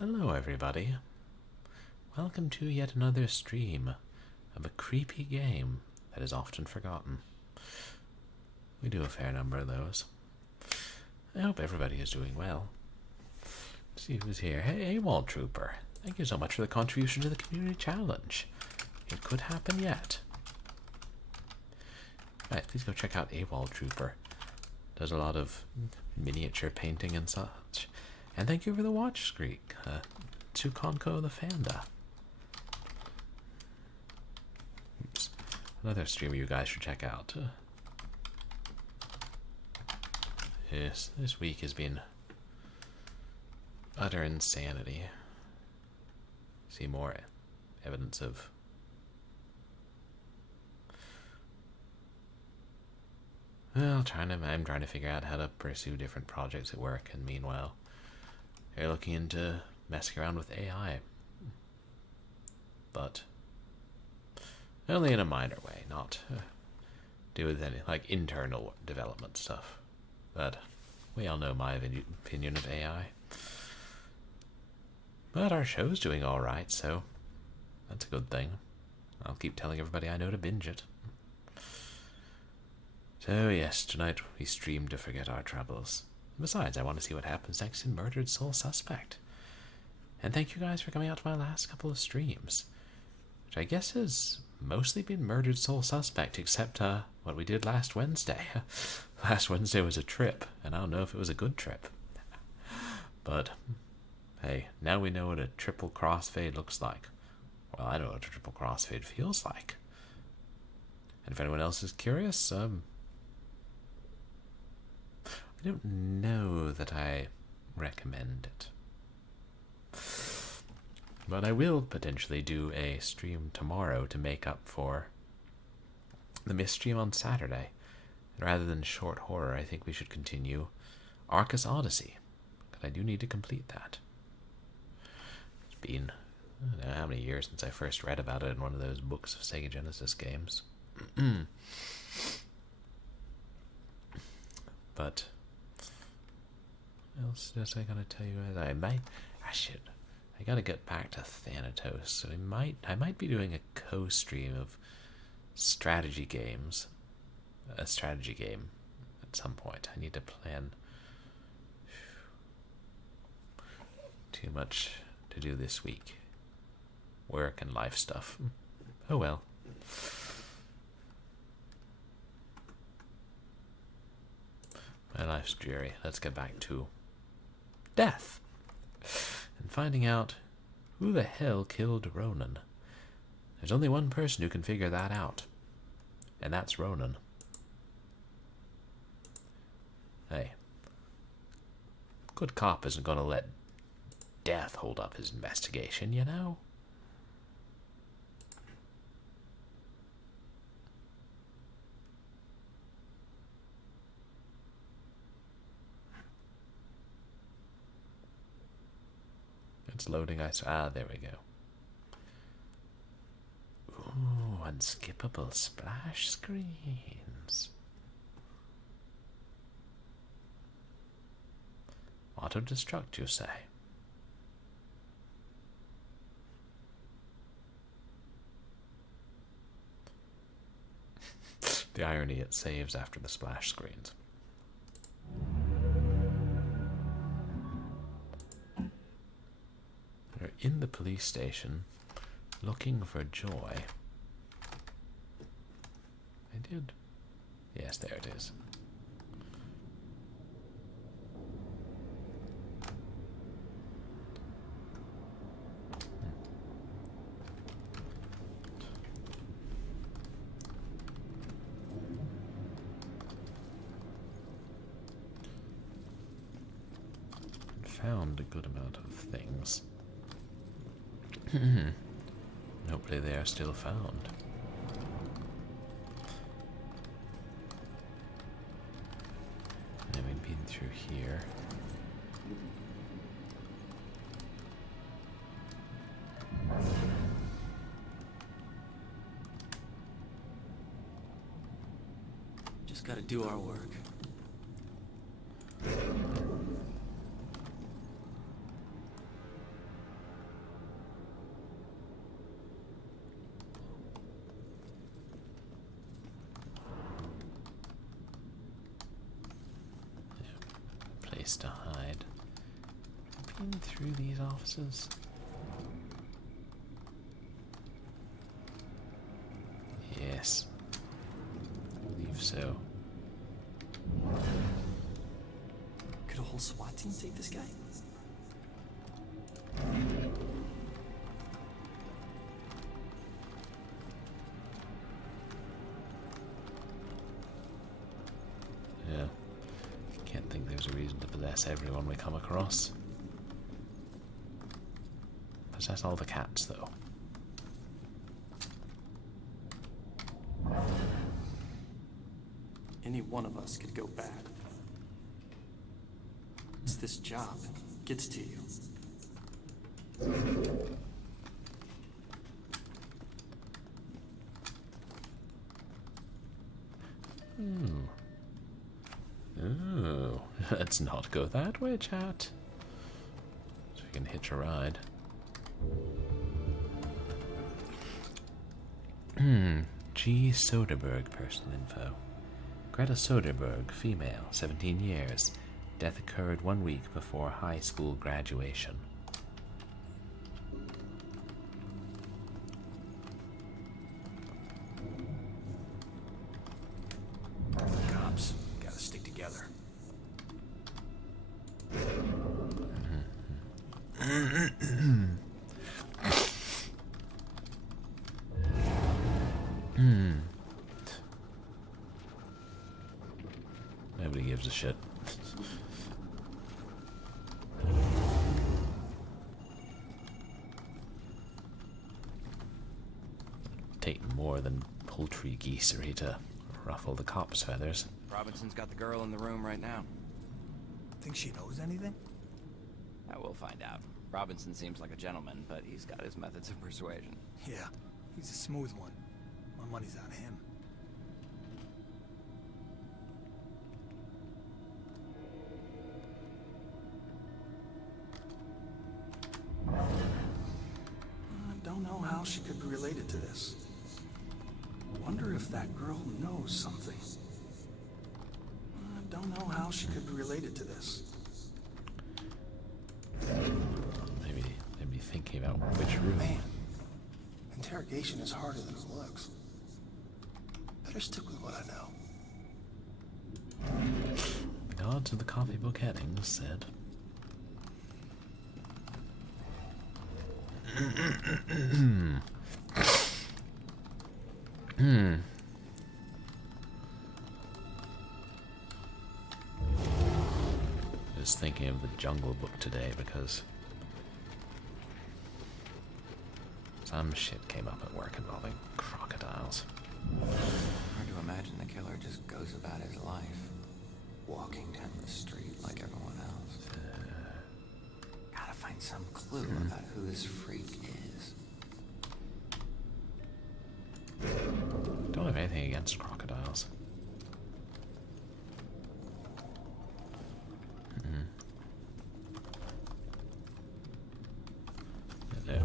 Hello everybody. Welcome to yet another stream of a creepy game that is often forgotten. We do a fair number of those. I hope everybody is doing well. Let's see who's here. Hey, Wall Trooper. Thank you so much for the contribution to the community challenge. It could happen yet. Right, please go check out AWOL Trooper. Does a lot of miniature painting and such. And thank you for the watch streak, Tsukonko the Fanda. Oops. Another streamer you guys should check out. Yes, this week has been utter insanity. See more evidence of I'm trying to figure out how to pursue different projects at work, and meanwhile they're looking into messing around with AI. But only in a minor way, not do with any like internal development stuff. But we all know my opinion of AI. But our show's doing alright, so that's a good thing. I'll keep telling everybody I know to binge it. So yes, tonight we stream to forget our troubles. Besides, I want to see what happens next in Murdered Soul Suspect. And thank you guys for coming out to my last couple of streams, which I guess has mostly been Murdered Soul Suspect, except what we did last Wednesday. Last Wednesday was a trip, and I don't know if it was a good trip. But hey, now we know what a triple crossfade looks like. Well, I know what a triple crossfade feels like. And if anyone else is curious, I don't know that I recommend it. But I will potentially do a stream tomorrow to make up for the missed stream on Saturday. And rather than short horror, I think we should continue Arcus Odyssey, because I do need to complete that. It's been, I don't know how many years since I first read about it in one of those books of Sega Genesis games. But what else was I gonna tell you? I gotta get back to Thanatos. So I might be doing a co-stream of strategy games, a strategy game at some point. I need to plan. Too much to do this week. Work and life stuff. Oh well. My life's dreary. Let's get back to death and finding out who the hell killed Ronan. There's only one person who can figure that out, and that's Ronan. Hey, good cop isn't gonna let death hold up his investigation, you know? It's loading. There we go. Ooh, unskippable splash screens. Auto-destruct, you say? The irony, it saves after the splash screens. We're in the police station looking for Joy. I did. Yes, there it is. Found a good amount of things. Hopefully they are still found. Having been through here. Just gotta do our work. place to hide. Been through these offices? Yes. I believe so. Could a whole SWAT team take this guy? Yeah. Can't think there's a reason to possess everyone we come across. Possess all the cats, though. Any one of us could go bad. It's this job gets to you. Ooh, let's not go that way, chat. So we can hitch a ride. G. Soderbergh personal info. Greta Soderbergh, female, 17 years. Death occurred 1 week before high school graduation. Cops gotta stick together. Nobody gives a shit. Take more than poultry geesery to ruffle the cops' feathers. Robinson's got the girl in the room right now. Think she knows anything? I will find out. Robinson seems like a gentleman, but he's got his methods of persuasion. Yeah, he's a smooth one. My money's on him. I don't know how she could be related to this. Wonder if that girl knows something. I don't know how she could be related to this. Maybe thinking about which room. Man, interrogation is harder than it looks. Better stick with what I know. The gods of the copybook headings said. I was thinking of the Jungle Book today because some shit came up at work involving crocodiles. Hard to imagine the killer just goes about his life, walking down the street like everyone else. Gotta find some clue about who this freak is. Don't have anything against crocodiles. Hello.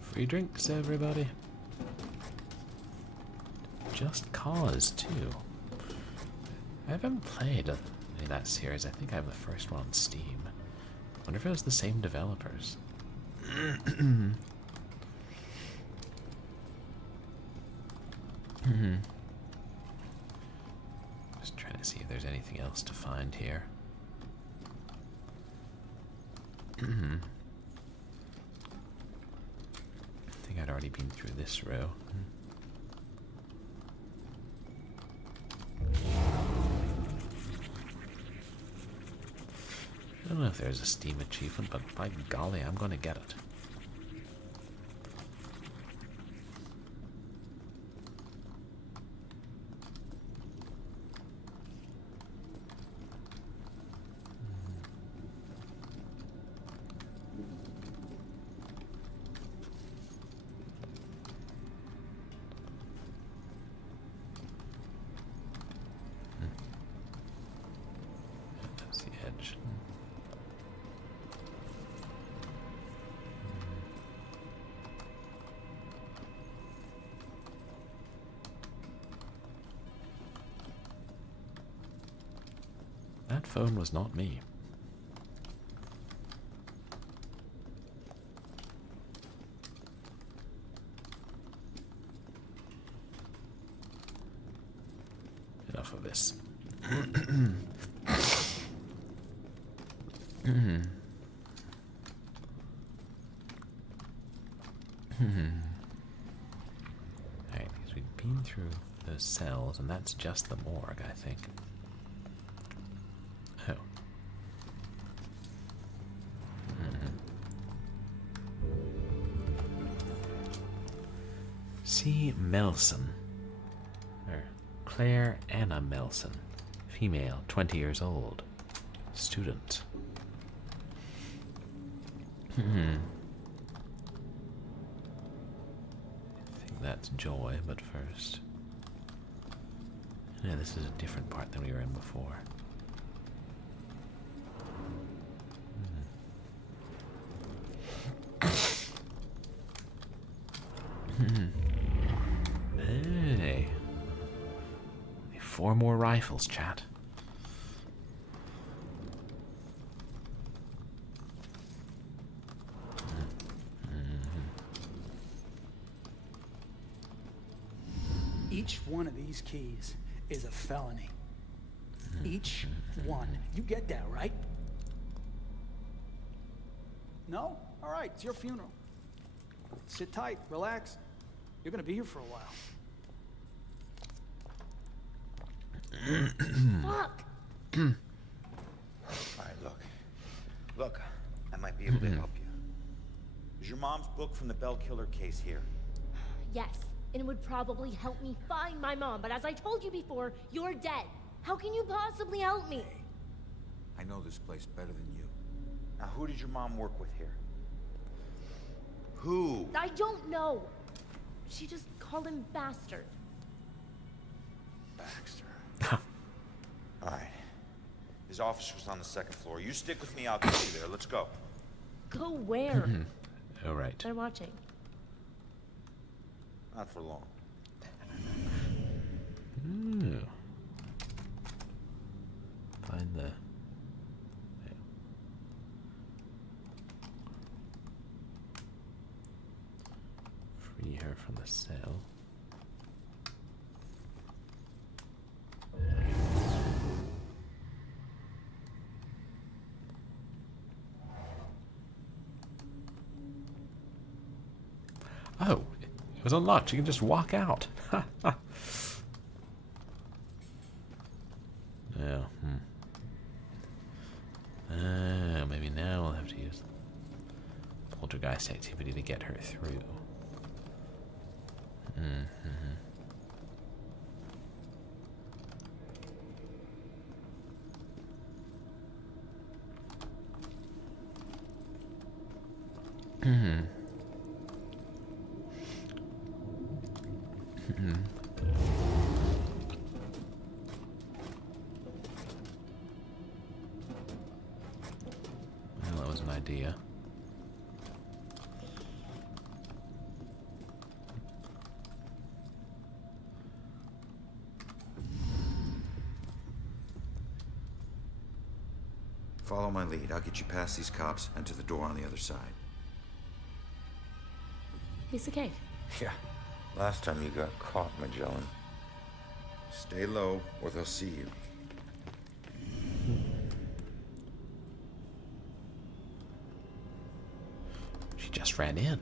Free drinks, everybody. Just Cause, too. I haven't played any of that series. I think I have the first one on Steam. Wonder if it was the same developers. Just trying to see if there's anything else to find here. I think I'd already been through this row. I don't know if there's a Steam achievement, but by golly, I'm gonna get it. That's the edge. That phone was not me. Enough of this. Alright, because we've been through those cells, and that's just the morgue, I think. Oh. C. Melson. Or Claire Anna Melson. Female, 20 years old. Student. I think that's Joy, but first. Yeah, this is a different part than we were in before. Hey. 4 more rifles, chat. Each one of these keys is a felony. Each one. You get that, right? No? All right, it's your funeral. Sit tight, relax. You're gonna be here for a while. Fuck! Alright, look, I might be able to help you. Is your mom's book from the Bell Killer case here? Yes, and it would probably help me find my mom, but as I told you before, you're dead. How can you possibly help me? I know this place better than you. Now, who did your mom work with here? Who? I don't know. She just called him bastard. Baxter. Alright. His office was on the 2nd floor. You stick with me, I'll get you there. Let's go. Go where? All right. They're watching. Not for long. Ooh. Find the... Free her from the cell. Oh, it was unlocked. You can just walk out. Yeah. Maybe now we'll have to use poltergeist activity to get her through. Well, that was an idea. Follow my lead. I'll get you past these cops and to the door on the other side. He's okay. Yeah. Last time you got caught, Magellan. Stay low, or they'll see you. She just ran in.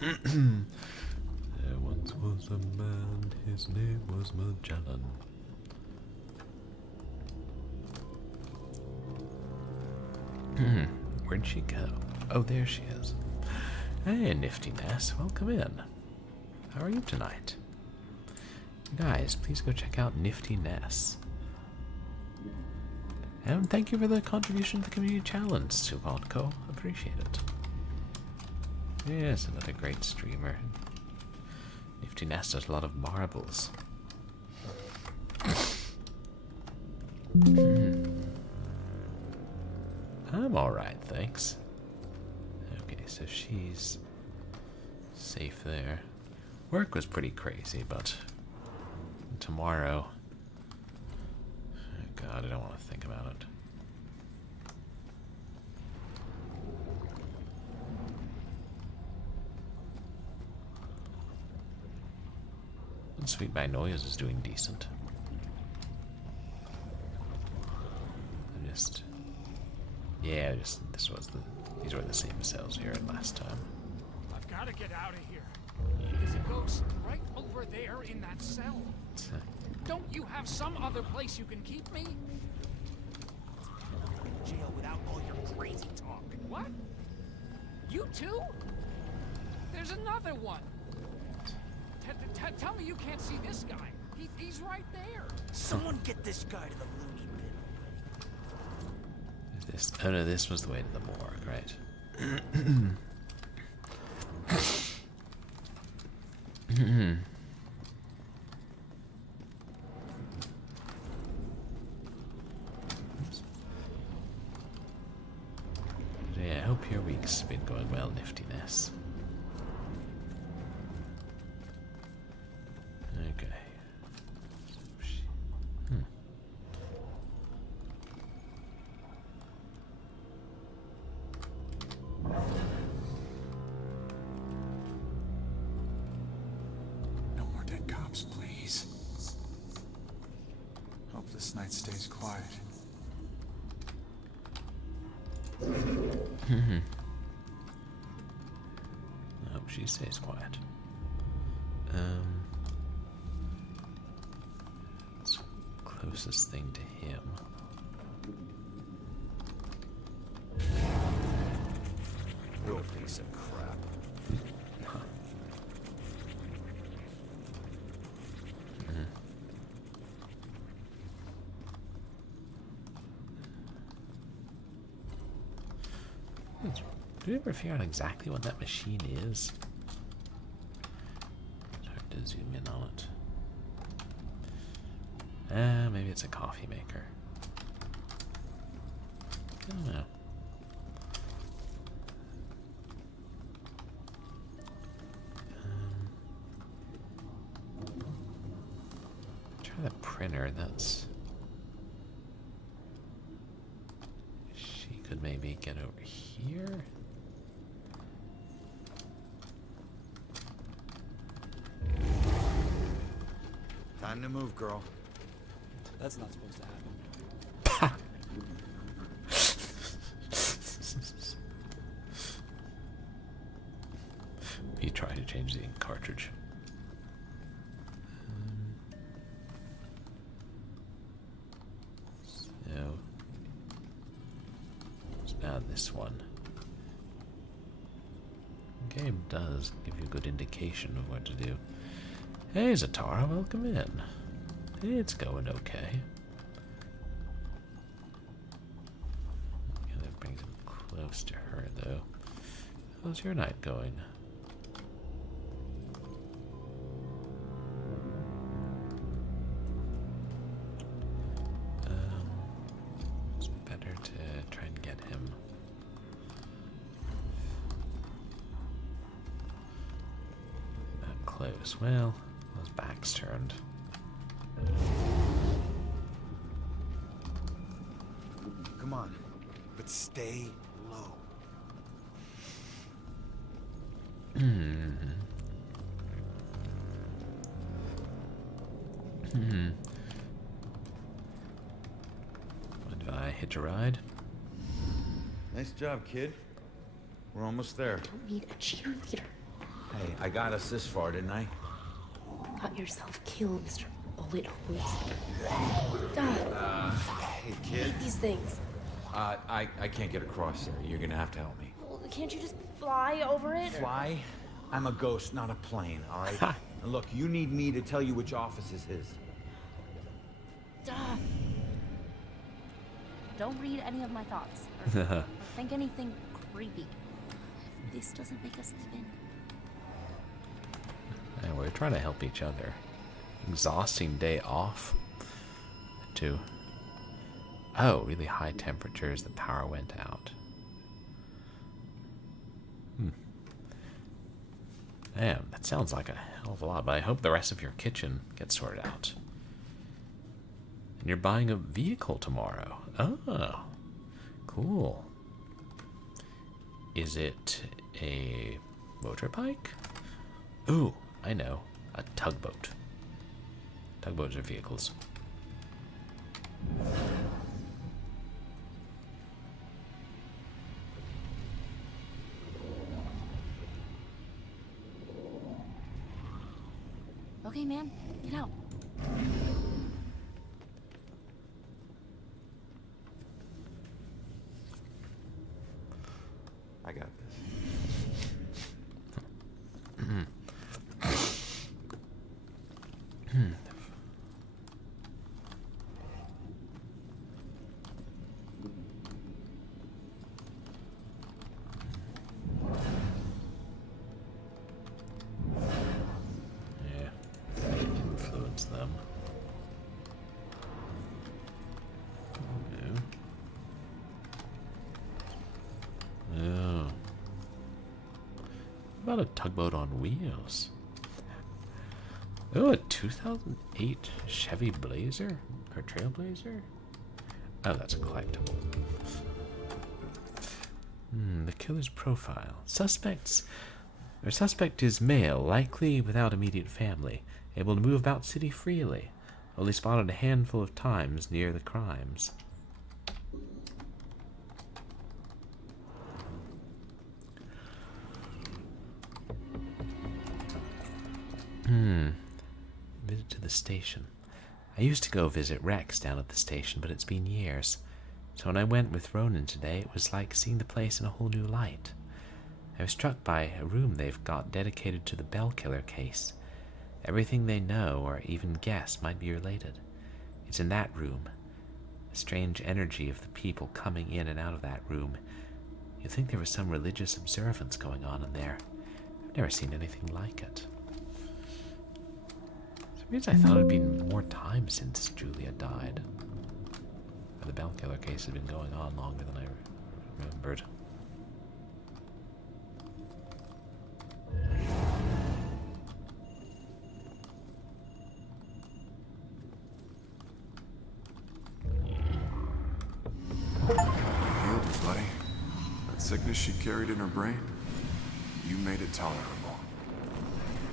There once was a man, his name was Magellan. Where'd she go? Oh, there she is. Hey, Nifty Ness, welcome in. How are you tonight? Guys, please go check out Nifty Ness. And thank you for the contribution to the community challenge, Suvalco. Appreciate it. Yes, another great streamer. Nifty Ness does a lot of marbles. I'm alright, thanks. Okay, so she's safe there. Work was pretty crazy, but tomorrow... Oh God, I don't want to think about it. Sweet Magnolias is doing decent. These were the same cells here as last time. I've got to get out of here. There's a ghost right over there in that cell. Don't you have some other place you can keep me? Jail without all your crazy talk. What? You too? There's another one. Tell me you can't see this guy. He's right there. Someone get this guy to the loony bin. Is this? Oh no, this was the way to the morgue, right? Yeah, I hope your week's been going well, Niftiness. Okay. No more dead cops, please. Hope this night stays quiet. I hope she stays quiet. It's closest thing to him. Real piece of crap. Do you ever figure out exactly what that machine is? It's hard to zoom in on it. Maybe it's a coffee maker. I don't know. Try the printer. That's. She could maybe get over here. Time to move, girl. That's not supposed to happen. He tried to change the ink cartridge. So now this one. The game does give you a good indication of what to do. Hey, Zatara, welcome in. It's going okay. Yeah, that brings him close to her, though. How's your night going? It's better to try and get him. Not close. Well, his back's turned. Come on, but stay low. Mind if I hitch a ride? Nice job, kid. We're almost there. Don't need a cheerleader. Hey, I got us this far, didn't I? Got yourself killed, Mr. Bullet Holes. Hey, kid. These things. I can't get across there. You're gonna have to help me. Well, can't you just fly over it? Fly? I'm a ghost, not a plane, all right? And look, you need me to tell you which office is his. Don't read any of my thoughts. Or think anything creepy. This doesn't make us even. Yeah, we're trying to help each other. Exhausting day off. Too. Oh, really high temperatures. The power went out. Damn, that sounds like a hell of a lot, but I hope the rest of your kitchen gets sorted out. And you're buying a vehicle tomorrow. Oh, cool. Is it a motorbike? Ooh, I know. A tugboat. Tugboats are vehicles. Okay, man, get out. I got this. Influence them. Oh. What about a tugboat on wheels? Oh, a 2008 Chevy Blazer? Or Trailblazer? Oh, that's a collectible. The killer's profile. Suspect is male, likely without immediate family, able to move about city freely. Only spotted a handful of times near the crimes. Visit to the station. I used to go visit Rex down at the station, but it's been years. So when I went with Ronan today, it was like seeing the place in a whole new light. I was struck by a room they've got dedicated to the Bell Killer case. Everything they know or even guess might be related. It's in that room. A strange energy of the people coming in and out of that room. You'd think there was some religious observance going on in there. I've never seen anything like it. For some reason I thought it had been more time since Julia died. Or the Bell Killer case had been going on longer than I remembered. Healed her, buddy. That sickness she carried in her brain, you made it tolerable.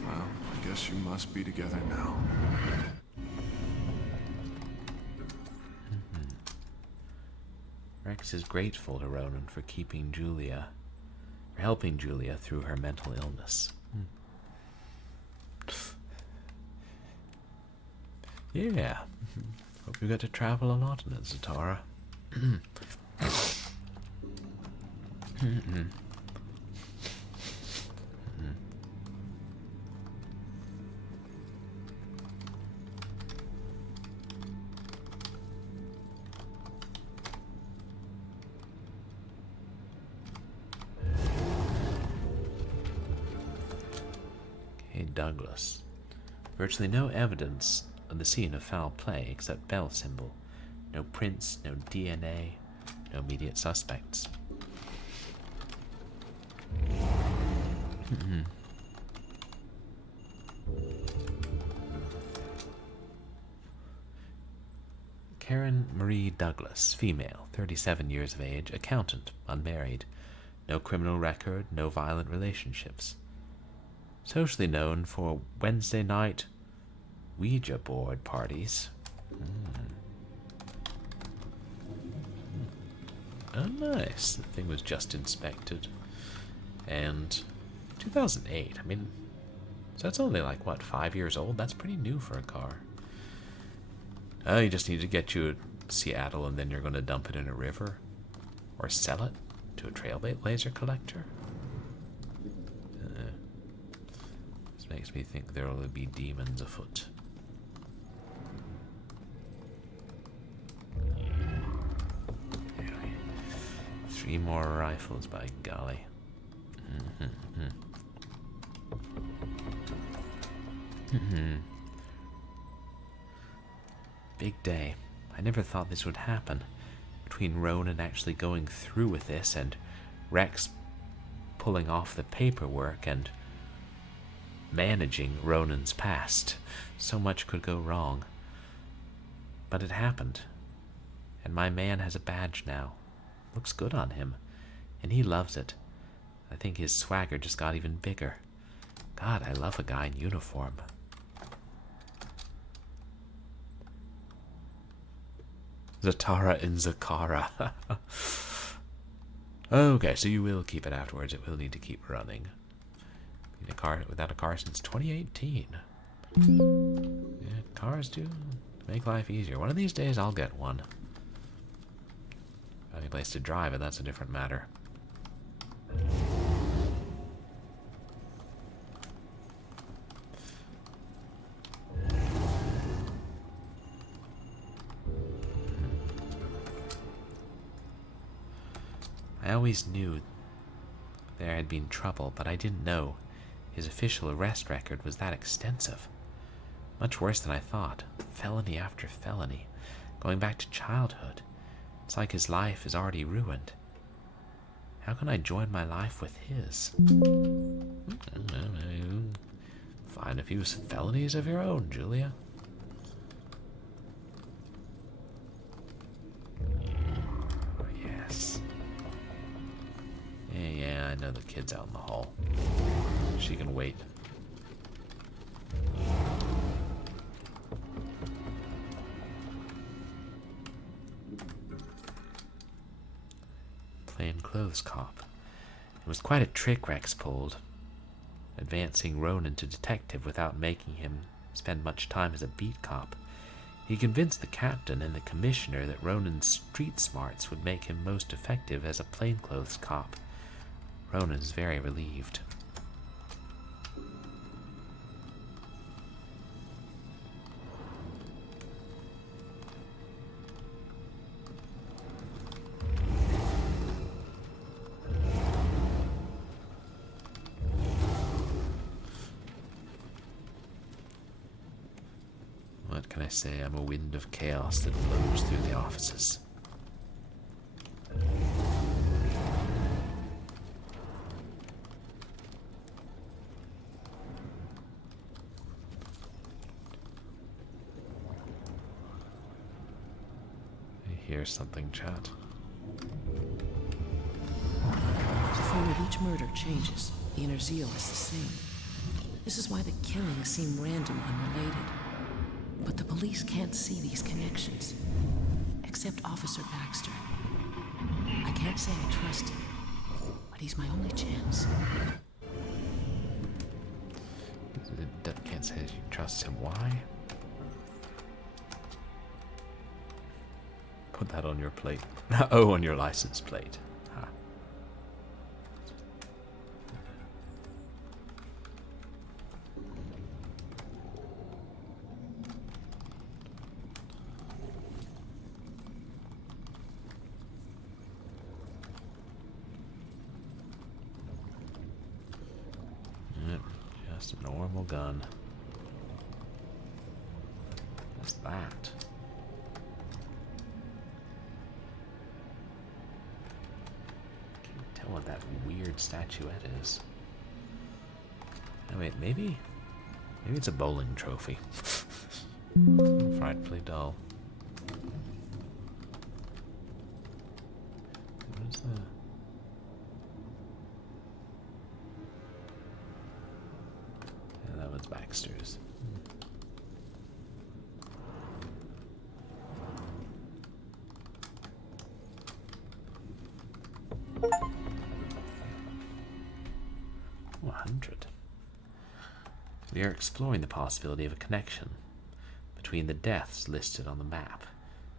Well, I guess you must be together now. Rex is grateful to Ronan for helping Julia through her mental illness. Yeah. Hope you get to travel a lot in it, Zatara. Okay, Douglas. Virtually no evidence of the scene of foul play except Bell symbol. No prints, no DNA, no immediate suspects. Karen Marie Douglas, female, 37 years of age, accountant, unmarried. No criminal record, no violent relationships. Socially known for Wednesday night Ouija board parties. Oh, nice. The thing was just inspected. And 2008. I mean, so that's only like, what, 5 years old? That's pretty new for a car. Oh, you just need to get you to Seattle and then you're going to dump it in a river? Or sell it to a trailblazer collector? This makes me think there will be demons afoot. Three more rifles, by golly. Big day. I never thought this would happen. Between Ronan actually going through with this and Rex pulling off the paperwork and managing Ronan's past. So much could go wrong. But it happened. And my man has a badge now. Looks good on him. And he loves it. I think his swagger just got even bigger. God, I love a guy in uniform. Zatara and Zakara. Okay, so you will keep it afterwards. It will need to keep running. Need a car without a car since 2018. Yeah, cars do make life easier. One of these days I'll get one. Any place to drive it, that's a different matter. I always knew there had been trouble, but I didn't know his official arrest record was that extensive. Much worse than I thought. Felony after felony. Going back to childhood. It's like his life is already ruined. How can I join my life with his? Find a few felonies of your own, Julia. Yes. Yeah, I know the kid's out in the hall. She can wait. Plainclothes cop. It was quite a trick Rex pulled, advancing Ronan to detective without making him spend much time as a beat cop. He convinced the captain and the commissioner that Ronan's street smarts would make him most effective as a plainclothes cop. Ronan is very relieved. What can I say? I'm a wind of chaos that blows through the offices. Here's something, chat. The form of each murder changes. The inner zeal is the same. This is why the killings seem random, unrelated. But the police can't see these connections. Except Officer Baxter. I can't say I trust him, but he's my only chance. Can't say you trust him. Why? Put that on your plate. Oh, on your license plate. Huh. Yep, just a normal gun. What's that? What that weird statuette is. Oh wait, maybe it's a bowling trophy. Frightfully dull. Where's the... Yeah, that one's Baxter's. We are exploring the possibility of a connection between the deaths listed on the map.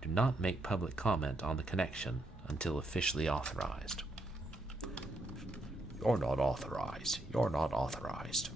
Do not make public comment on the connection until officially authorized. You're not authorized. You're not authorized.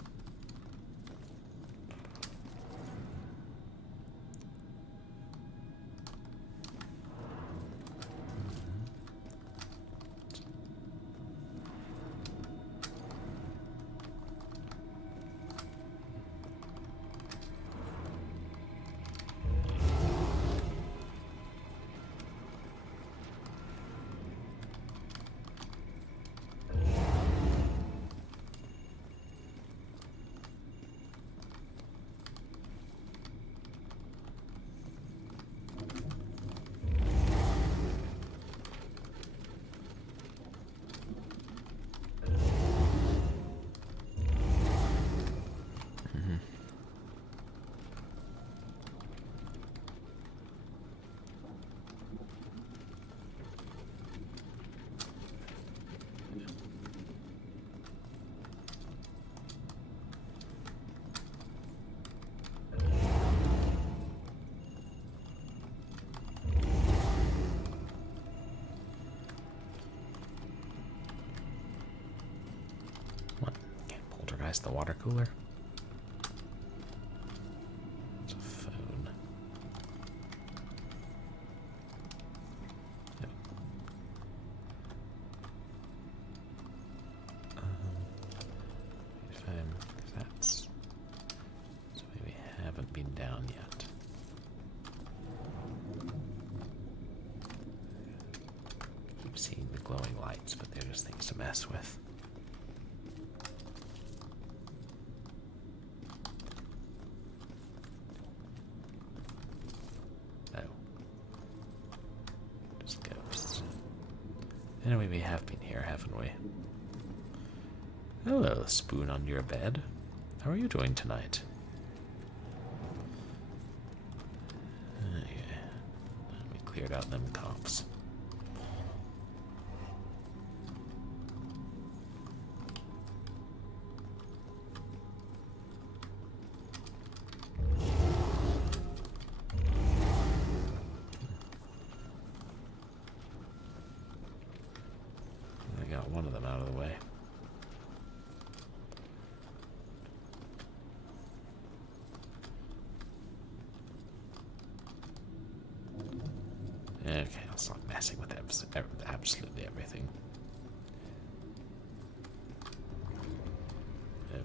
ice the water cooler. It's a phone. Yep. If that's so we haven't been down yet. Keep seeing the glowing lights, but they're just things to mess with. Anyway, we have been here, haven't we? Hello, spoon on your bed. How are you doing tonight? Okay. We cleared out them cops. One of them out of the way. Okay, I'll stop messing with absolutely everything. Oh.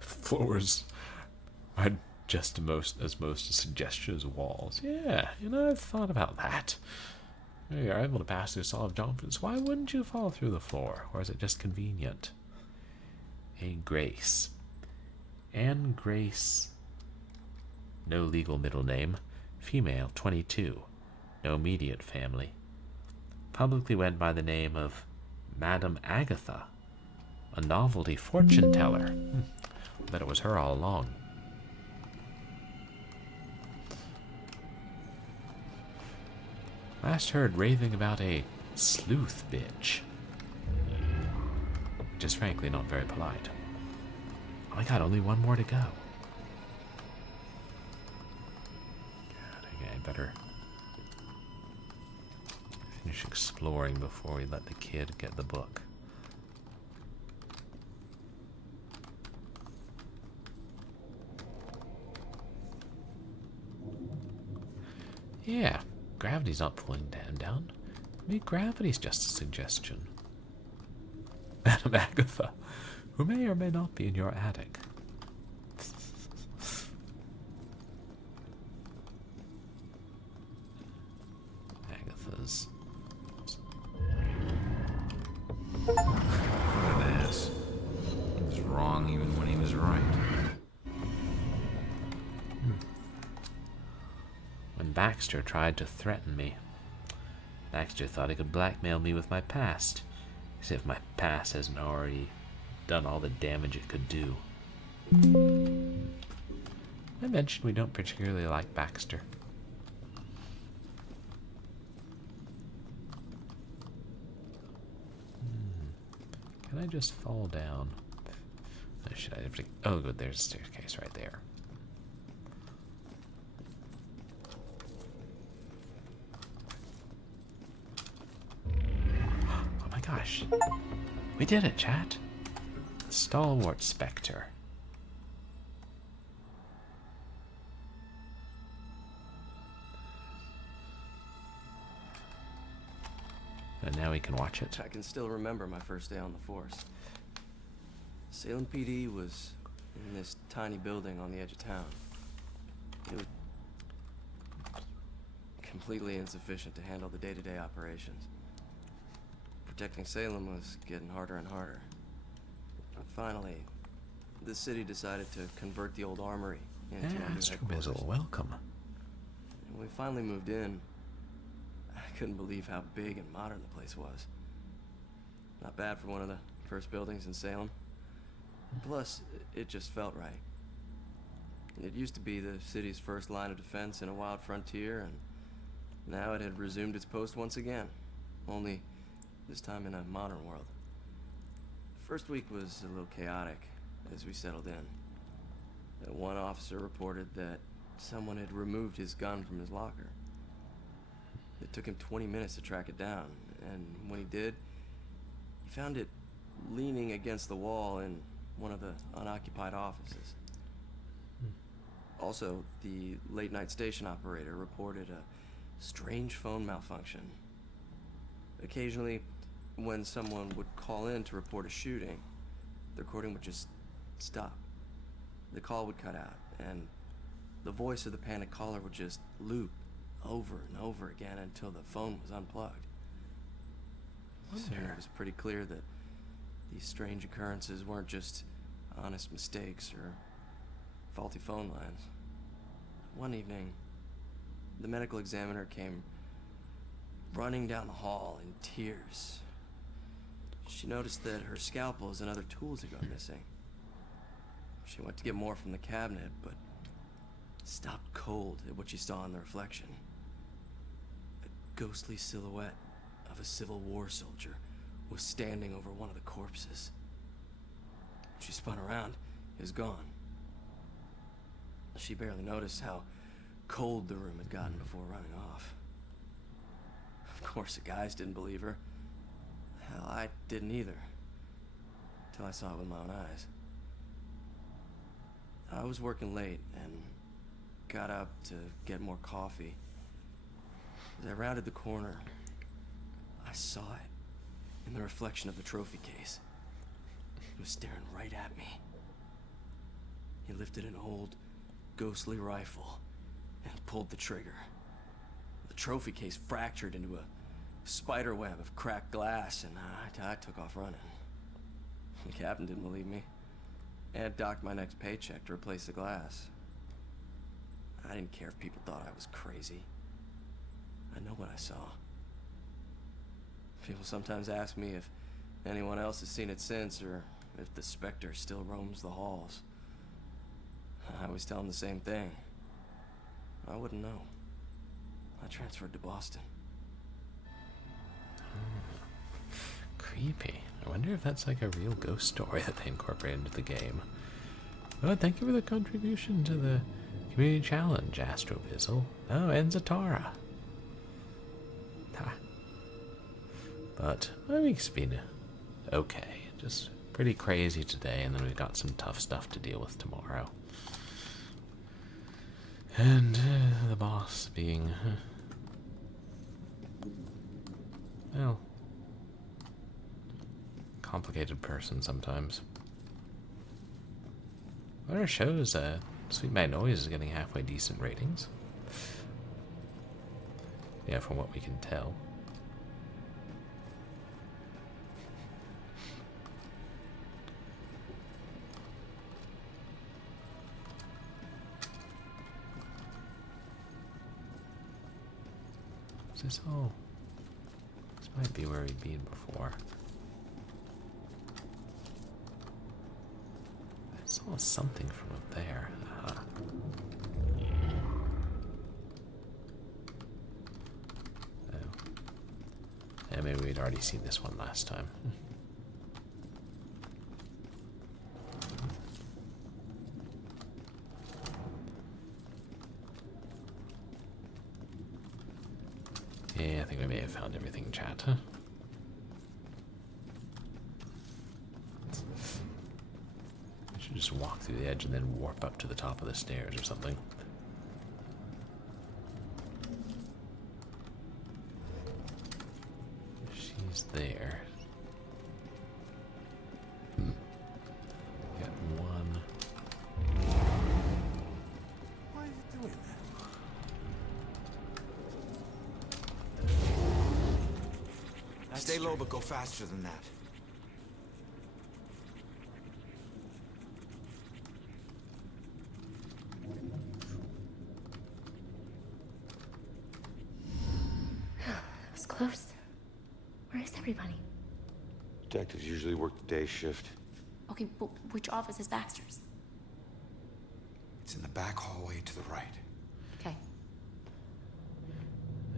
Floors are just as most a suggestion as walls. Yeah, I've thought about that. You're able to pass through solid junctions. Why wouldn't you fall through the floor? Or is it just convenient? Hey, Grace. Anne Grace. No legal middle name. Female, 22. No immediate family. Publicly went by the name of Madame Agatha. A novelty fortune teller. Bet it was her all along. Last heard raving about a sleuth bitch. Which is frankly not very polite. Oh my god, only one more to go. God, okay, I better finish exploring before we let the kid get the book. Yeah, gravity's not pulling Dan down. Maybe gravity's just a suggestion. Madame Agatha, who may or may not be in your attic. Agatha's. What an ass. He was wrong even when he was right. When Baxter tried to threaten me, Baxter thought he could blackmail me with my past, as if my past hasn't already done all the damage it could do. I mentioned we don't particularly like Baxter. Can I just fall down? Or should I have to? Oh, good. There's a staircase right there. Oh my gosh. We did it, chat. Stalwart Spectre. And now we can watch it. I can still remember my first day on the force. Salem PD was in this tiny building on the edge of town. It was completely insufficient to handle the day-to-day operations. Protecting Salem was getting harder and harder. Finally, the city decided to convert the old armory into a new headquarters. Welcome. When we finally moved in, I couldn't believe how big and modern the place was. Not bad for one of the first buildings in Salem. Plus, it just felt right. It used to be the city's first line of defense in a wild frontier, and now it had resumed its post once again. Only this time in a modern world. First week was a little chaotic as we settled in. One officer reported that someone had removed his gun from his locker. It took him 20 minutes to track it down, and when he did, he found it leaning against the wall in one of the unoccupied offices. Also, the late-night station operator reported a strange phone malfunction. Occasionally, when someone would call in to report a shooting, the recording would just stop. The call would cut out, and the voice of the panicked caller would just loop over and over again until the phone was unplugged. So it was pretty clear that these strange occurrences weren't just honest mistakes or faulty phone lines. One evening, the medical examiner came running down the hall in tears. She noticed that her scalpels and other tools had gone missing. She went to get more from the cabinet, but stopped cold at what she saw in the reflection. A ghostly silhouette of a Civil War soldier was standing over one of the corpses. She spun around, it was gone. She barely noticed how cold the room had gotten before running off. Of course, the guys didn't believe her. Hell, I didn't either. Till I saw it with my own eyes. I was working late and got up to get more coffee. As I rounded the corner, I saw it in the reflection of the trophy case. He was staring right at me. He lifted an old, ghostly rifle and pulled the trigger. The trophy case fractured into a spider web of cracked glass, and I took off running. The captain didn't believe me and docked my next paycheck to replace the glass. I didn't care if people thought I was crazy. I know what I saw. People sometimes ask me if anyone else has seen it since, or if the specter still roams the halls. I always tell them the same thing. I wouldn't know. I transferred to Boston. Creepy. I wonder if that's like a real ghost story that they incorporated into the game. Oh, thank you for the contribution to the community challenge, Astropizzle. Oh, and Zatara. Ha. But my week's been okay. Just pretty crazy today, and then we've got some tough stuff to deal with tomorrow. And the boss being, well, complicated person sometimes. What our shows, Sweet Magnolias is getting halfway decent ratings. Yeah, from what we can tell. Is this all? This might be where we've been before. I saw something from up there. Aha. Oh. Yeah, maybe we'd already seen this one last time. Yeah, I think we may have found everything, chat. Huh? I should just walk through the edge and then warp up to the top of the stairs or something. She's there. Got one. Why are you doing that? Stay low, but go faster than that. That was close. Where is everybody? Detectives usually work the day shift. Okay, but which office is Baxter's? It's in the back hallway to the right. Okay.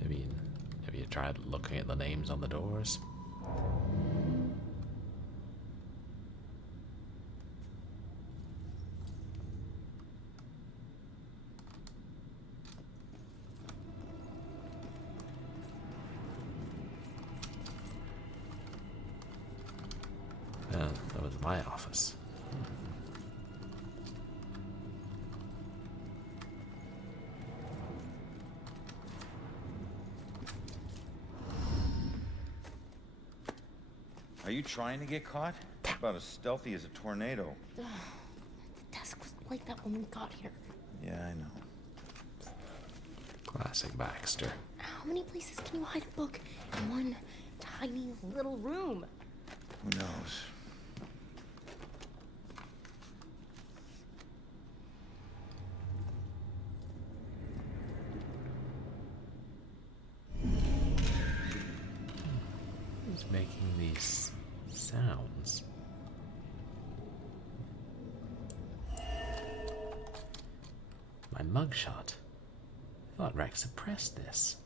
I mean, have you tried looking at the names on the doors? my office. Are you trying to get caught? About as stealthy as a tornado. The desk was like that when we got here. Yeah, I know. Classic Baxter. How many places can you hide a book in one tiny little room? Who knows? Who's making these sounds? My mugshot. I thought Rex suppressed this.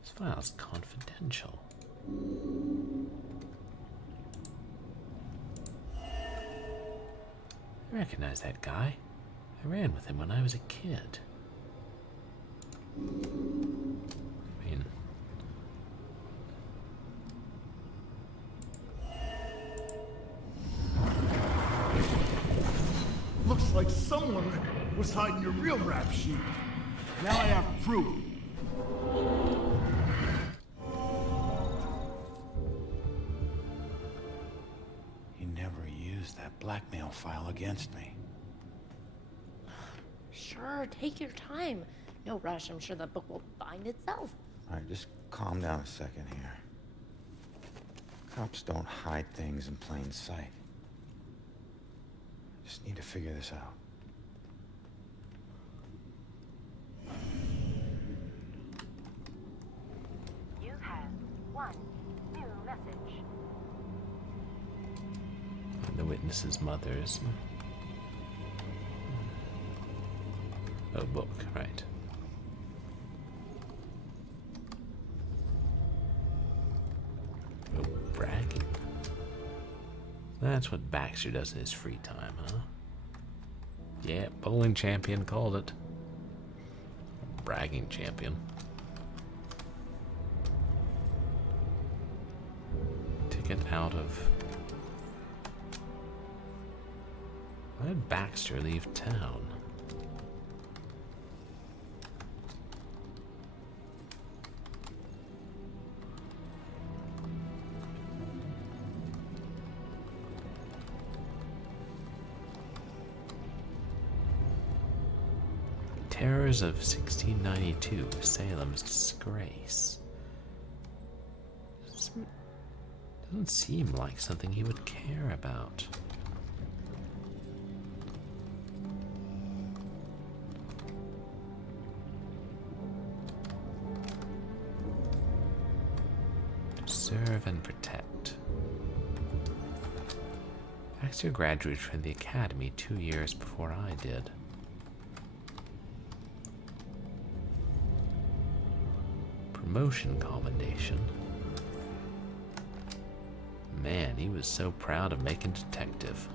This file's confidential. I recognize that guy. I ran with him when I was a kid. I mean, Looks like someone was hiding your real rap sheet. Now I have proof. He never used that blackmail file against me. Sure, take your time. No rush, I'm sure the book will find itself. All right, just calm down a second here. Cops don't hide things in plain sight. Just need to figure this out. You have one new message. and the witness's mother's. Oh, book, right. Oh, bragging. That's what Baxter does in his free time, huh? Yeah, bowling champion called it. Bragging champion. Ticket out of... Why did Baxter leave town? Terrors of 1692, Salem's disgrace. Doesn't seem like something he would care about. To serve and protect. Baxter graduated from the academy 2 years before I did. Promotion commendation. Man, he was so proud of making detective.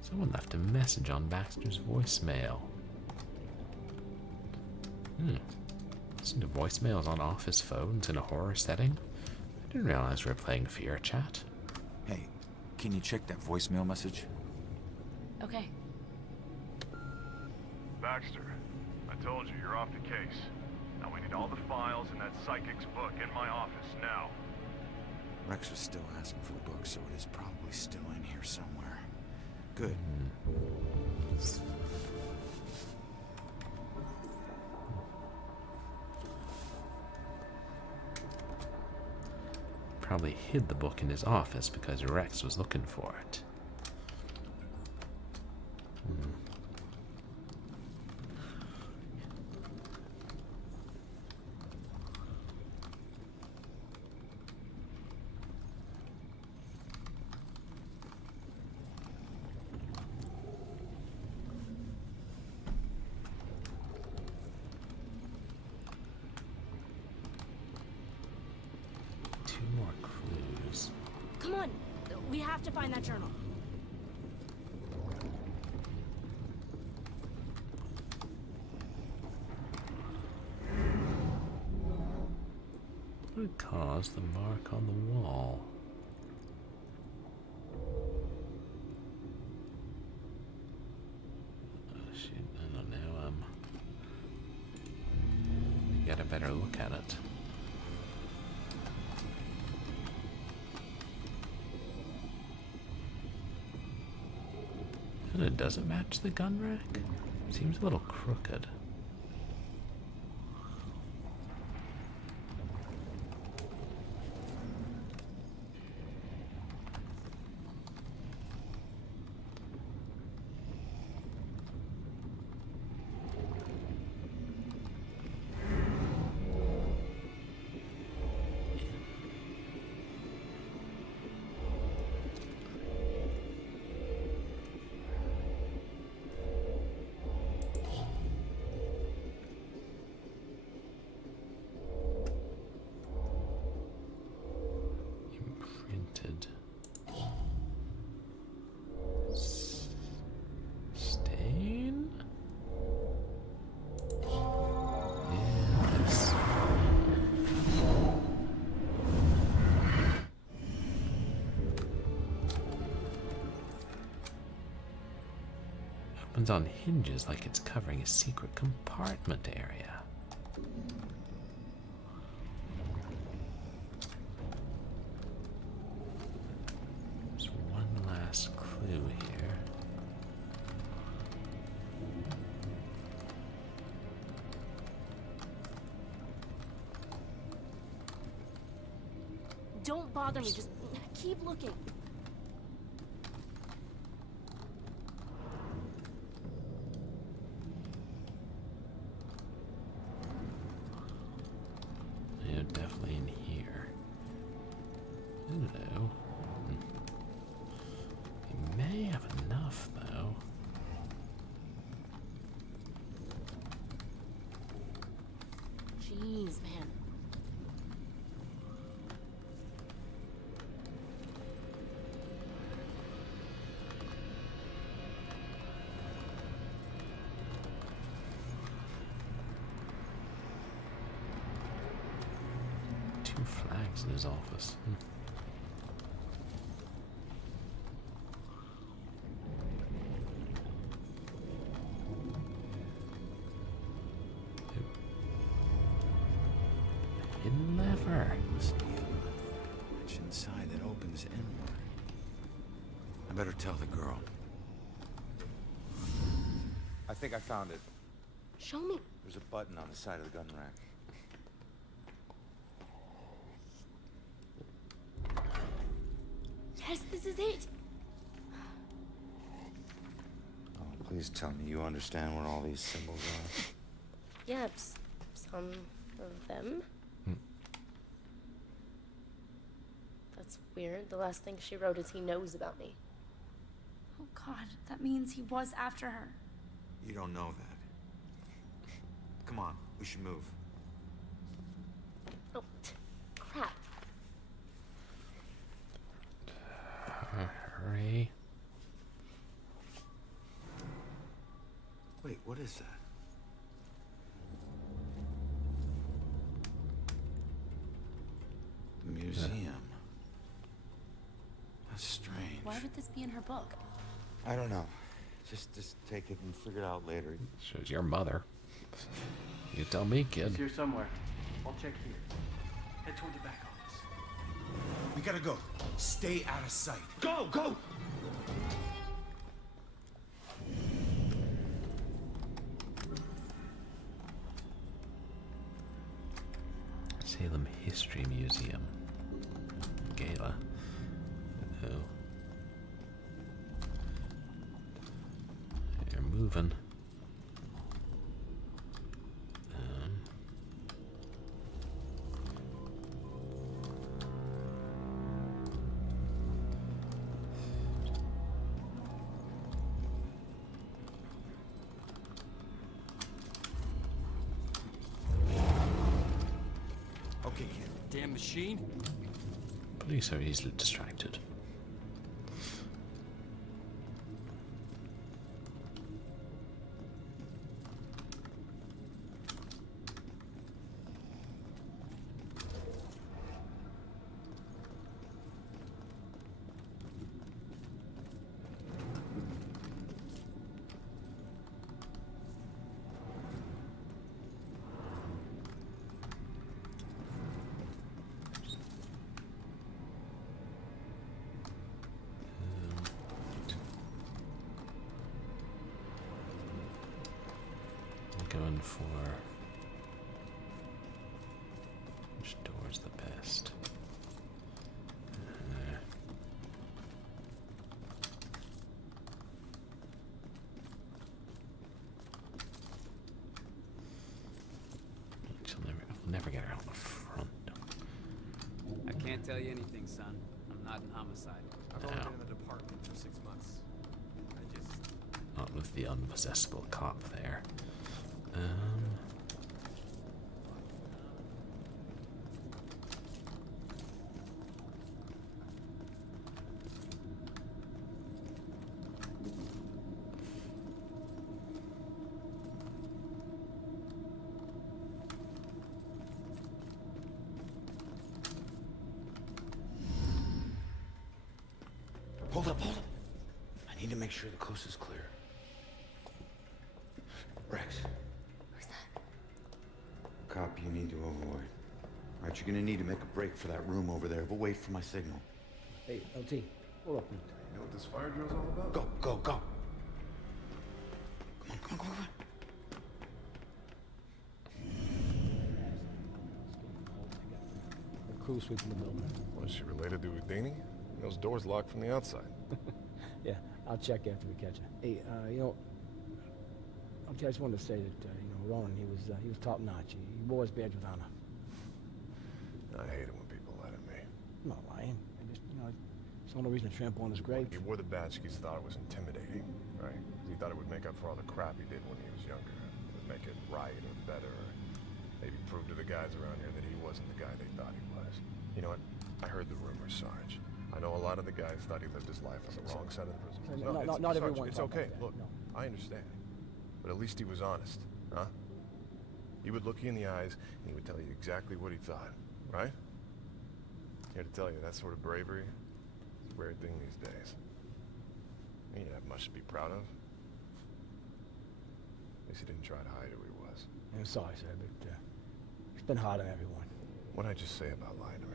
Someone left a message on Baxter's voicemail. Listen to voicemails on office phones in a horror setting? I didn't realize we were playing Fear Chat. Hey, can you check that voicemail message? Okay. Baxter, I told you you're off the case. Now we need all the files in that psychic's book in my office now. Rex was still asking for the book, so it is probably still in here somewhere. Good. Probably hid the book in his office because Rex was looking for it. 2 more clues. Come on, we have to find that journal. What would cause the mark on the wall? Oh shit, I don't know. Get a better look at it. And it doesn't match the gun rack? Seems a little crooked. Stain? Yes. Opens on hinges like it's covering a secret compartment area. There's one last clue here. Don't bother me, just keep looking. Yeah, definitely in here. Hello. We may have enough, though. Jeez, man. Two flags in his office. Hidden lever. Must be a latch inside that opens inward. I better tell the girl. I think I found it. Show me. There's a button on the side of the gun rack. Yes, this is it. Oh, please tell me you understand what all these symbols are. Yeah, some of them. That's weird. The last thing she wrote is he knows about me. Oh God, that means he was after her. You don't know that. Come on, we should move. Oh, crap. Hurry. Wait, what is that? Museum. That's strange. Why would this be in her book? I don't know. Just take it and figure it out later. Shows your mother. You tell me, kid. It's here somewhere. I'll check here. Head toward the back office. We gotta go. Stay out of sight. Go, go! Salem History Museum. Gala. Oh. They're moving. Damn machine. Police are easily distracted. Going for which door's the best? I'll never get around the front. I can't tell you anything, son. I'm not in homicide. I've only been in the department for 6 months. I just... Not with the unpossessable cop there. Hold up, hold up. I need to make sure the coast is clear. Rex. Who's that? Cop you need to avoid. Right, you're gonna need to make a break for that room over there, but wait for my signal. Hey, LT, hold up. You know what this fire drill's all about? Go, go, go. Come on, come on, come on. The crew sweeping the building. Was she related to Houdini? Those doors locked from the outside. Yeah, I'll check after we catch her. Hey, you know, LT, I just wanted to say that, you know, Ronan, he was top notch. He wore his badge with honor. I hate it when people lie to me. I'm not lying. I just, you know, it's the only reason to trample on his grave. He wore the badge because he thought it was intimidating, right? He thought it would make up for all the crap he did when he was younger. It would make it right or better, or maybe prove to the guys around here that he wasn't the guy they thought he was. You know what? I heard the rumors, Sarge. I know a lot of the guys thought he lived his life on the wrong side of the prison. Not everyone. It's okay. Look, I understand. But at least he was honest, huh? He would look you in the eyes and he would tell you exactly what he thought, right? Here to tell you, that sort of bravery is a rare thing these days. He didn't have much to be proud of. At least he didn't try to hide who he was. I'm sorry, sir, but it's been hard on everyone. What'd I just say about lying to me?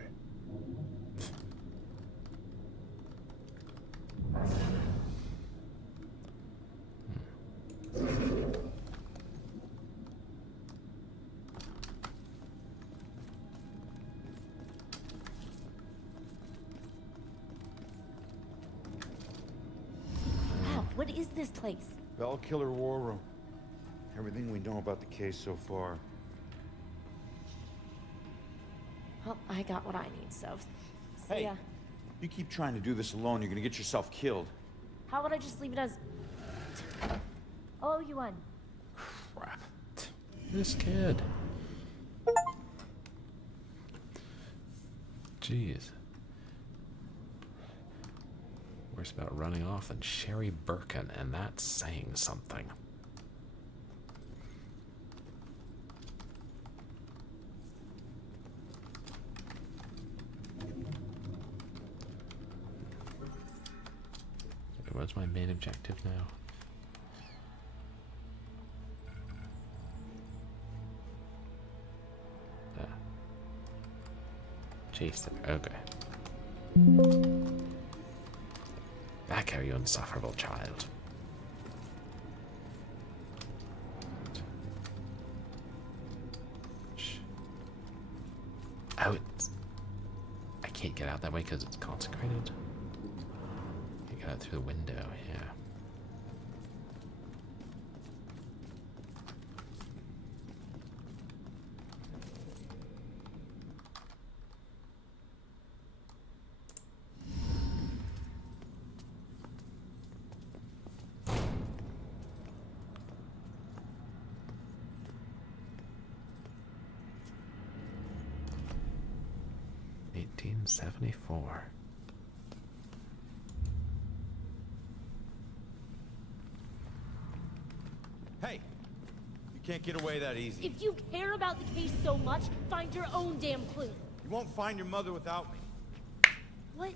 Wow, what is this place? Bell Killer War Room. Everything we know about the case so far. Well, I got what I need, so see Hey. ya. You keep trying to do this alone, you're gonna get yourself killed. How would I just leave it as... Oh, you won. Crap. This kid. Jeez. Worse about running off than Sherry Birkin, and that's saying something. What's my main objective now? Chase them. Okay. Back here, you insufferable child. Shh. Oh, I can't get out that way because it's consecrated. You get out through the window, yeah. 1974. Hey, you can't get away that easy. If you care about the case so much, find your own damn clue. You won't find your mother without me. What?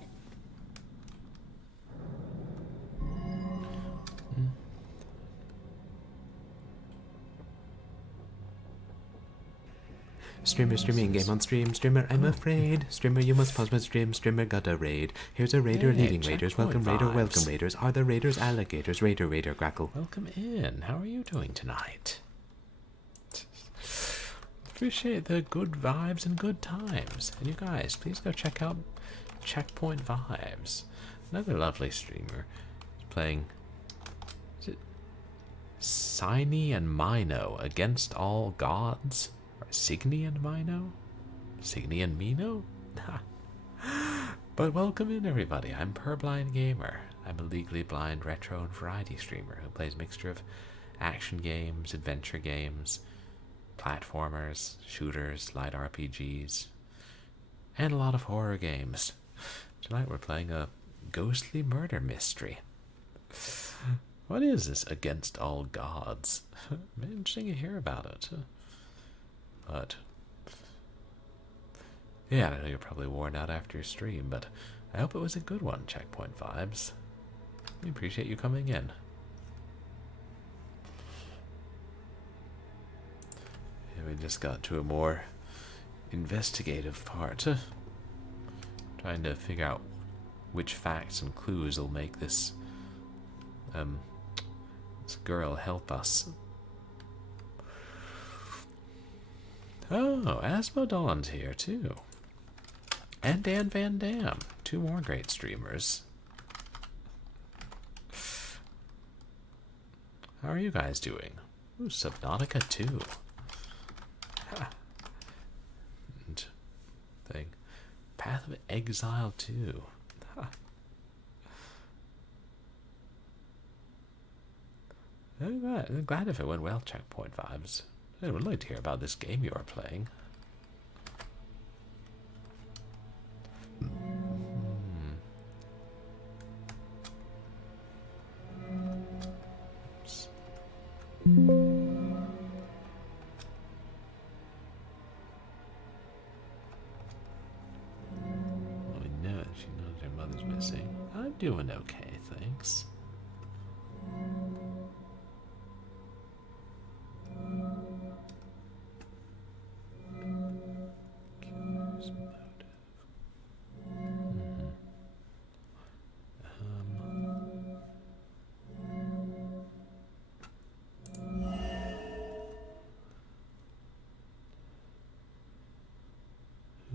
Streamer streaming game on stream. Streamer, I'm afraid. Streamer, you must pause my stream. Streamer got a raid. Here's a raider leading raiders. Welcome raider, welcome raiders. Are the raiders alligators? Raider, raider, crackle. Welcome in. How are you doing tonight? Appreciate the good vibes and good times. And you guys, please go check out Checkpoint Vibes. Another lovely streamer. He's playing. Is it Signy and Mino Against All Gods? Or Signy and Mino? Signy and Mino? But welcome in, everybody. I'm Purblind Gamer. I'm a legally blind retro and variety streamer who plays a mixture of action games, adventure games, platformers, shooters, light RPGs, and a lot of horror games. Tonight we're playing a ghostly murder mystery. What is this Against All Gods? Interesting to hear about it. But yeah, I know you're probably worn out after your stream, but I hope it was a good one, Checkpoint Vibes. We appreciate you coming in. Yeah, we just got to a more investigative part. Trying to figure out which facts and clues will make this this girl help us. Oh, Asmodon's here too. And Dan Van Dam. Two more great streamers. How are you guys doing? Ooh, Subnautica 2. And thing. Path of Exile 2. I'm glad if it went well, Checkpoint Vibes. I would like to hear about this game you are playing. Oops. Well, we know that she knows her mother's missing. I'm doing okay, thanks.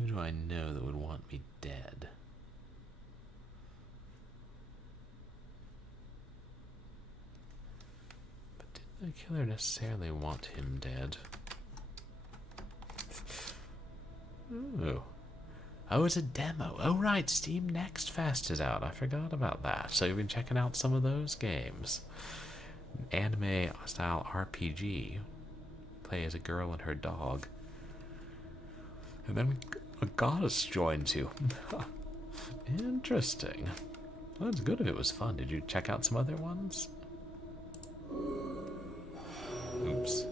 Who do I know that would want me dead? But didn't the killer necessarily want him dead? Ooh. Oh, it's a demo. Oh, right. Steam Next Fest is out. I forgot about that. So you've been checking out some of those games. Anime-style RPG. Play as a girl and her dog. And then a goddess joins you. Interesting. Well, that's good if it was fun. Did you check out some other ones? Oops.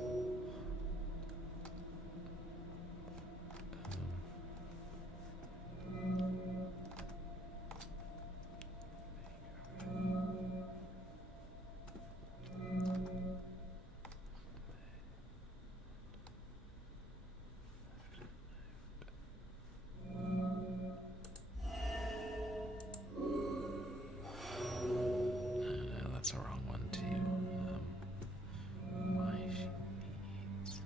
That's the wrong one too. Why she needs.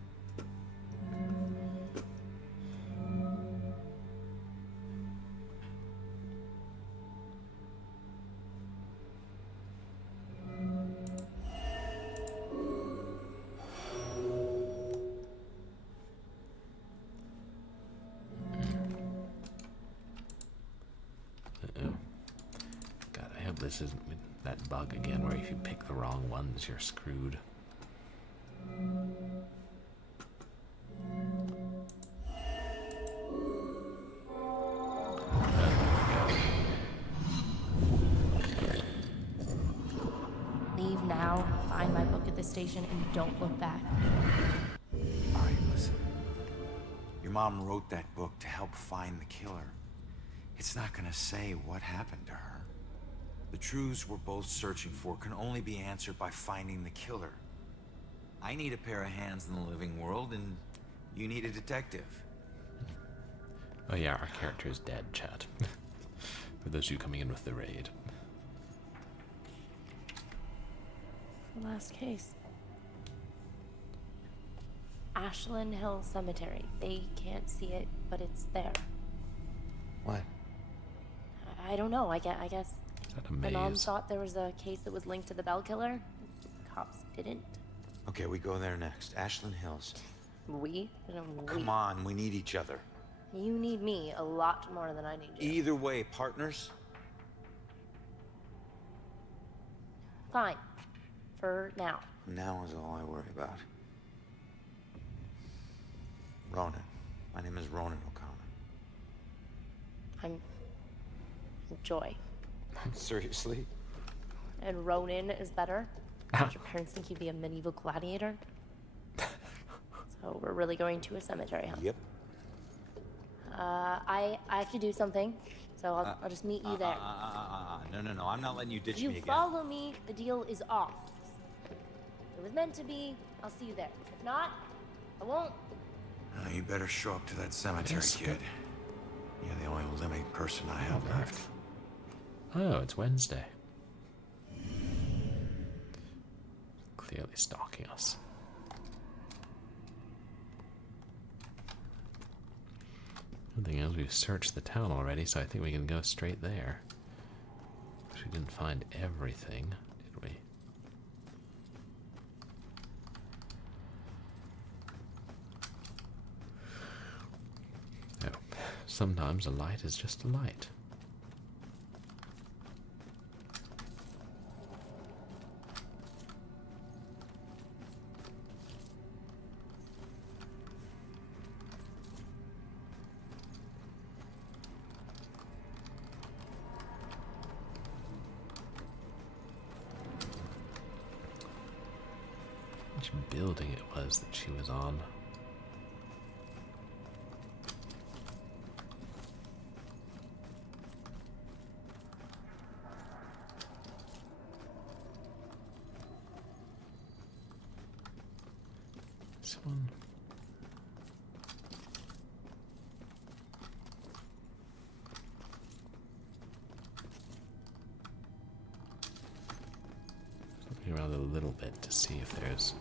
God, I hope this isn't that bug again where if you pick the wrong ones, you're screwed. Find my book at the station and don't look back. All right, listen. Your mom wrote that book to help find the killer. It's not gonna say what happened to her. The truths we're both searching for can only be answered by finding the killer. I need a pair of hands in the living world, and you need a detective. Oh yeah, our character is dead, chat. For those of you coming in with the raid. The last case. Ashland Hill Cemetery. They can't see it, but it's there. What? I don't know. I guess Is that a my mom maze? thought there was a case that was linked to the Bell Killer. Cops didn't. Okay, we go there next. Ashland Hills. We? No, we. Come on, we need each other. You need me a lot more than I need you. Either way, partners. Fine. For now. Now is all I worry about. Ronan. My name is Ronan O'Connor. I'm Joy. Seriously? And Ronan is better? Did your parents think you'd be a medieval gladiator? So we're really going to a cemetery, huh? Yep. I have to do something, so I'll just meet you there. No, I'm not letting you ditch You me again. follow me, the deal is off. If it was meant to be, I'll see you there. If not, I won't. You better show up to that cemetery, kid. You're the only living person I have left. Oh, it's Wednesday. Clearly stalking us. One thing is, we've searched the town already, so I think we can go straight there. We didn't find everything, did we? No. Sometimes a light is just a light. Which building it was that she was on. This one. Looking around a little bit to see if there's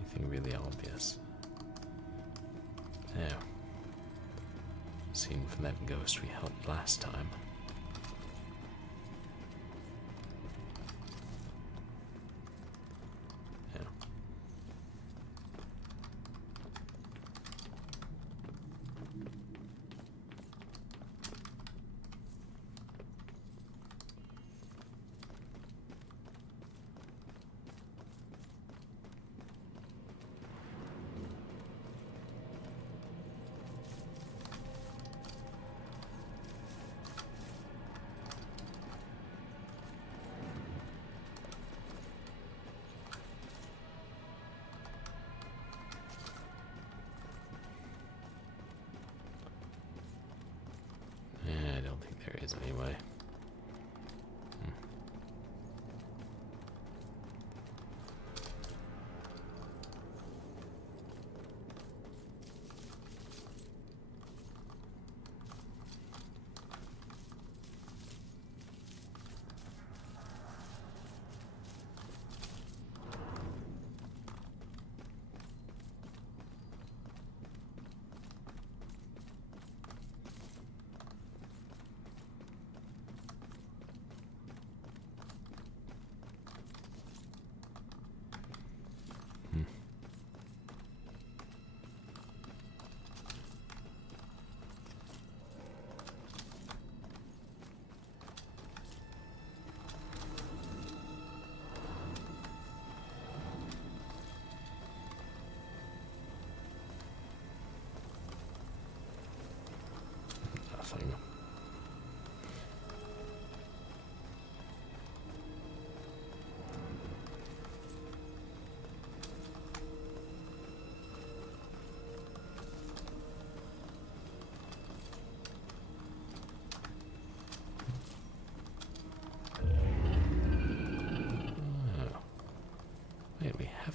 anything really obvious. Yeah. Seen from that ghost we helped last time. Yeah.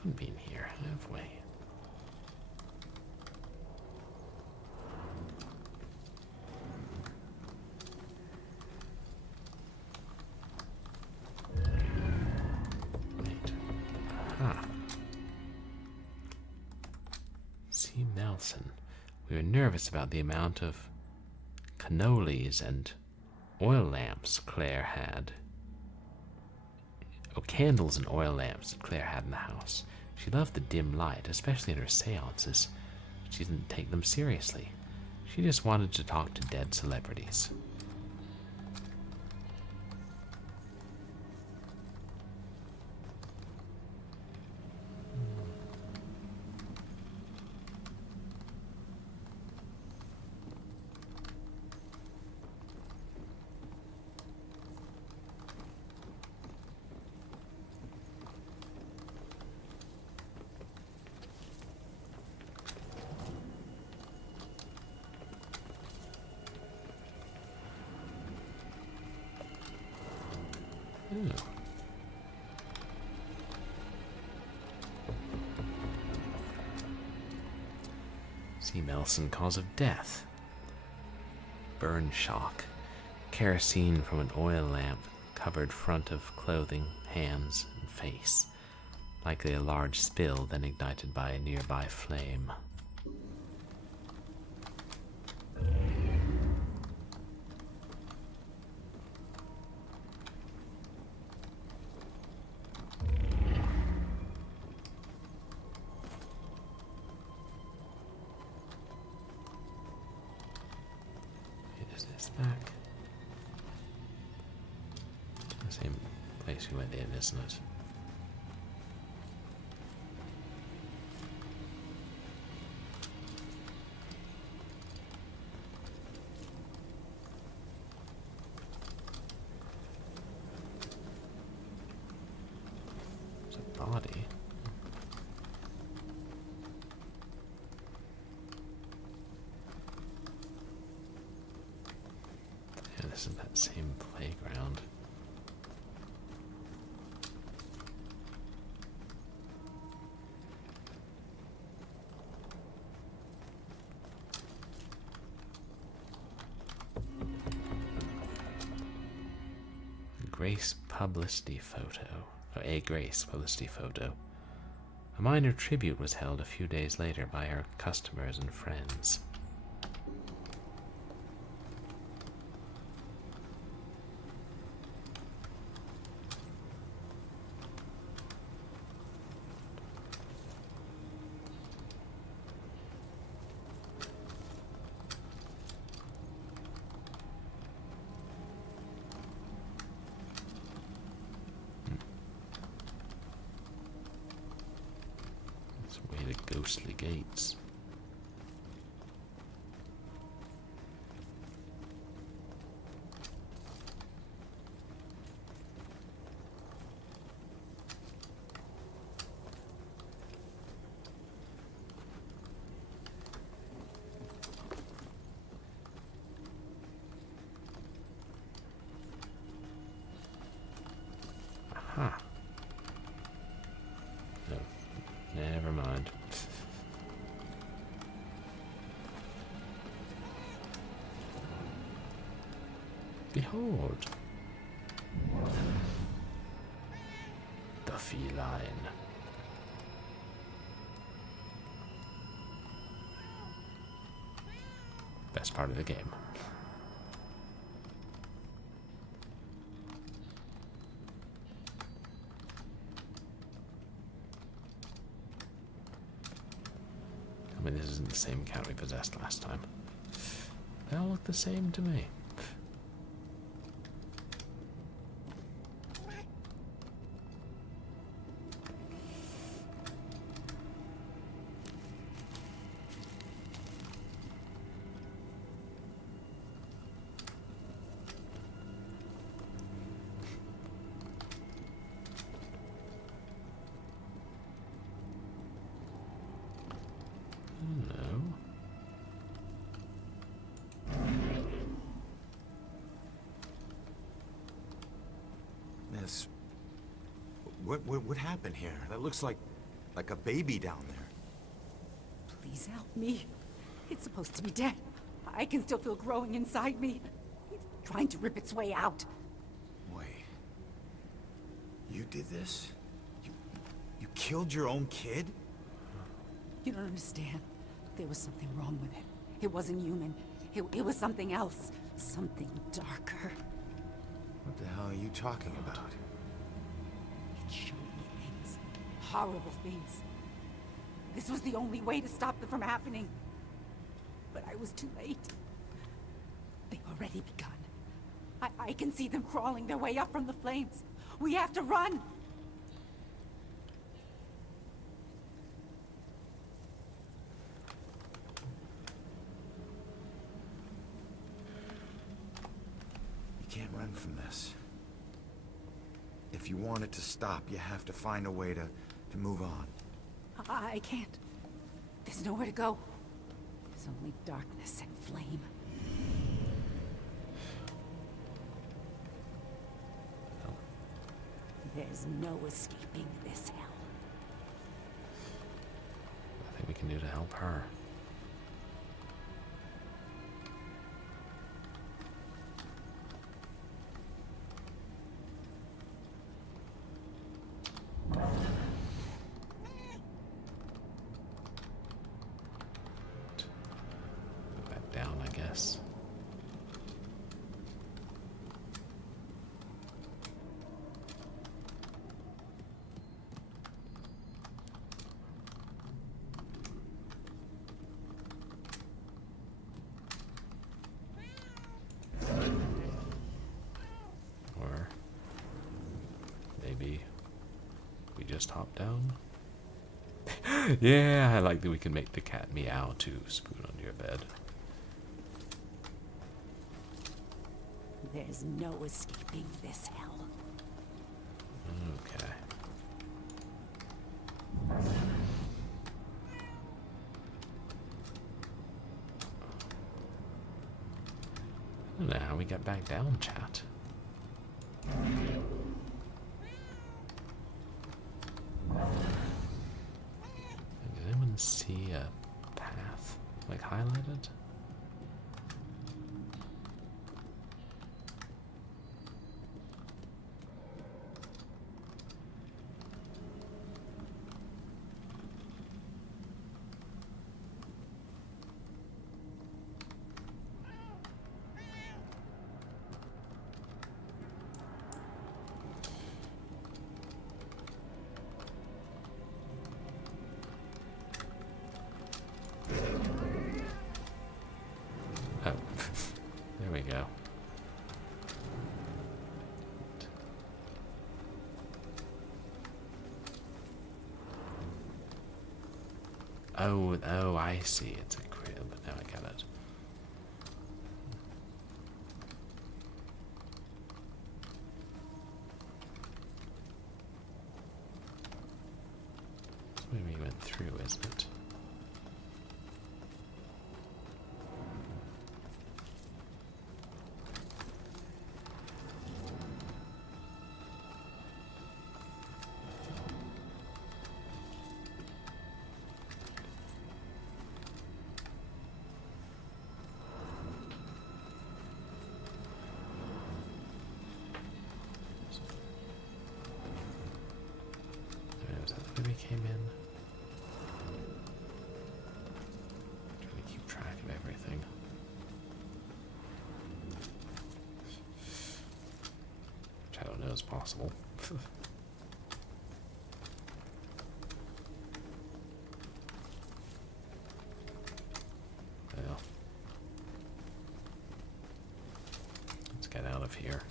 haven't been here, have we? Wait. Aha. See, Nelson. We were nervous about the amount of cannolis and oil lamps Claire had. Oh, candles and oil lamps that Claire had in the house. She loved the dim light, especially in her seances. She didn't take them seriously. She just wanted to talk to dead celebrities. Ooh. See, Nelson, cause of death. Burn shock. Kerosene from an oil lamp covered front of clothing, hands, and face. Likely a large spill, then ignited by a nearby flame. Is this back? The same place we went in, isn't it? There's a body. Yeah, this is that same playground. Grace publicity photo. Or a Grace publicity photo. A minor tribute was held a few days later by her customers and friends. Way to ghostly gates. Aha. No, never mind. Behold, the feline. Best part of the game. I mean, this isn't the same cat we possessed last time. They all look the same to me. No. Miss, what happened here? That looks like like a baby down there. Please help me. It's supposed to be dead. I can still feel growing inside me. It's trying to rip its way out. Wait. You did this? You killed your own kid? You don't understand. There was something wrong with it. It wasn't human. It was something else. Something darker. What the hell are you talking about? It showed me things. Horrible things. This was the only way to stop them from happening. But I was too late. They've already begun. I can see them crawling their way up from the flames. We have to run! You can't run from this. If you want it to stop, you have to find a way to move on. I can't. There's nowhere to go. There's only darkness and flame. There's no escaping this hell. I think we can do to help her. Put that down, I guess. Or maybe we just hop down. Yeah, I like that we can make the cat meow to spoon under your bed. There's no escaping this hell. Okay. I don't know how we get back down, chat. Did anyone see a path, like highlighted? Oh, there we go. Oh, I see. It's a crib. Now I get it. That's where we went through, isn't it? Was that the way we came in? Trying to keep track of everything. Which I don't know is possible. Well, let's get out of here.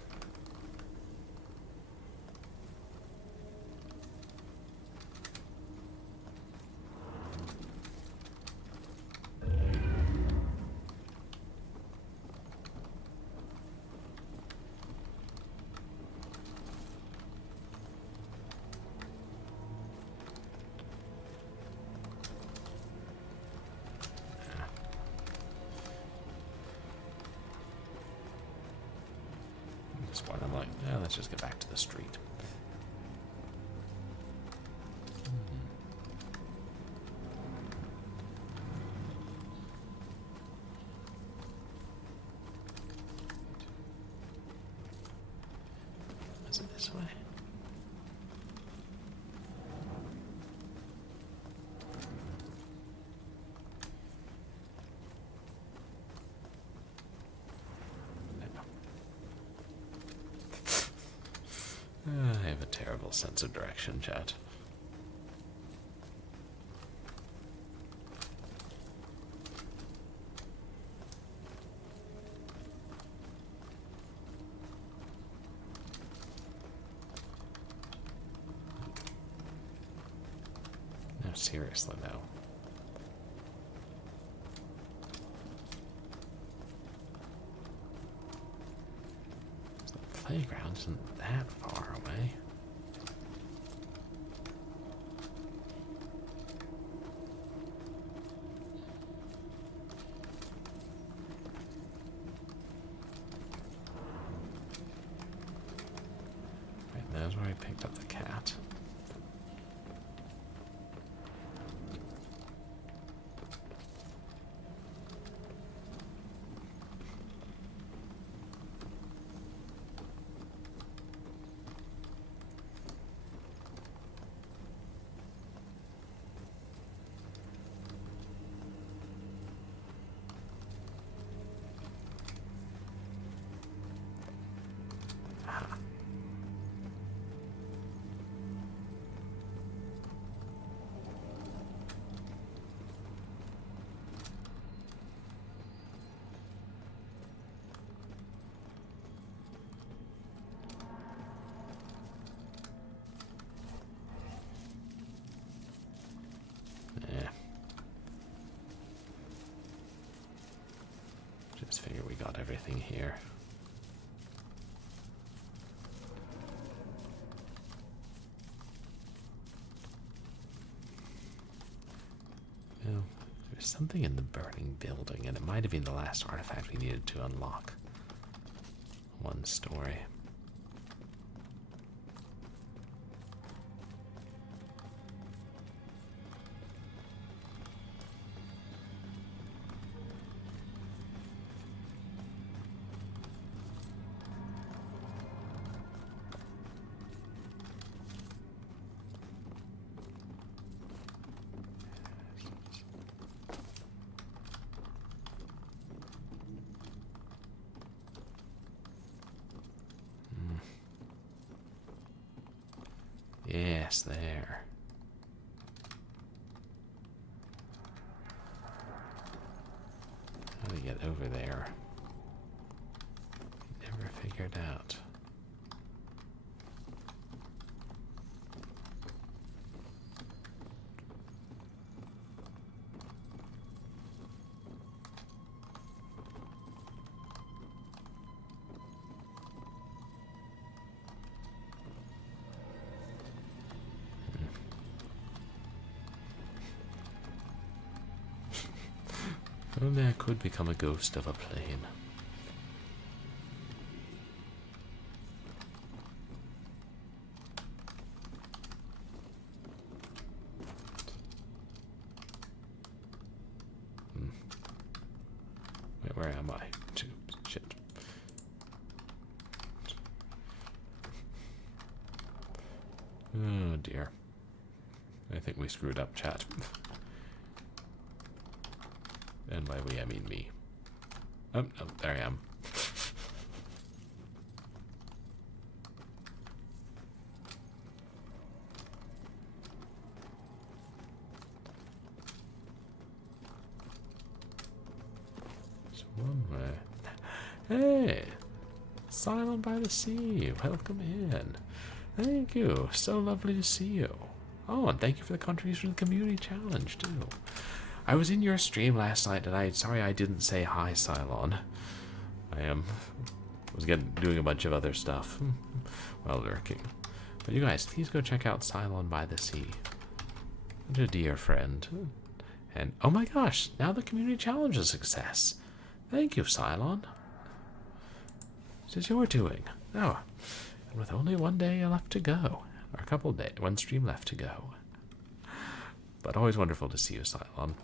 At this point, I'm like, yeah, let's just get back to the street. Is it this way? I have a terrible sense of direction, chat. No, seriously, no. The playground isn't that far away. Right, there's where I picked up the cat. Just figure we got everything here. Oh, there's something in the burning building, and it might have been the last artifact we needed to unlock. One story. Yes, there. How to get over there? Never figured out. Only I could become a ghost of a plane. Wait, where am I? Shit. Oh dear. I think we screwed up, chat. And by we, I mean me. Oh, there I am. It's one way. Hey! Salem by the Sea, welcome in. Thank you, so lovely to see you. Oh, and thank you for the contribution to the community challenge, too. I was in your stream last night, and sorry I didn't say hi, Cylon. Was doing a bunch of other stuff while lurking. But you guys, please go check out Cylon by the Sea. Such a dear friend. And oh my gosh, now the community challenge is a success. Thank you, Cylon. This is your doing. Oh, and with only one day left to go, or a couple days, one stream left to go. But always wonderful to see you, Salem.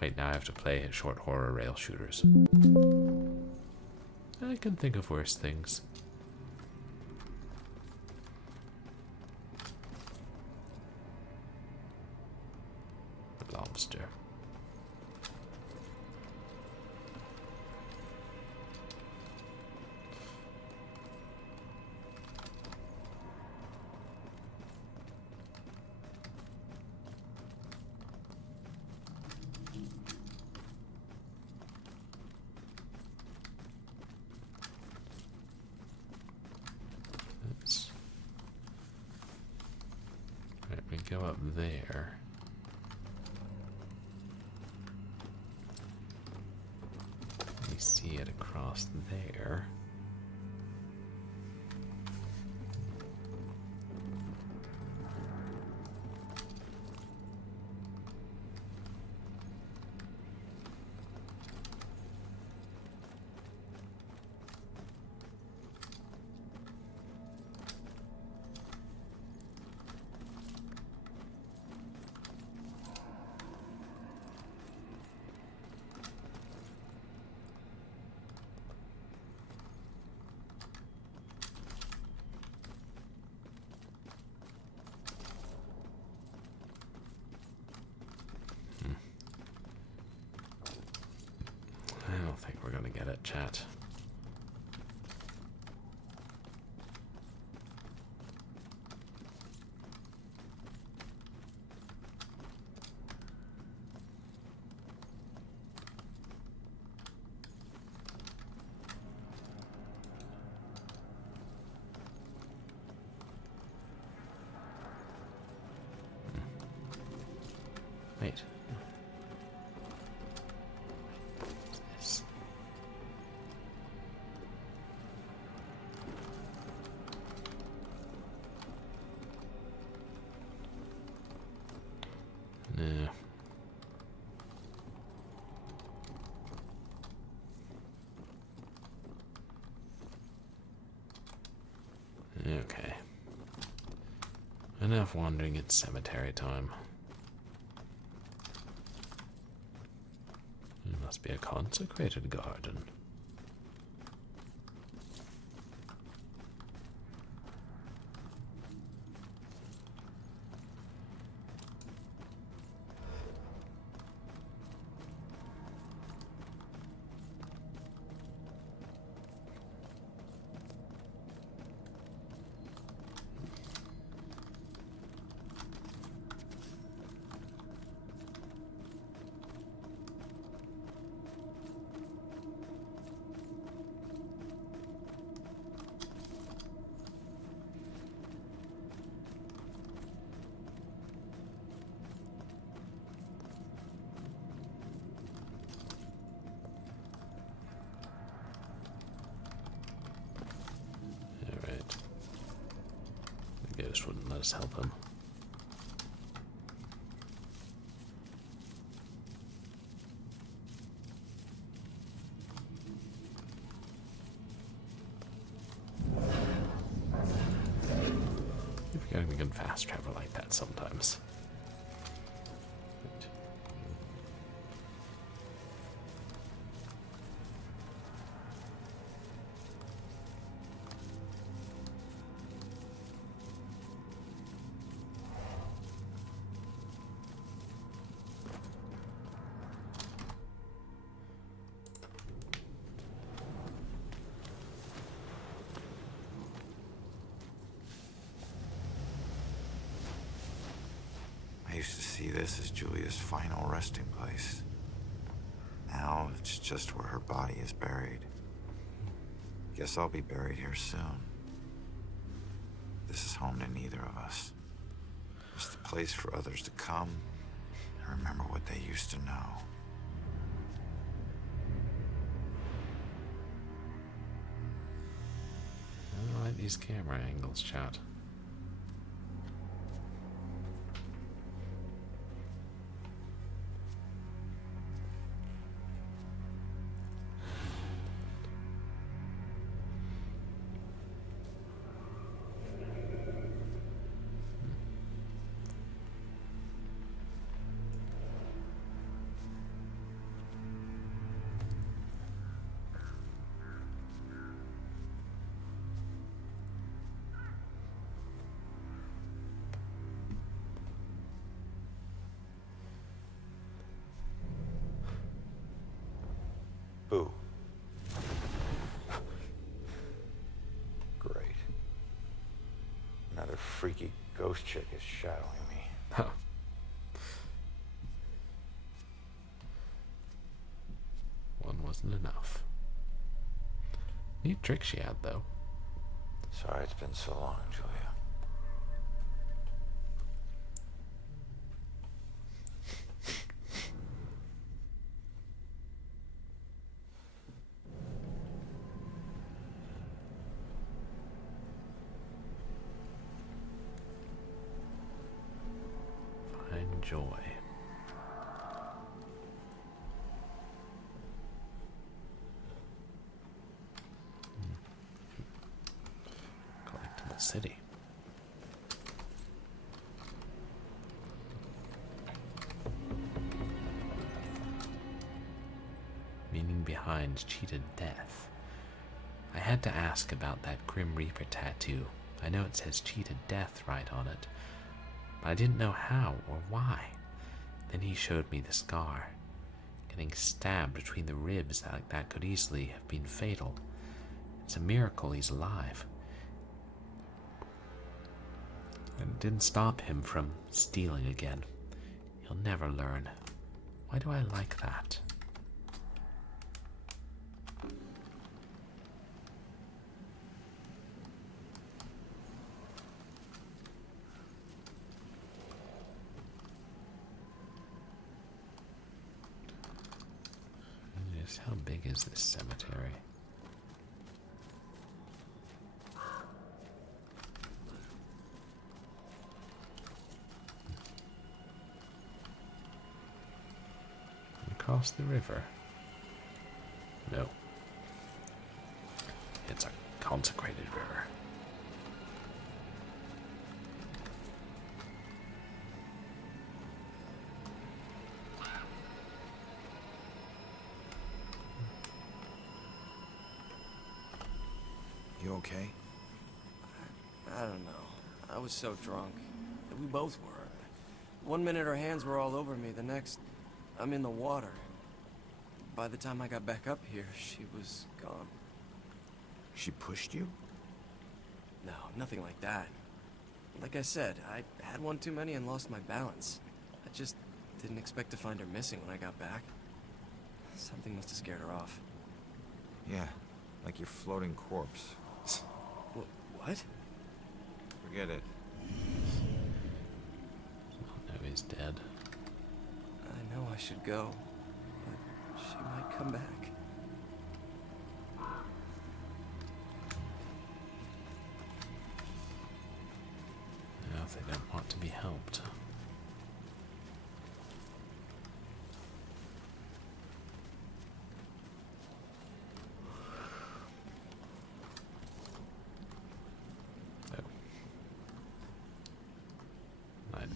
Wait, now I have to play short horror rail shooters. I can think of worse things. Lobster. Oops. Right, we go up there. We see it across there. I don't think we're gonna get it, chat. Wait. What's this? No. Okay. Enough wandering, it's cemetery time. It must be a consecrated garden. Alright. The ghost wouldn't let us help him. I forget we can fast travel like that sometimes. I used to see this as Julia's final resting place. Now it's just where her body is buried. Guess I'll be buried here soon. This is home to neither of us. It's the place for others to come and remember what they used to know. I like these camera angles, chat. Another freaky ghost chick is shadowing me. Huh. One wasn't enough. Neat trick she had, though. Sorry it's been so long, Julia. Find joy. Collectible city. Meaning behind cheated death. I had to ask about that Grim Reaper tattoo. I know it says cheated death right on it, but I didn't know how or why. Then he showed me the scar. Getting stabbed between the ribs that could easily have been fatal. It's a miracle he's alive. And it didn't stop him from stealing again. He'll never learn. Why do I like that? Just how big is this cemetery? Across the river? No. It's a consecrated river. You okay? I don't know. I was so drunk. We both were. One minute her hands were all over me, the next, I'm in the water. By the time I got back up here, she was gone. She pushed you? No, nothing like that. Like I said, I had one too many and lost my balance. I just didn't expect to find her missing when I got back. Something must have scared her off. Yeah, like your floating corpse. What? Forget it. Now he's dead. I know I should go, but she might come back. Now if they don't want to be helped.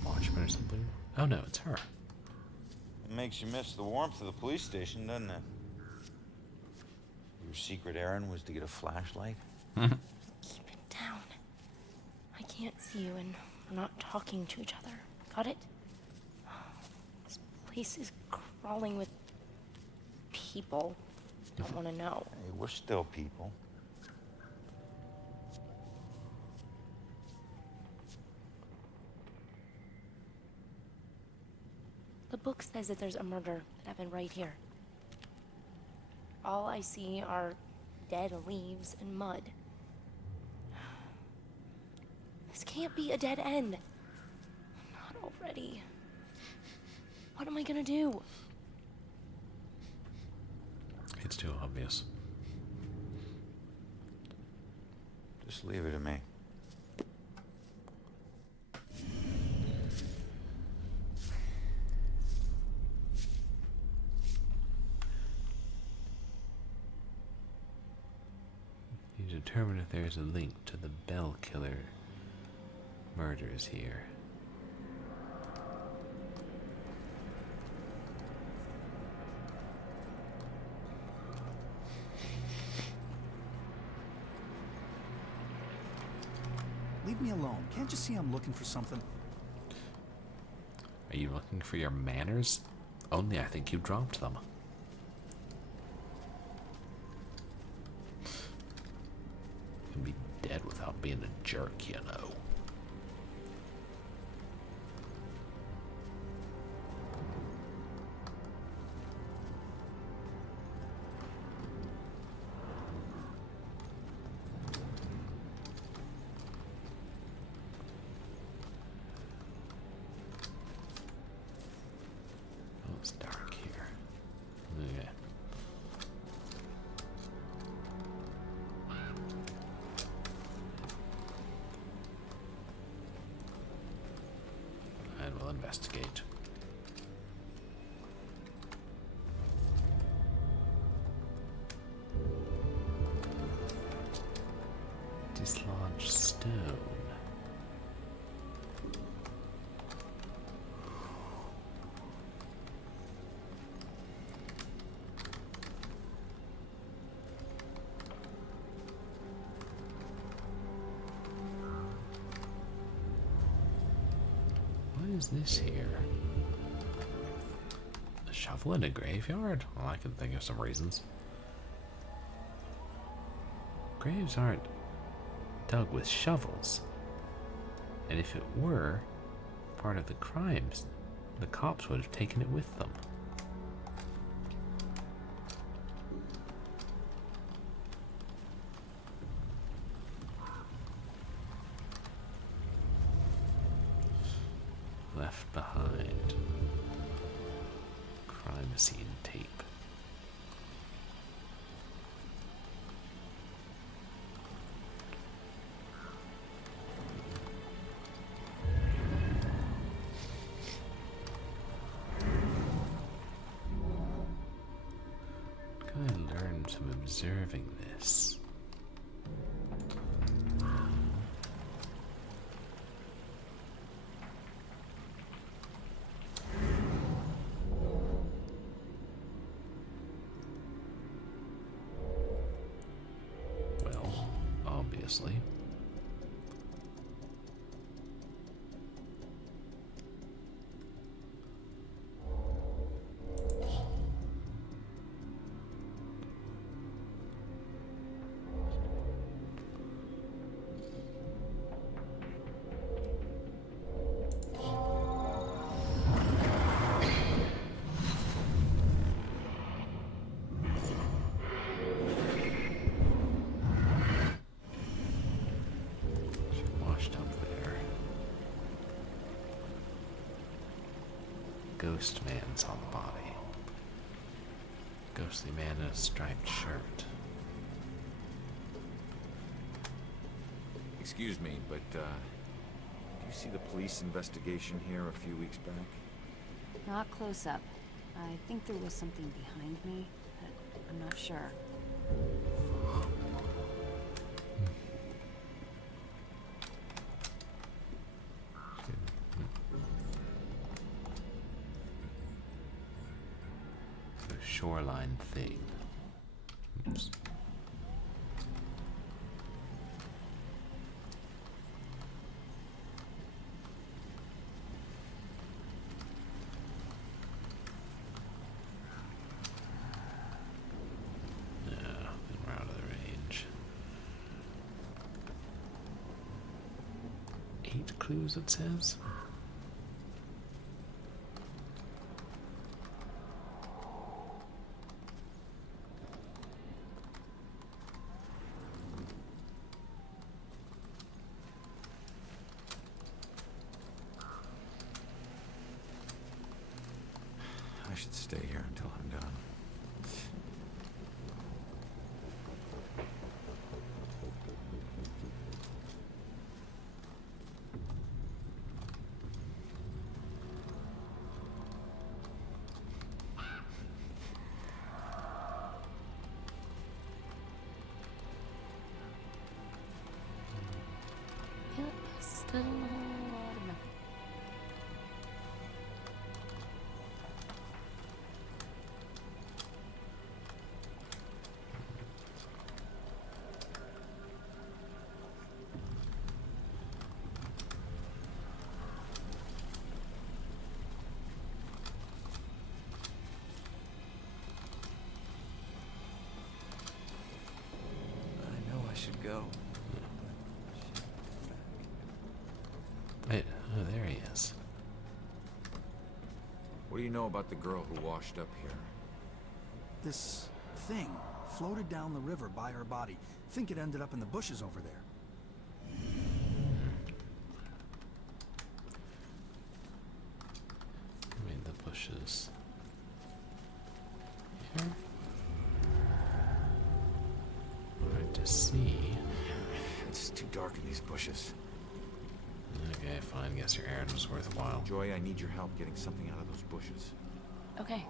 Watchman or something? Oh no, it's her. It makes you miss the warmth of the police station, doesn't it? Your secret errand was to get a flashlight? Keep it down. I can't see you and we're not talking to each other. Got it? This place is crawling with people. Don't want to know. Hey, we're still people. The book says that there's a murder that happened right here. All I see are dead leaves and mud. This can't be a dead end. Not already. What am I gonna do? It's too obvious. Just leave it to me. You determine if there's a link to the Bell Killer murders here. Leave me alone. Can't you see I'm looking for something? Are you looking for your manners? Only I think you dropped them. You can be dead without being a jerk, you know. investigate. Dislodged stone. What is this here? A shovel in a graveyard? Well, I can think of some reasons. Graves aren't dug with shovels. And if it were part of the crimes, the cops would have taken it with them. Left behind. Crime scene tape. Can I learn from observing this? Well, obviously. Washed up there. Ghost man saw the body. Ghostly man in a striped shirt. Excuse me, but, did you see the police investigation here a few weeks back? Not close up. I think there was something behind me, but I'm not sure. The shoreline thing. Oops. We're out of the range. 8 clues, it says. I should stay here until I'm done. Yep, still a whole lot of nothing. I know I should go. Wait, oh, there he is. What do you know about the girl who washed up here? This thing floated down the river by her body. Think it ended up in the bushes over there. I mean, the bushes. Here? Hard to see. It's too dark in these bushes. Okay, fine. Guess your errand was worthwhile. Joy, I need your help getting something out of those bushes. Okay.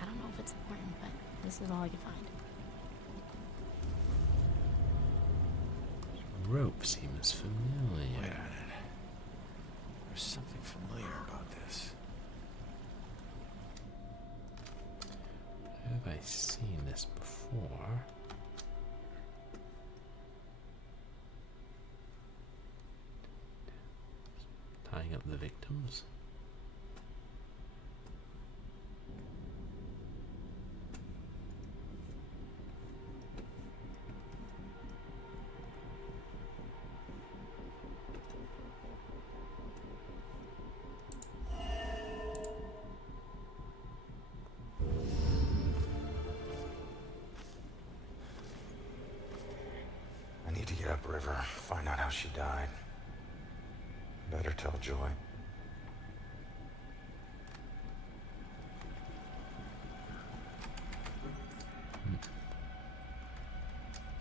I don't know if it's important, but this is all I could find. Rope seems familiar. Wait a minute. There's something familiar about this. Have I seen this before? Tying up the victims? I need to get upriver, find out how she died. Better tell Joy.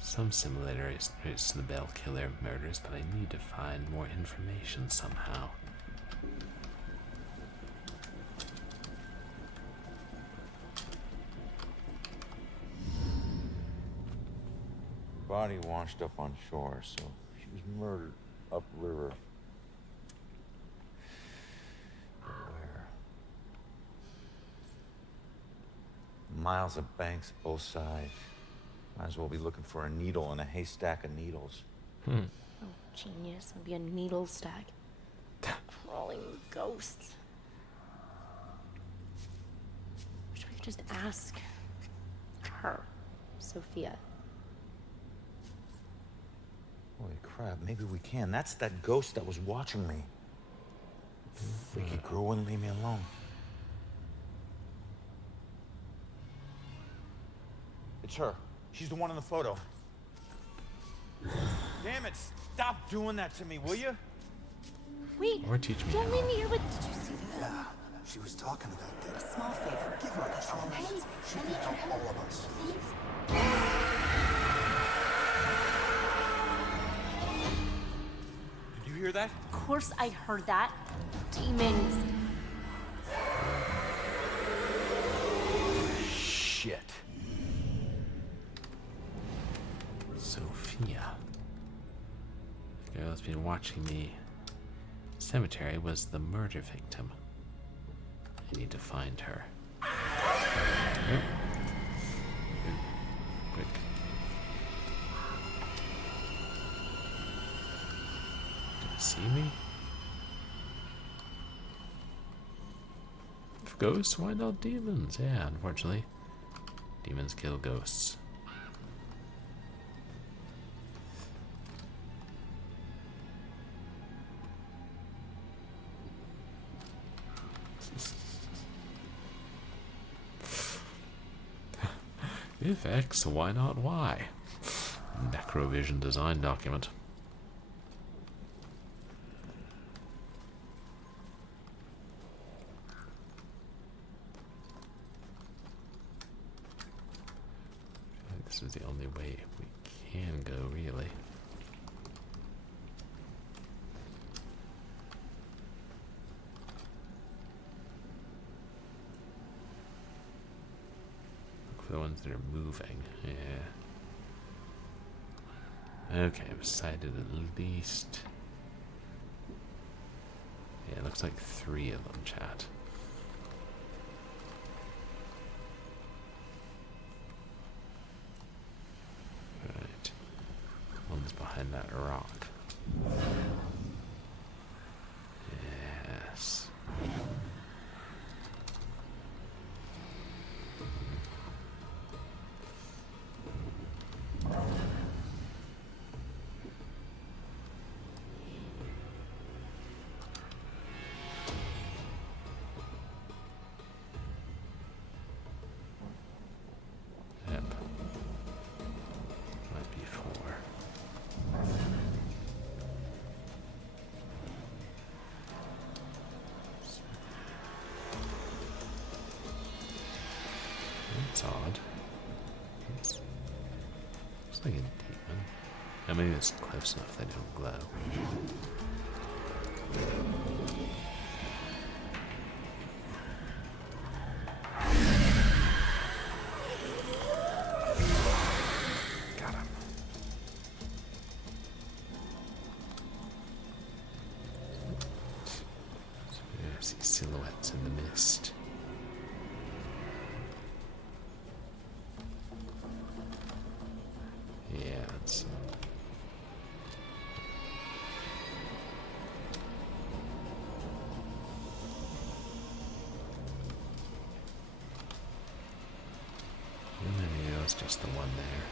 Some similarities to the Bell Killer murders, but I need to find more information somehow. Body washed up on shore, so she was murdered upriver. But where? Miles of banks both sides. Might as well be looking for a needle in a haystack of needles. Oh, genius. It would be a needle stack. Crawling ghosts. Wish we could just ask her, Sophia. Holy crap, maybe we can. That's that ghost that was watching me. Freaky girl wouldn't leave me alone. It's her. She's the one in the photo. Damn it, stop doing that to me, will you? Wait, or teach me. Don't leave me here with... Did you see that? Yeah, she was talking about that. A small favor. Give her a chance. She can help all of us. Did you hear that? Of course I heard that. Demons. Shit. Sophia. The girl that's been watching the cemetery was the murder victim. I need to find her. Oh. Quick. Did you see me? If ghosts, why not demons? Yeah, unfortunately, demons kill ghosts. If X, why not Y? Necrovision design document. I think this is the only way we can go, really. The ones that are moving, yeah. Okay, I've sighted at least. Yeah, it looks like 3 of them, chat. Right. One's behind that rock. Yes. Yep. Might be 4. Looks like a demon. I mean, it's close enough they don't glow. Got him. So I see silhouettes in the mist. Yeah, it's maybe it was just the one there.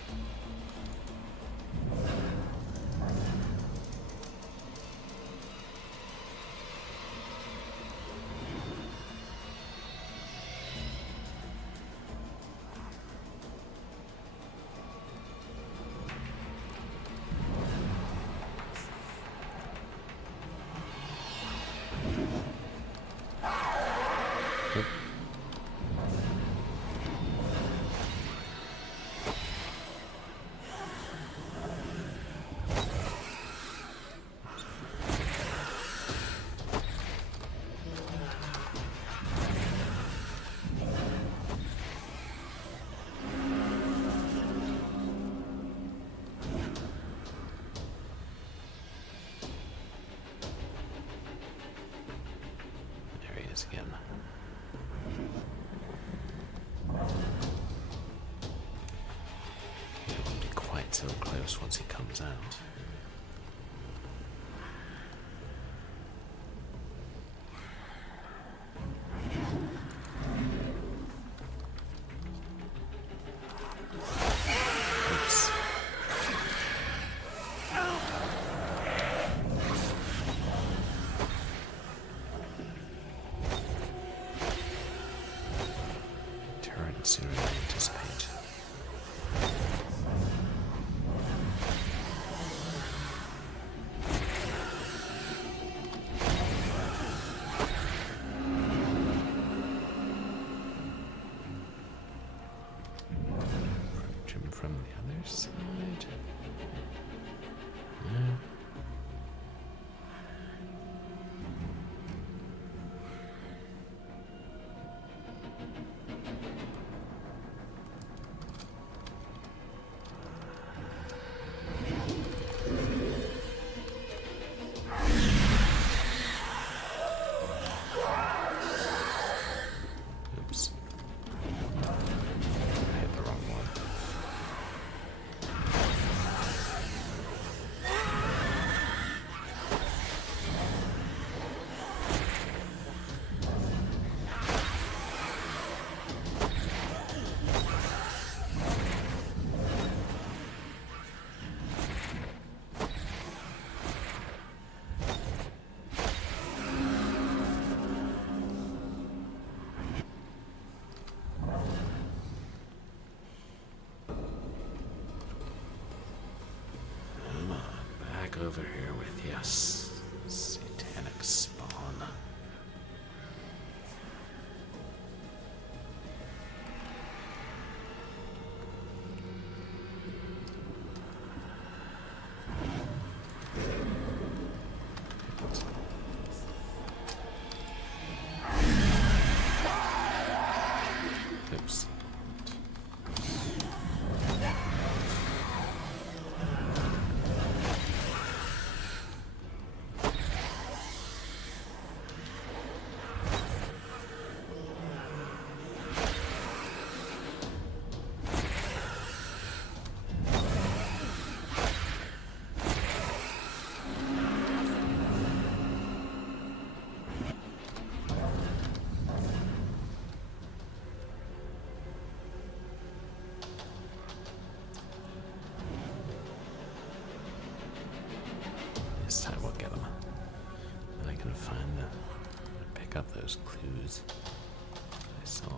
Again. He won't be quite so close once he comes out. Oops. Sooner than I anticipate. Approach him from the other side. Yeah. Oops. I hit the wrong one. Come on, back over here with you, satanic spawn. Oops. This time we'll get them. And I can find pick up those clues I saw.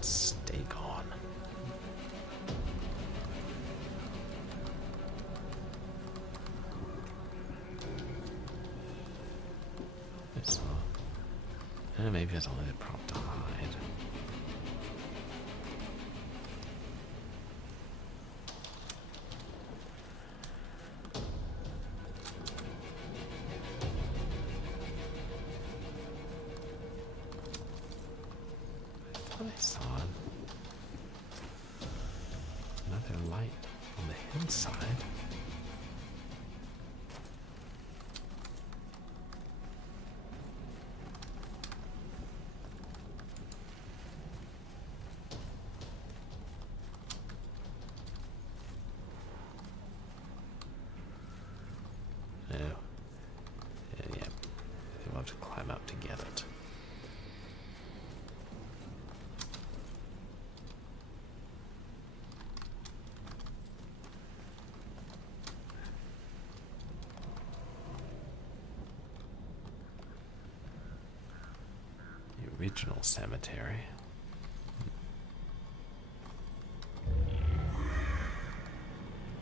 Stay gone. Maybe it's only the prompt to hide. I thought I saw another light on the hillside. To climb up to get it. The original cemetery.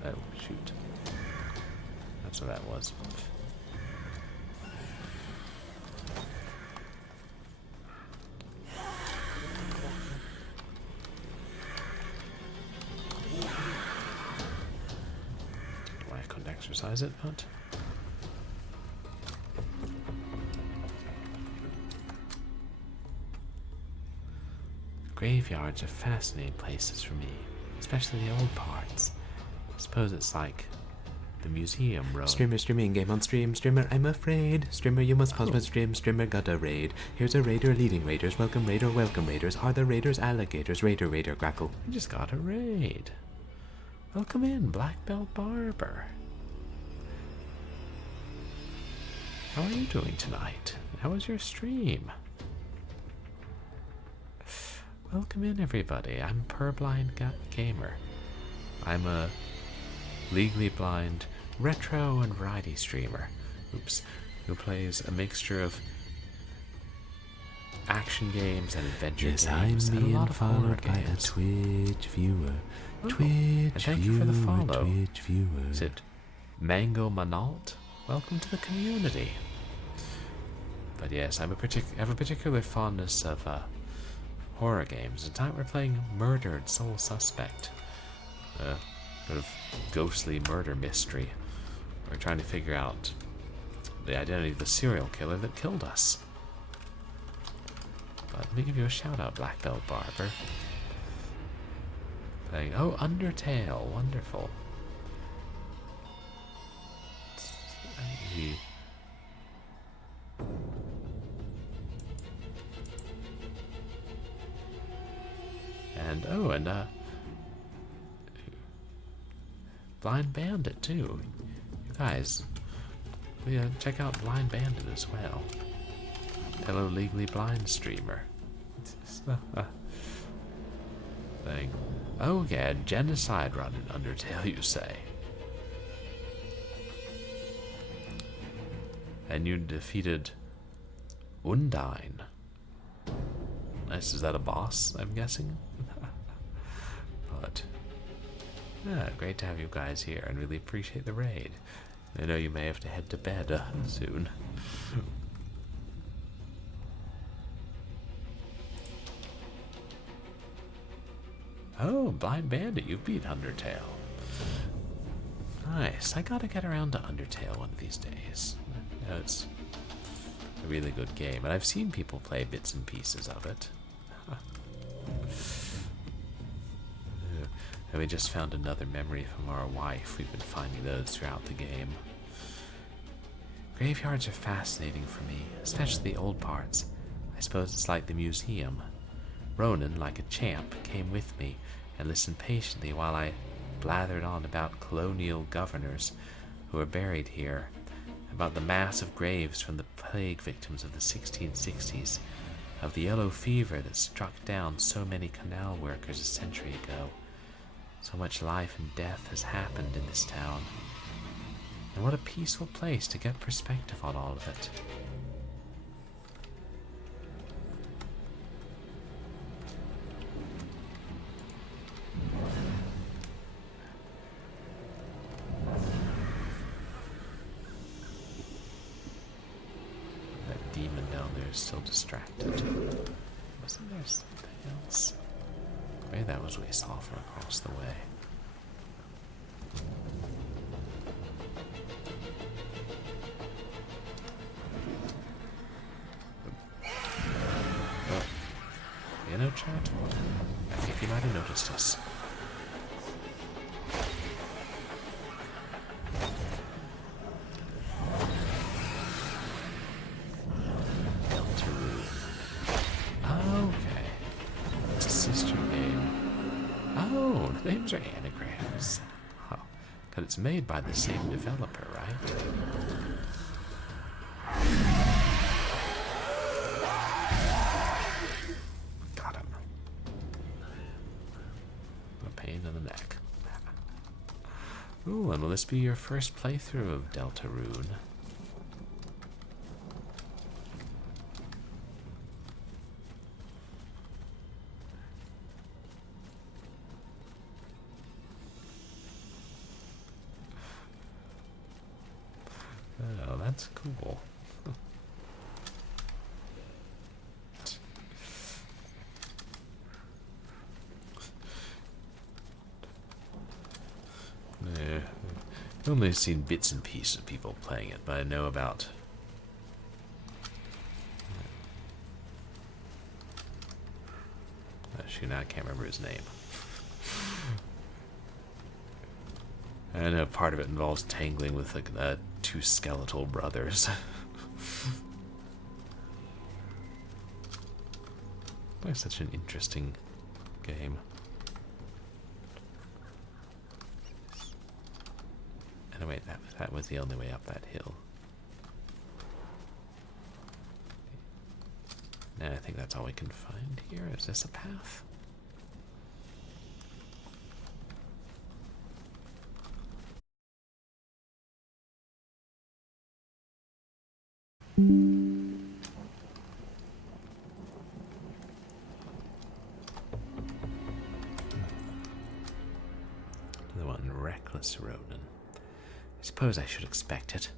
Oh, shoot. That's what that was. Exercise it, but graveyards are fascinating places for me, especially the old parts. I suppose it's like the museum road. Streamer streaming game on stream. Streamer, I'm afraid. Streamer, you must pause my stream. Streamer got a raid. Here's a raider leading raiders. Welcome raider, welcome raiders. Are the raiders alligators? Raider, raider, crackle. I just got a raid. Welcome in, Black Belt Barber. How are you doing tonight? How was your stream? Welcome in, everybody. I'm Purblind Gamer. I'm a legally blind retro and variety streamer. Who plays a mixture of action games and adventure games and a lot of horror games. A Twitch viewer. And thank you for the follow. Is it Mango Manalt? Welcome to the community. But yes, I have a particular fondness of horror games. Tonight we're playing Murdered Sole Suspect. Sort of ghostly murder mystery. We're trying to figure out the identity of the serial killer that killed us. But let me give you a shout out, Black Belt Barber. Playing, oh, Undertale, wonderful. And oh, and Blind Bandit too. You guys, check out Blind Bandit as well. Hello, legally blind streamer. Thing. Oh yeah, genocide run in Undertale, you say? And you defeated Undine. Nice. Is that a boss, I'm guessing? But yeah, great to have you guys here and really appreciate the raid. I know you may have to head to bed soon. Oh, Blind Bandit, you beat Undertale. Nice. I gotta get around to Undertale one of these days. You know, it's a really good game, and I've seen people play bits and pieces of it. And we just found another memory from our wife. We've been finding those throughout the game. Graveyards are fascinating for me, especially the old parts. I suppose it's like the museum. Ronan, like a champ, came with me and listened patiently while I blathered on about colonial governors who were buried here, about the mass of graves from the plague victims of the 1660s, of the yellow fever that struck down so many canal workers a century ago. So much life and death has happened in this town. And what a peaceful place to get perspective on all of it. demon down there is still distracted. Wasn't there something else? Maybe that was way softer across the way. Oh. You know, chat? I think you might have noticed us. Names are anagrams. Oh, because it's made by the same developer, right? Got him. A pain in the neck. Ooh, and will this be your first playthrough of Deltarune? Oh, that's cool. Yeah, I've only seen bits and pieces of people playing it, but I know about. Actually, now I can't remember his name. I know part of it involves tangling with like two skeletal brothers. It's such an interesting game. And wait, that was the only way up that hill. And I think that's all we can find here. Is this a path? The one reckless Ronan. I suppose I should expect it.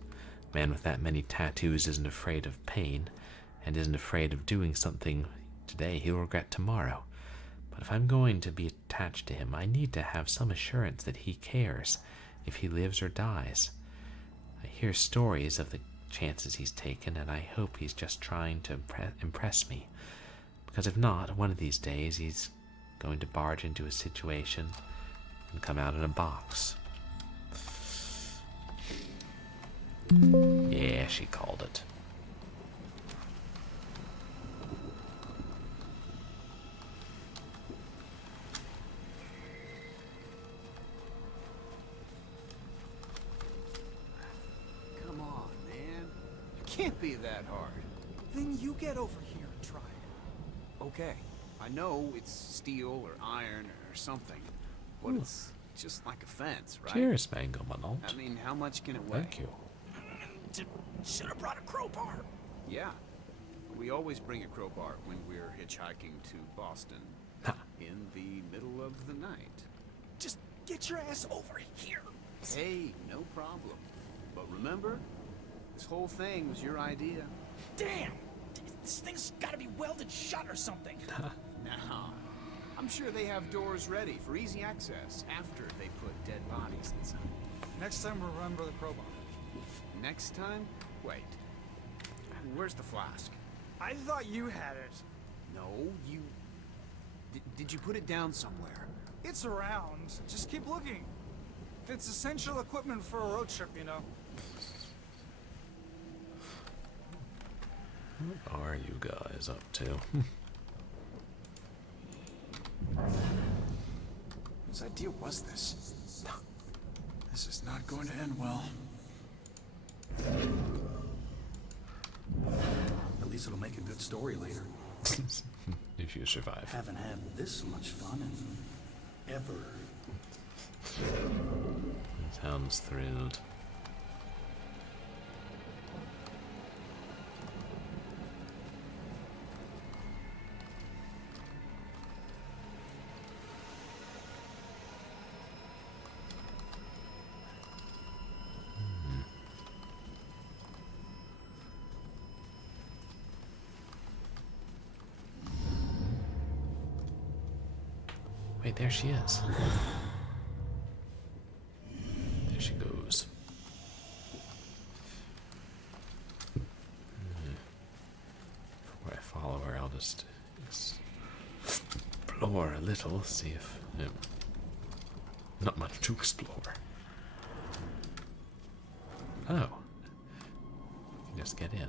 A man with that many tattoos isn't afraid of pain, and isn't afraid of doing something today he'll regret tomorrow. But if I'm going to be attached to him, I need to have some assurance that he cares if he lives or dies. I hear stories of the chances he's taken, and I hope he's just trying to impress me. Because if not, one of these days he's going to barge into a situation and come out in a box. Yeah, she called it. Come on, man. It can't be that hard. Then you get over here and try it. Okay, I know it's steel or iron or something, but it's just like a fence, right? Cheers, Mango Manalt. I mean, how much can it weigh? Thank you. Should have brought a crowbar. Yeah, we always bring a crowbar when we're hitchhiking to Boston in the middle of the night. Just get your ass over here. Hey, no problem. But remember, this whole thing was your idea. Damn! This thing's gotta be welded shut or something. Nah, I'm sure they have doors ready for easy access after they put dead bodies inside. Next time, remember the crowbar. Next time? Wait. Where's the flask? I thought you had it. No, you... Did you put it down somewhere? It's around. Just keep looking. It's essential equipment for a road trip, you know. What are you guys up to? Whose idea was this? This is not going to end well. At least it'll make a good story later. If you survive. Haven't had this much fun in ever. Sounds thrilled. Wait, there she is. There she goes. Before I follow her, I'll just explore a little, see if... not much to explore. Oh. You can just get in.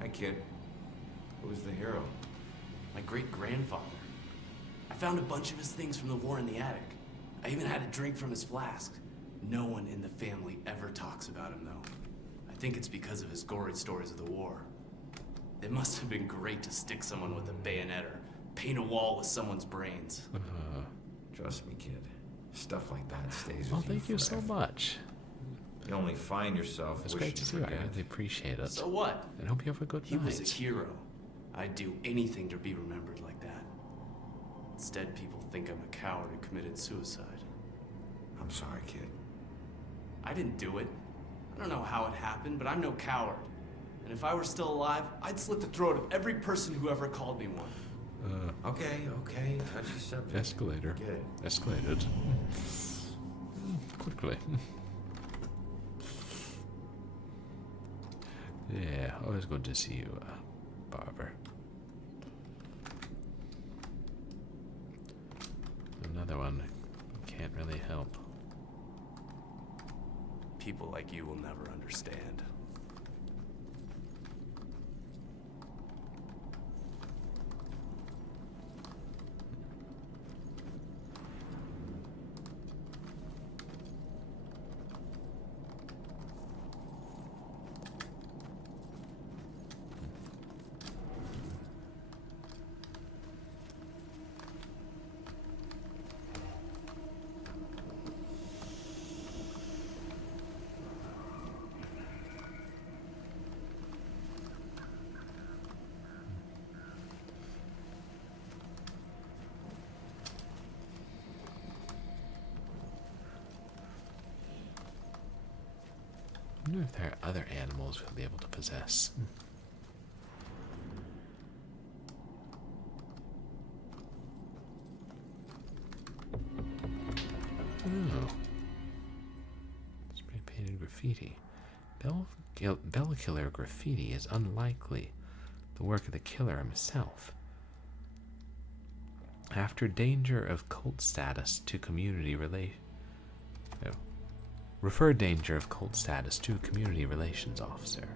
Hi, kid. Who's the hero? My great-grandfather. I found a bunch of his things from the war in the attic. I even had a drink from his flask. No one in the family ever talks about him, though. I think it's because of his gory stories of the war. It must have been great to stick someone with a bayonet or paint a wall with someone's brains. Trust me, kid. Stuff like that stays Well, with you thank you so forever. much. You only find yourself It's wishing great to to see you. I forget. really appreciate it. So what? And hope you have a good He night. was a hero. I'd do anything to be remembered like that. Instead, people think I'm a coward who committed suicide. I'm sorry, kid. I didn't do it. I don't know how it happened, but I'm no coward. And if I were still alive, I'd slit the throat of every person who ever called me one. Okay. Touchy subject. Escalator. Good. Escalated. Quickly. Yeah, always good to see you, Barber. Another one. Can't really help. People like you will never understand. I wonder if there are other animals we'll be able to possess. Oh. Spray painted graffiti. Bell Killer graffiti is unlikely the work of the killer himself. After danger of cult status to community refer danger of cult status to community relations officer.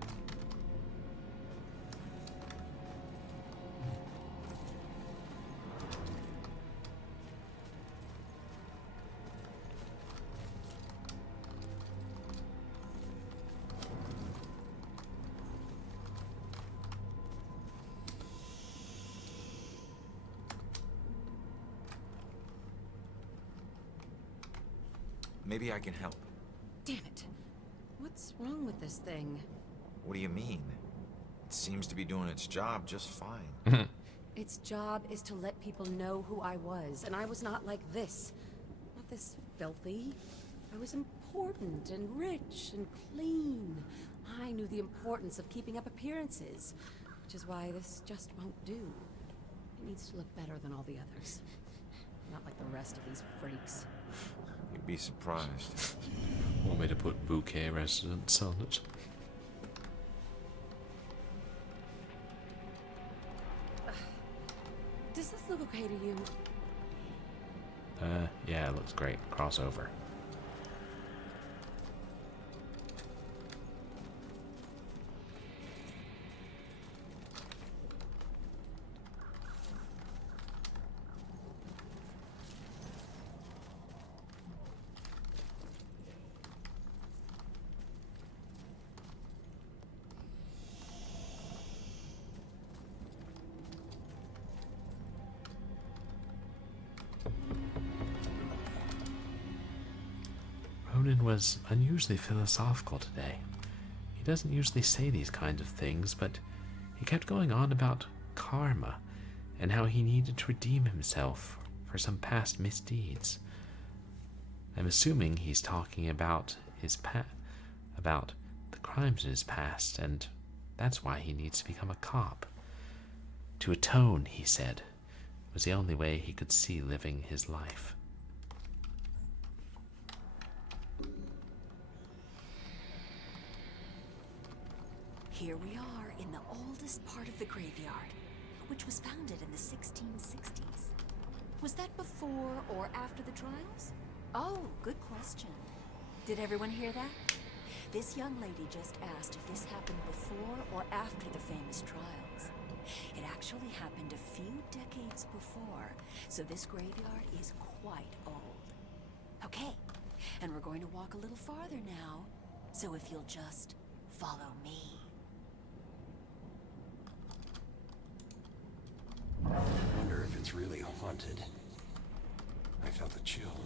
Maybe I can help. Damn it. What's wrong with this thing? What do you mean? It seems to be doing its job just fine. Its job is to let people know who I was, and I was not like this. Not this filthy. I was important and rich and clean. I knew the importance of keeping up appearances, which is why this just won't do. It needs to look better than all the others. Not like the rest of these freaks. You'd be surprised. Want me to put bouquet residence on it? Does this look okay to you? Yeah, it looks great. Crossover. Ronan was unusually philosophical today. He doesn't usually say these kinds of things, but he kept going on about karma and how he needed to redeem himself for some past misdeeds. I'm assuming he's talking about about the crimes in his past, and that's why he needs to become a cop. To atone, he said, was the only way he could see living his life. Here we are in the oldest part of the graveyard, which was founded in the 1660s. Was that before or after the trials? Oh, good question. Did everyone hear that? This young lady just asked if this happened before or after the famous trials. It actually happened a few decades before, so this graveyard is quite old. Okay, and we're going to walk a little farther now, so if you'll just follow me. Wonder if it's really haunted. I felt a chill.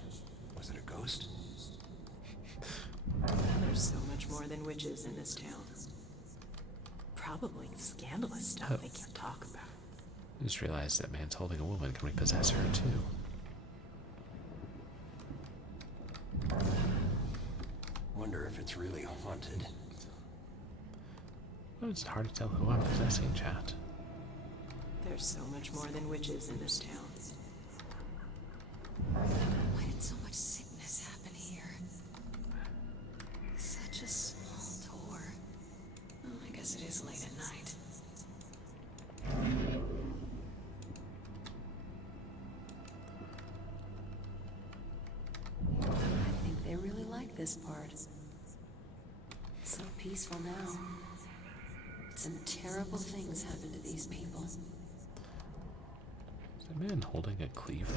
Was it a ghost? There's so much more than witches in this town. Probably scandalous stuff they can't talk about. I just realized that man's holding a woman. Can we possess her too? Wonder if it's really haunted. Well, it's hard to tell who I'm possessing, chat. There's so much more than witches in this town. Why did so much sickness happen here? Such a small door. Oh, I guess it is late at night. I think they really like this part. So peaceful now. Some terrible things happen to these people. Is that man holding a cleaver?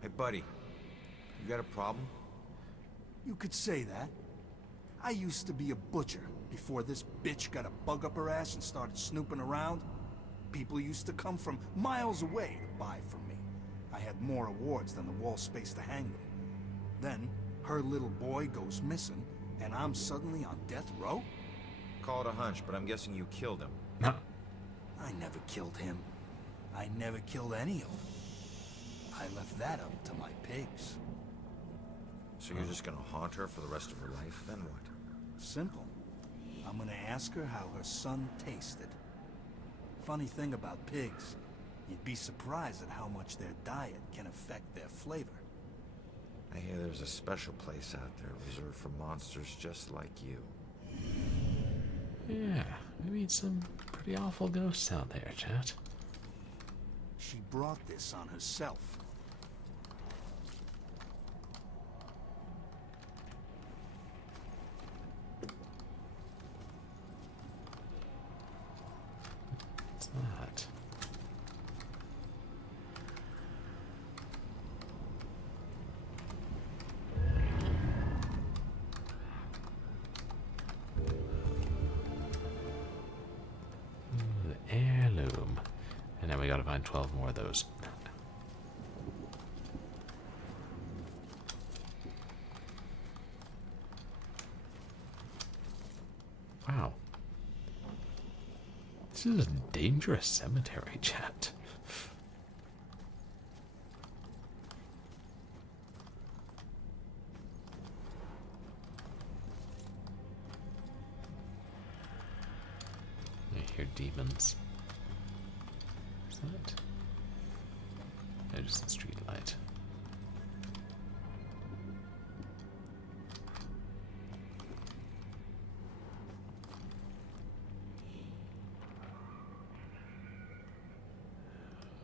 Hey, buddy. You got a problem? You could say that. I used to be a butcher before this bitch got a bug up her ass and started snooping around. People used to come from miles away to buy from me. I had more awards than the wall space to hang them. Then, her little boy goes missing, and I'm suddenly on death row? Call it a hunch, but I'm guessing you killed him. No. I never killed him. I never killed any of them. I left that up to my pigs. So you're just gonna haunt her for the rest of her life, then what? Simple. I'm gonna ask her how her son tasted. Funny thing about pigs, you'd be surprised at how much their diet can affect their flavor. I hear there's a special place out there reserved for monsters just like you. Yeah, we meet some pretty awful ghosts out there, chat. She brought this on herself. What's that? The heirloom. And now we gotta find 12 more of those. Wow. This is a dangerous cemetery, chat. I hear demons. What's that? They're just a street light.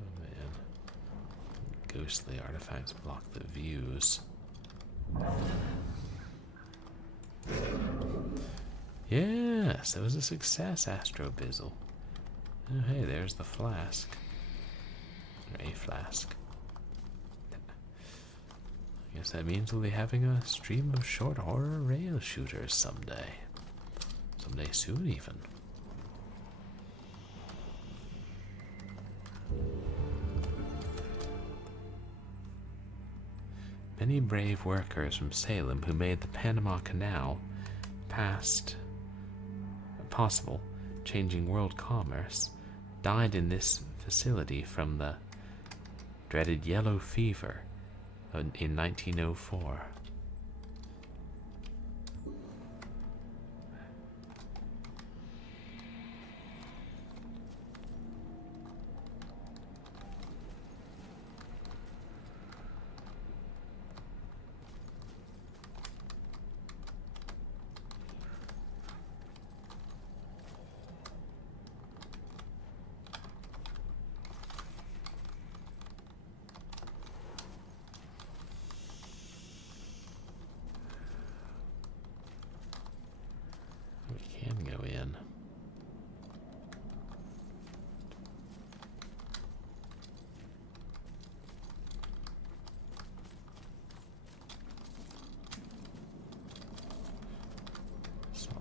Oh man. Ghostly artifacts block the views. Yes, that was a success, Astro Bizzle. Oh, hey, there's the flask. Or a flask. I guess that means we'll be having a stream of short horror rail shooters someday. Someday soon, even. Many brave workers from Salem who made the Panama Canal passed possible, changing world commerce, died in this facility from the dreaded yellow fever in 1904.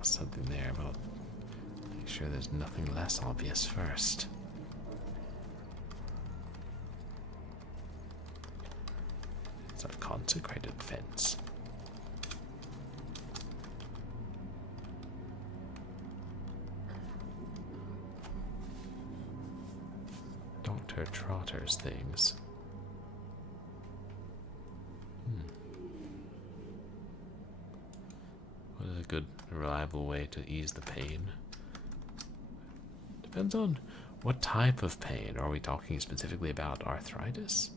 Something there, but make sure there's nothing less obvious first. It's a consecrated fence. Dr. Trotter's things. What is a good, reliable way to ease the pain? Depends on what type of pain. Are we talking specifically about arthritis?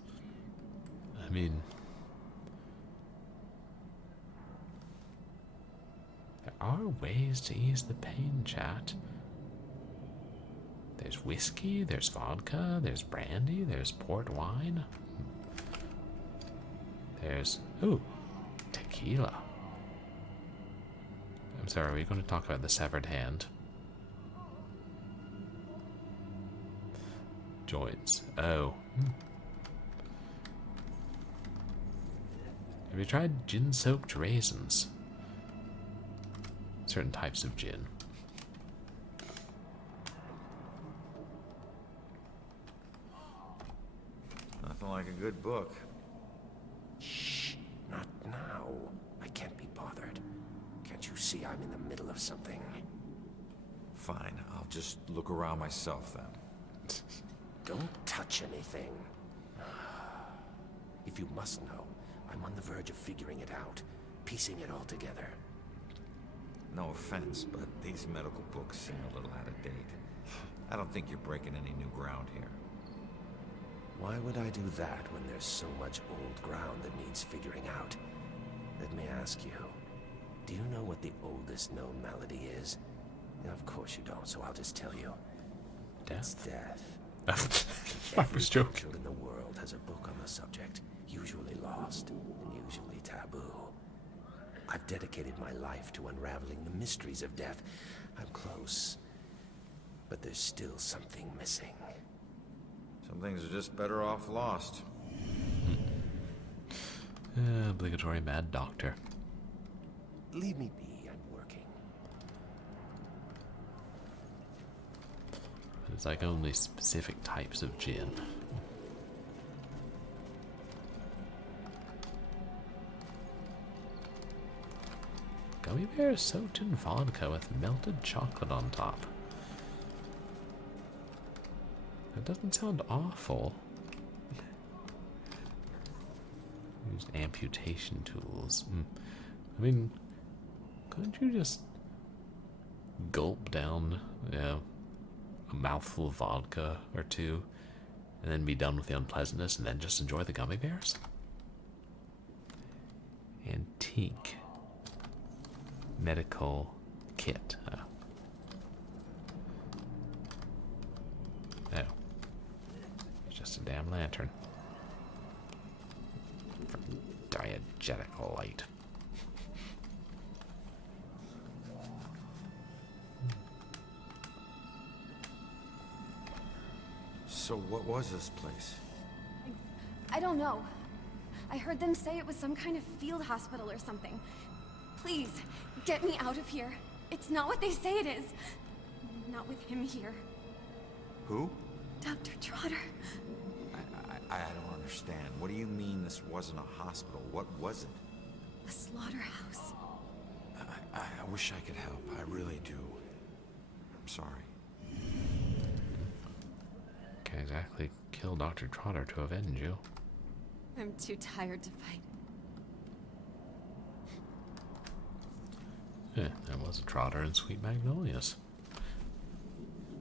I mean, there are ways to ease the pain, chat. There's whiskey, there's vodka, there's brandy, there's port wine. There's, ooh, tequila. I'm sorry, are we going to talk about the severed hand? Joints. Oh. Have you tried gin-soaked raisins? Certain types of gin. Nothing like a good book. Shh, not now. I can't be bothered. Can't you see I'm in the middle of something? Fine, I'll just look around myself then. Don't touch anything. If you must know, I'm on the verge of figuring it out, piecing it all together. No offense, but these medical books seem a little out of date. I don't think you're breaking any new ground here. Why would I do that when there's so much old ground that needs figuring out? Let me ask you, do you know what the oldest known malady is? Of course you don't, so I'll just tell you. Death? It's death. I was joking. Every in the world has a book on the subject, usually lost and usually taboo. I've dedicated my life to unraveling the mysteries of death. I'm close, but there's still something missing. Some things are just better off lost. Obligatory mad doctor. Leave me be, I'm working. It's like only specific types of gin. Gummy bears soaked in vodka with melted chocolate on top. That doesn't sound awful. Used amputation tools. I mean, couldn't you just gulp down, a mouthful of vodka or two, and then be done with the unpleasantness, and then just enjoy the gummy bears? Antique medical kit. Oh. It's just a damn lantern. For diegetic light. So what was this place? I don't know. I heard them say it was some kind of field hospital or something. Please, get me out of here. It's not what they say it is. Not with him here. Who? Dr. Trotter. I don't understand. What do you mean this wasn't a hospital? What was it? A slaughterhouse. I wish I could help. I really do. sorry. Can't exactly kill Dr. Trotter to avenge you. I'm too tired to fight. Yeah, there was a Trotter in Sweet Magnolias.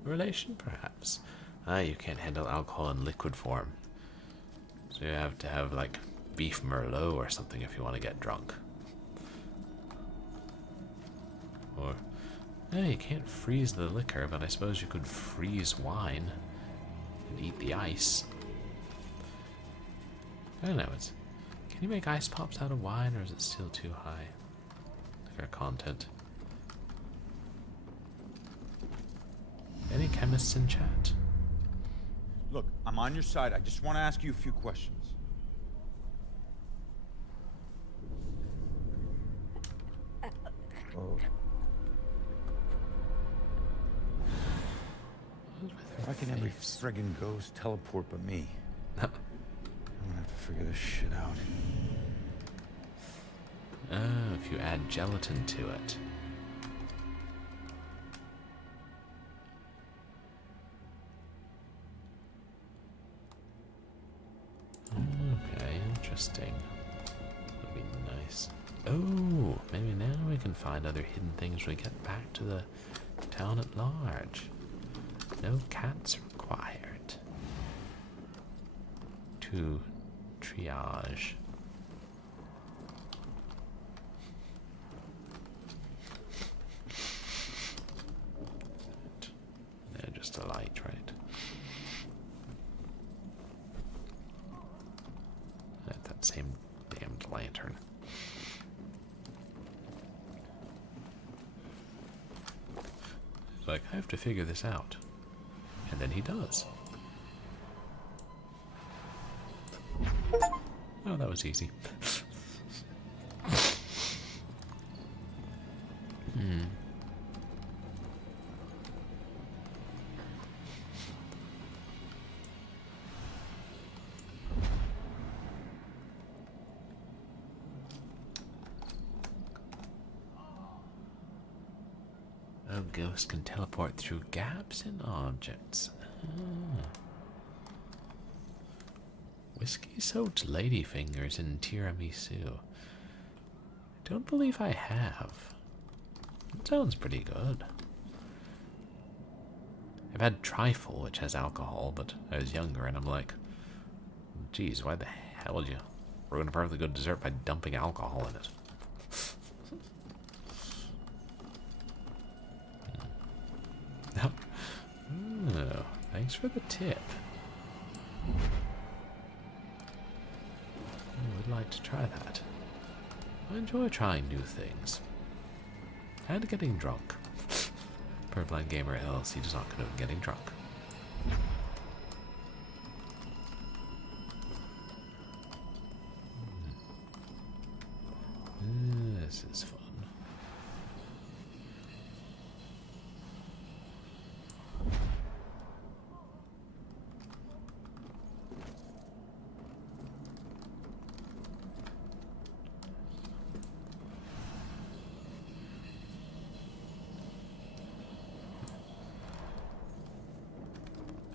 Relation, perhaps. You can't handle alcohol in liquid form. So you have to have, like, beef Merlot or something if you want to get drunk. Or, you can't freeze the liquor, but I suppose you could freeze wine and eat the ice. I don't know, can you make ice pops out of wine, or is it still too high? Liquor content. Any chemists in chat? Look, I'm on your side. I just want to ask you a few questions. Oh. Why can every friggin' ghost teleport but me? I'm gonna have to figure this shit out. Oh, if you add gelatin to it. Okay, interesting. That'd be nice. Oh, maybe now we can find other hidden things when we get back to the town at large. No cats required. To triage. They're just a light, right? That same damned lantern. He's like, I have to figure this out. And then he does. Oh, that was easy. Oh, ghosts can teleport through gaps in objects. Whiskey-soaked ladyfingers in tiramisu. Don't believe I have. It sounds pretty good. I've had trifle, which has alcohol, but I was younger and I'm like, geez, why the hell would you ruin a perfectly good dessert by dumping alcohol in it? Oh, thanks for the tip. I would like to try that. I enjoy trying new things. And getting drunk. Purblind Gamer LLC does not condone getting drunk. This is fun.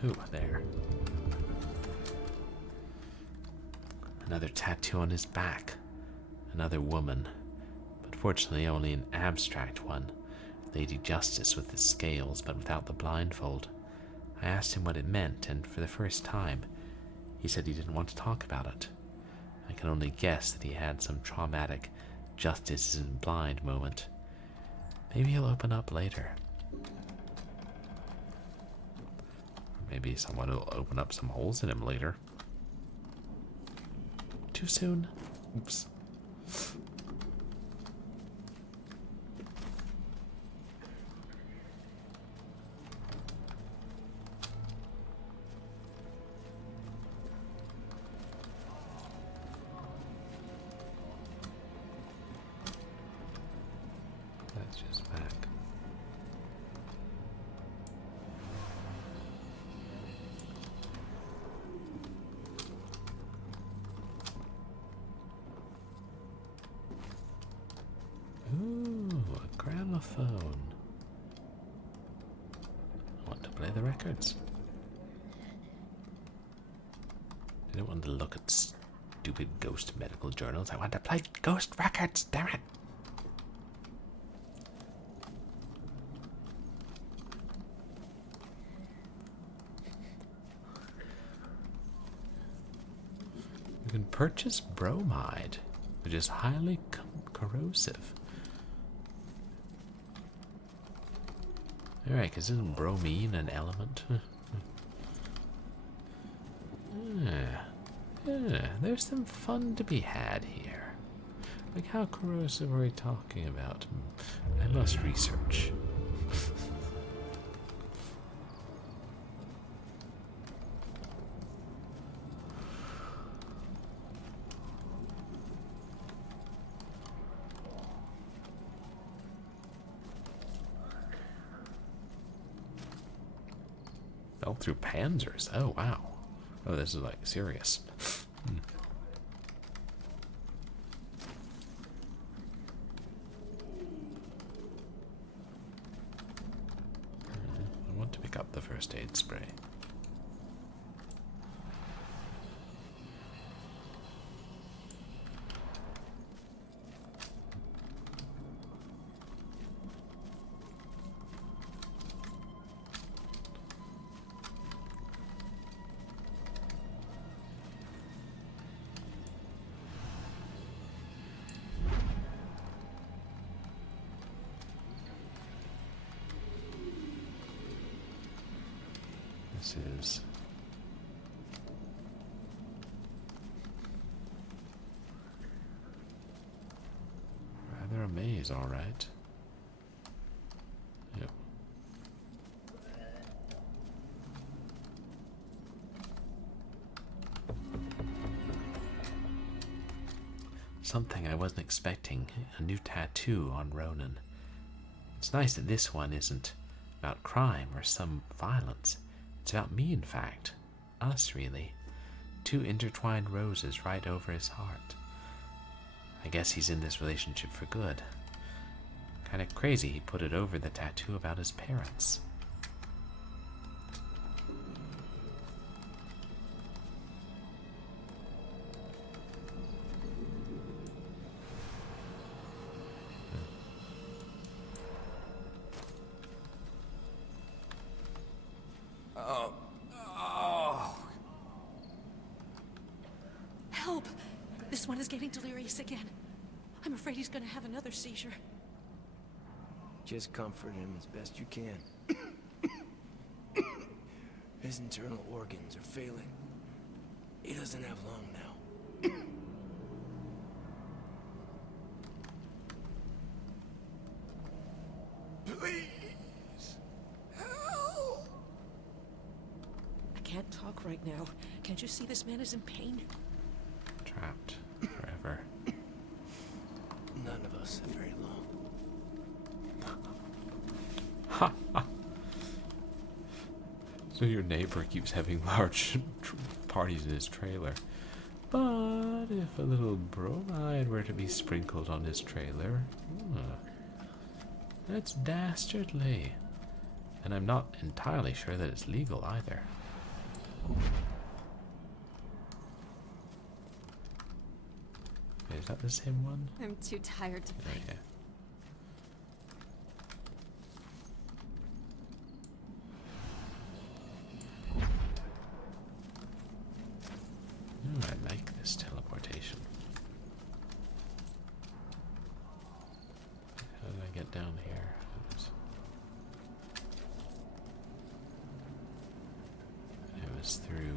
Ooh, there. Another tattoo on his back. Another woman. But fortunately only an abstract one. Lady Justice with the scales, but without the blindfold. I asked him what it meant, and for the first time, he said he didn't want to talk about it. I can only guess that he had some traumatic justice isn't blind moment. Maybe he'll open up later. Maybe someone will open up some holes in him later. Too soon? Oops. That's just back. Ooh, a gramophone. Play the records. I don't want to look at stupid ghost medical journals. I want to play ghost records, damn it! You can purchase bromide, which is highly corrosive. Alright, because isn't bromine an element? There's some fun to be had here. Like, how corrosive are we talking about? I must research. Oh, through panzers. Oh, wow. Oh, this is like serious. I want to pick up the first aid spray. This is rather a maze, all right. Yep. Something I wasn't expecting, a new tattoo on Ronan. It's nice that this one isn't about crime or some violence. It's about me, in fact. Us, really. 2 intertwined roses right over his heart. I guess he's in this relationship for good. Kinda crazy he put it over the tattoo about his parents. Help! This one is getting delirious again. I'm afraid he's gonna have another seizure. Just comfort him as best you can. His internal organs are failing. He doesn't have long now. Please! Help! I can't talk right now. Can't you see this man is in pain? Trapped forever. None of us have very long. So your neighbor keeps having large parties in his trailer. But if a little bromide were to be sprinkled on his trailer, that's dastardly. And I'm not entirely sure that it's legal either. Is that the same one? I'm too tired to fight. Okay. I like this teleportation. How did I get down here? It was through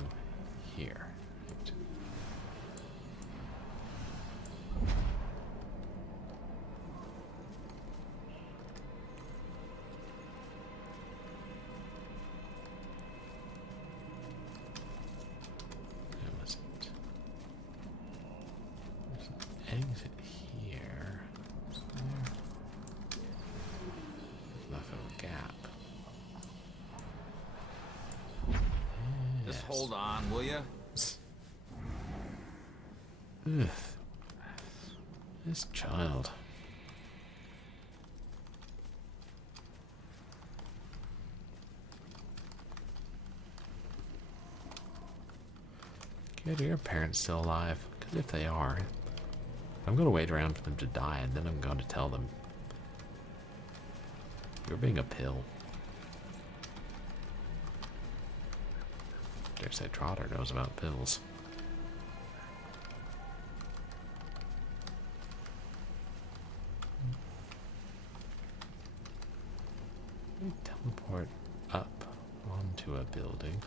here. Right. Exit here. Is there? Enough of a gap. Just hold on, will you? Ugh. This child. Good, are your parents still alive? Because if they are, I'm going to wait around for them to die, and then I'm going to tell them you're being a pill. Dare say Trotter knows about pills. Let me teleport up onto a building.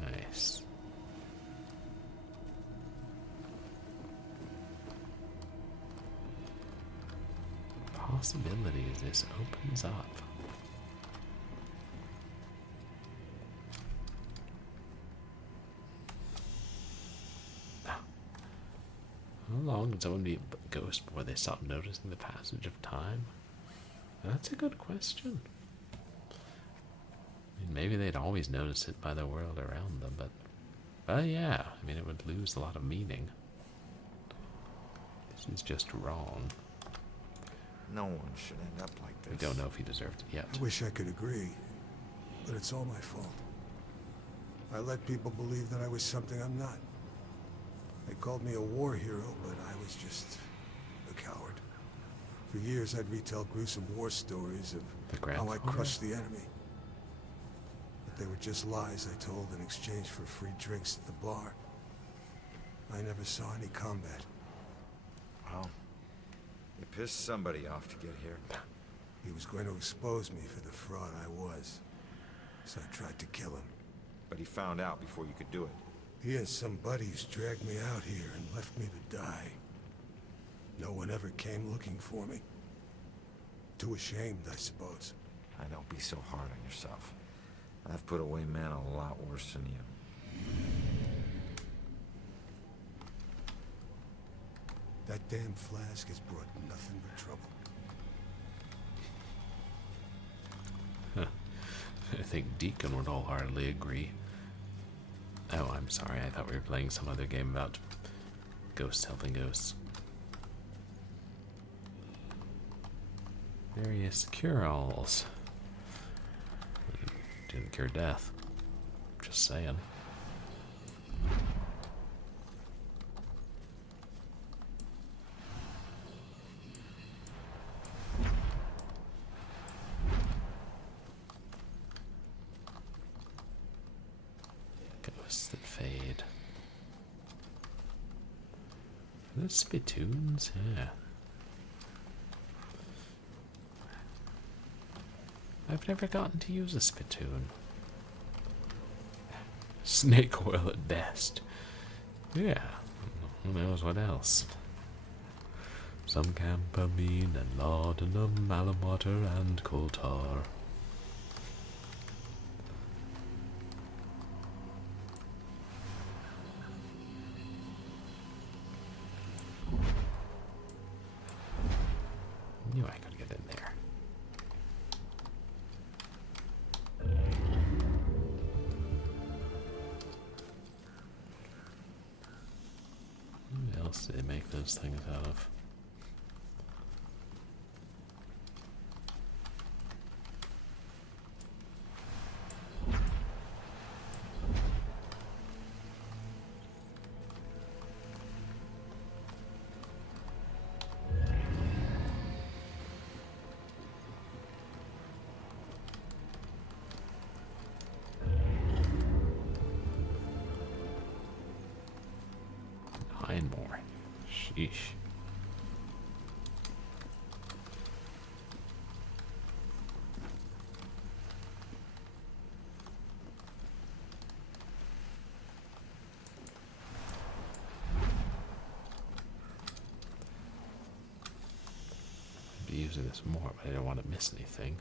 Nice. Possibilities this opens up. How long does someone be a ghost before they stop noticing the passage of time? That's a good question. I mean, maybe they'd always notice it by the world around them, but yeah, I mean, it would lose a lot of meaning. This is just wrong. No one should end up like this. We don't know if he deserved it yet. I wish I could agree, but it's all my fault. I let people believe that I was something I'm not. They called me a war hero, but I was just a coward. For years, I'd retell gruesome war stories of how I crushed the enemy. But they were just lies I told in exchange for free drinks at the bar. I never saw any combat. Well, you pissed somebody off to get here. He was going to expose me for the fraud I was. So I tried to kill him. But he found out before you could do it. He and some buddies dragged me out here and left me to die. No one ever came looking for me. Too ashamed, I suppose. Don't be so hard on yourself. I've put away men a lot worse than you. That damn flask has brought nothing but trouble. I think Deacon would wholeheartedly agree. Oh, I'm sorry. I thought we were playing some other game about ghosts helping ghosts. Various cure-alls. Didn't cure death. Just saying. Ghosts that fade. Are those spittoons? Yeah. I've never gotten to use a spittoon. Snake oil at best. Yeah. Who knows what else? Some campamine and laudanum, alum water and coal tar. Knew I could get in there. What else did they make those things out of? More. Sheesh. I'd be using this more, but I don't want to miss anything.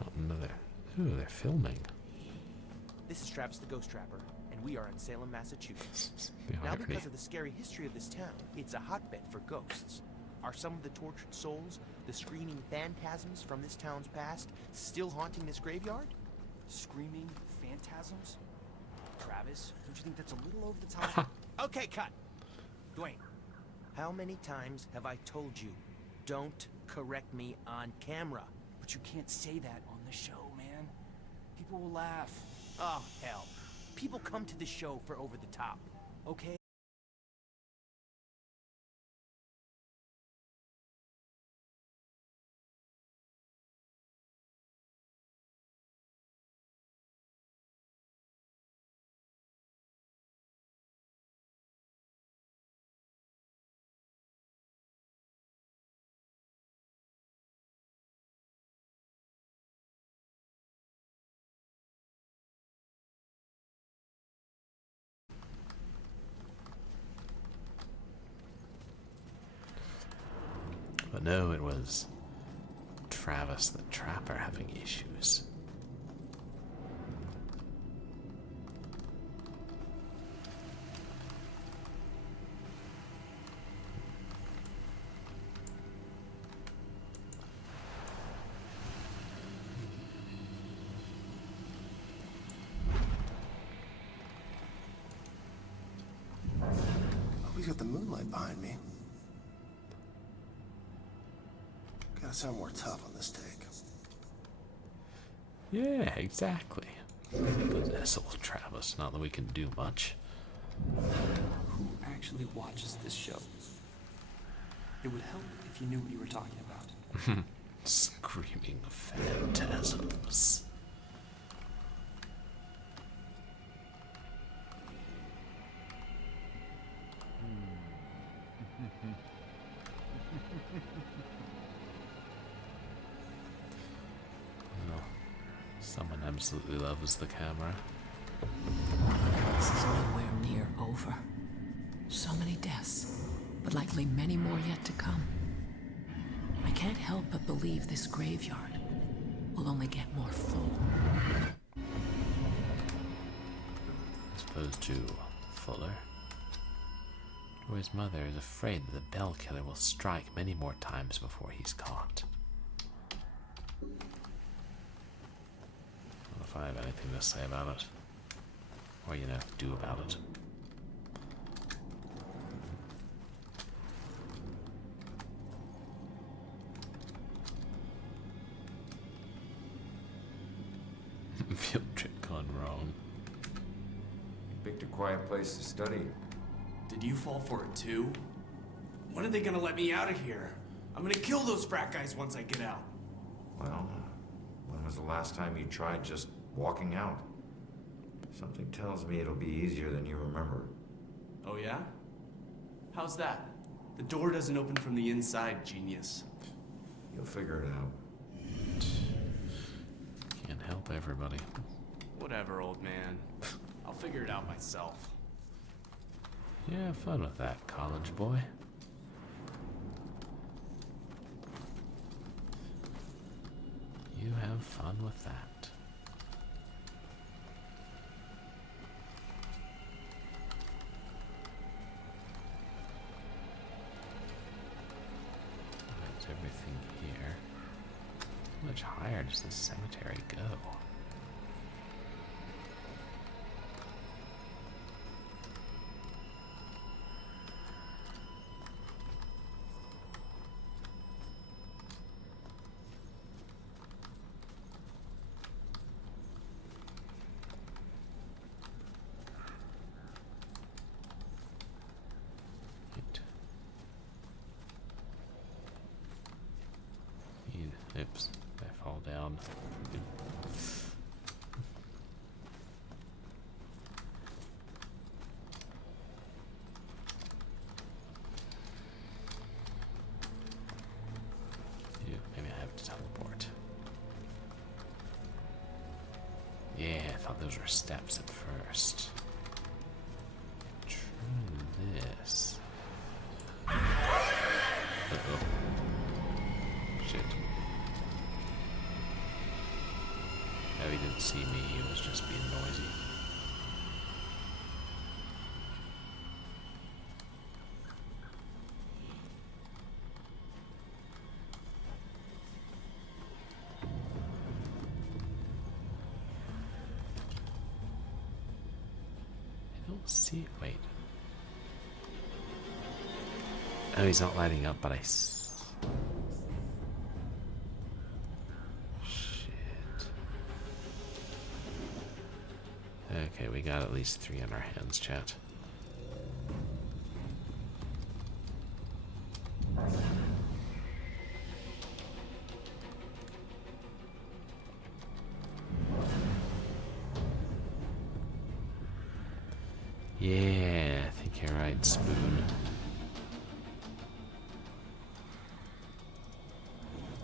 Not another. Ooh, they're filming. This is Travis the Ghost Trapper, and we are in Salem, Massachusetts. The Now, irony. because of the scary history of this town, it's a hotbed for ghosts. Are some of the tortured souls, the screaming phantasms from this town's past, still haunting this graveyard? Screaming phantasms? Travis, don't you think that's a little over the top? Okay, cut. Dwayne. How many times have I told you, don't correct me on camera? But you can't say that on the show, man. People will laugh. Oh, hell. People come to the show for over the top, okay? But no, it was Travis the Trapper having issues. Always got the moonlight behind me. Gotta sound more tough on this take. Yeah, exactly. Possess old Travis, not that we can do much. Who actually watches this show? It would help if you knew what you were talking about. Screaming phantasms. Well, someone absolutely loves the camera. This is nowhere near over. So many deaths, but likely many more yet to come. I can't help but believe this graveyard will only get more full. As opposed to fuller. Roy's mother is afraid that the Bell Killer will strike many more times before he's caught. I don't know if I have anything to say about it. Or, you know, do about it. Field trip gone wrong. Picked a quiet place to study. Did you fall for it too? When are they gonna let me out of here? I'm gonna kill those frat guys once I get out. Well, when was the last time you tried just walking out? Something tells me it'll be easier than you remember. Oh yeah? How's that? The door doesn't open from the inside, genius. You'll figure it out. Can't help everybody. Whatever, old man. I'll figure it out myself. Yeah, have fun with that, college boy. You have fun with that. That's everything here. How much higher does this cemetery go? Oops, I fall down. Maybe I have to teleport. Yeah, I thought those were steps at first. Try this. Uh-oh. Shit. Oh, he didn't see me, he was just being noisy. I don't see. Wait. Oh, he's not lighting up, but Shit. Okay, we got at least 3 on our hands, chat. Yeah, I think you're right, Spoon.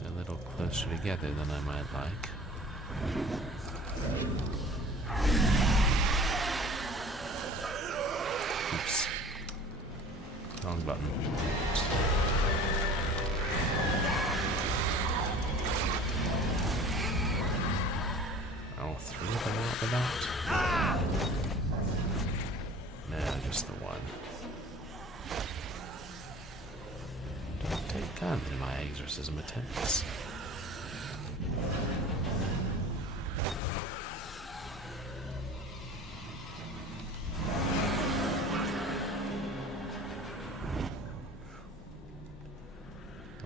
A little closer together than I might like. Oops. Wrong button. All 3 of them out the bat? No, just the one. Don't take gun in my exorcism attempts.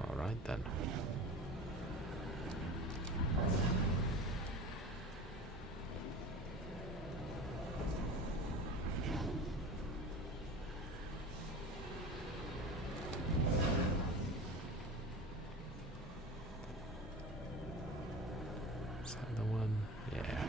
Alright then. Is that the one? Yeah.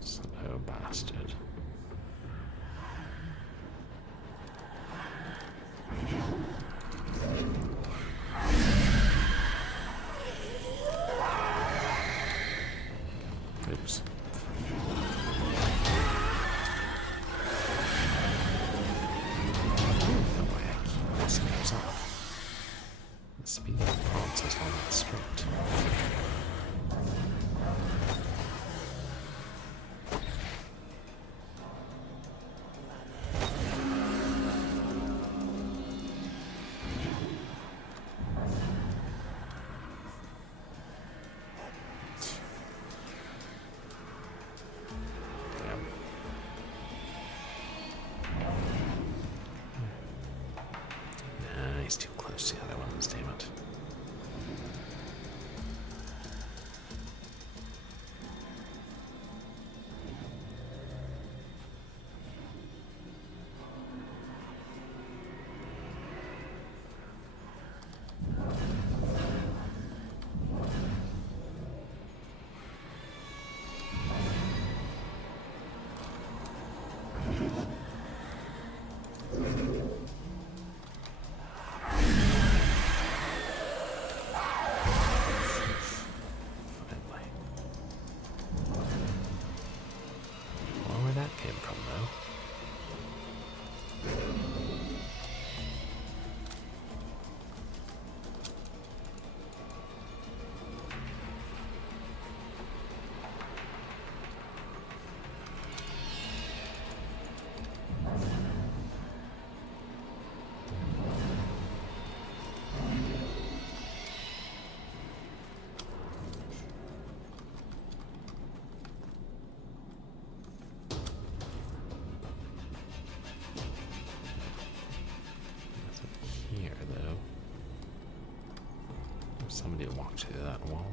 Slow bastard. Oops. The speed of prompts is all that strict. He's too close to the other ones, damn it. Somebody walked through that wall.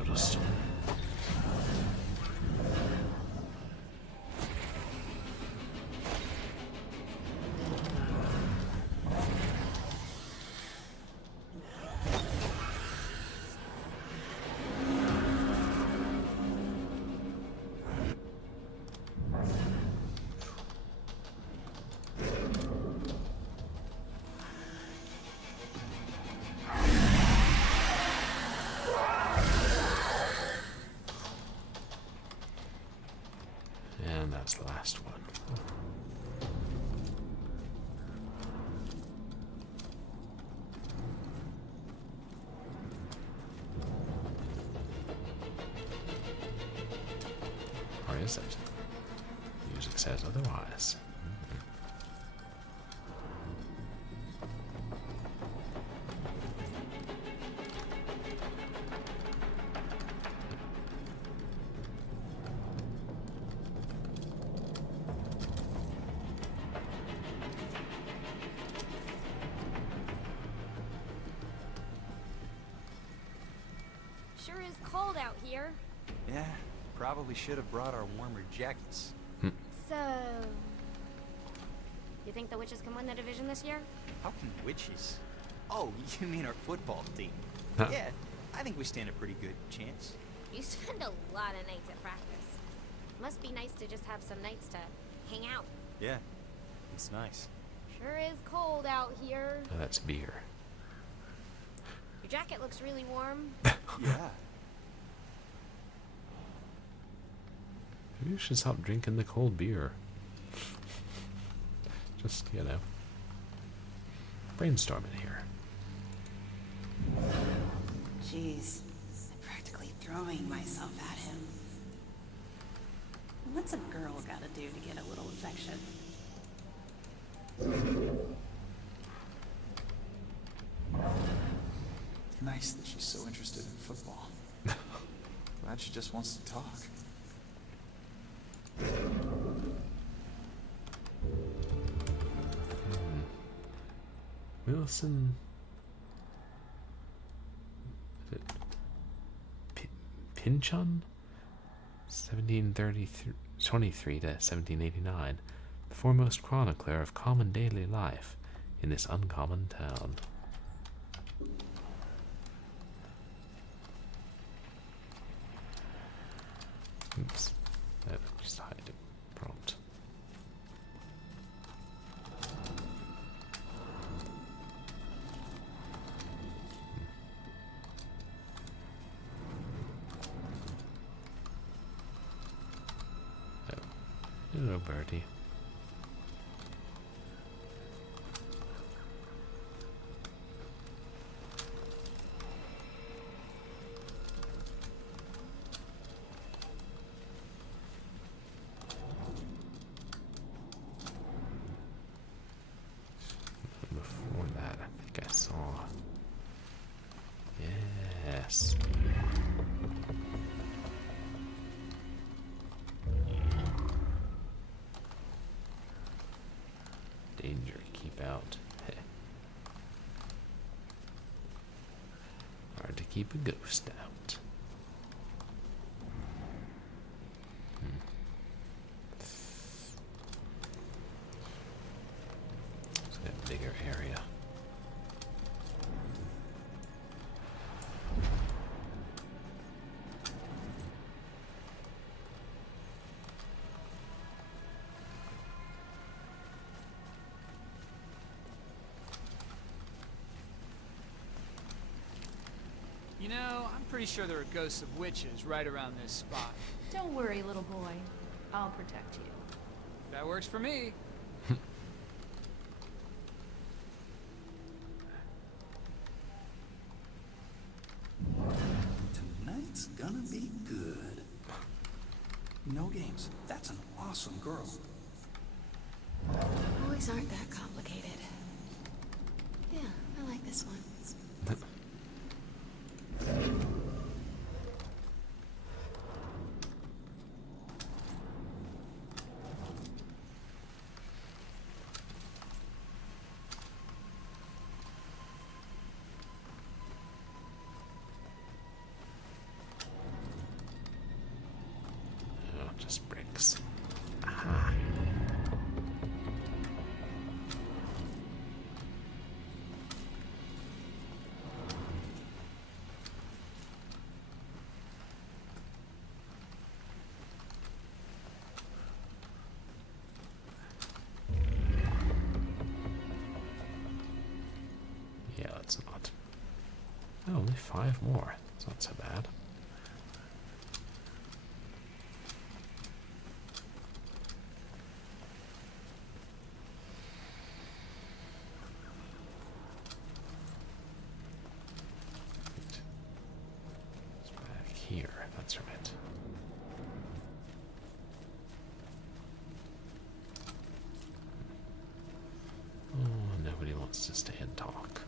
noticed. And that's the last one. Or is it? Music says otherwise. Sure is cold out here. Yeah, probably should have brought our warmer jackets. So... You think the witches can win the division this year? How can witches? Oh, you mean our football team? Huh. Yeah, I think we stand a pretty good chance. You spend a lot of nights at practice. Must be nice to just have some nights to hang out. Yeah, it's nice. Sure is cold out here. Oh, that's beer. Your jacket looks really warm. Yeah. Maybe you should stop drinking the cold beer. Just, you know, brainstorming here. Jeez, I'm practically throwing myself at him. What's a girl gotta do to get a little affection? It's nice that she's so interested in football. Glad she just wants to talk. Wilson. Is it Pynchon? 1723 to 1789. The foremost chronicler of common daily life in this uncommon town. Oops. Just hide it. Prompt. Hello, birdie. Before that, I think I saw. Yes. Danger, keep out. Hard to keep a ghost out. It's got a bigger area. You know, I'm pretty sure there are ghosts of witches right around this spot. Don't worry, little boy. I'll protect you. That works for me. Tonight's gonna be good. No games. That's an awesome girl. Boys aren't that complicated. Yeah, I like this one. precious bricks. Aha. Yeah, it's not. Oh, only 5 more. It's not so bad. It's back here, that's right. Oh, nobody wants to stay and talk.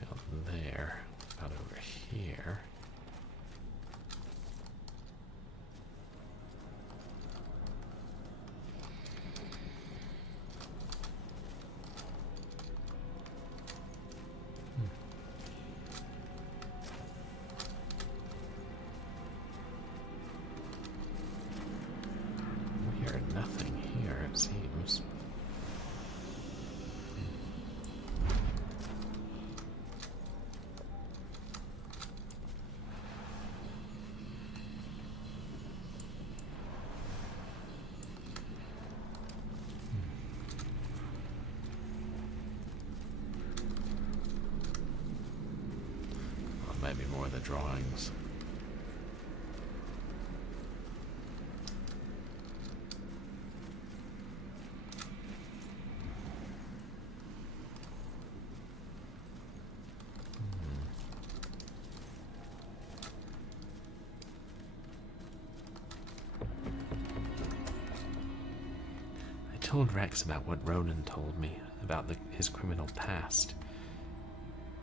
Down there, about over here. We hear nothing here, it seems. Well, maybe more of the drawings. I told Rex about what Ronan told me about his criminal past.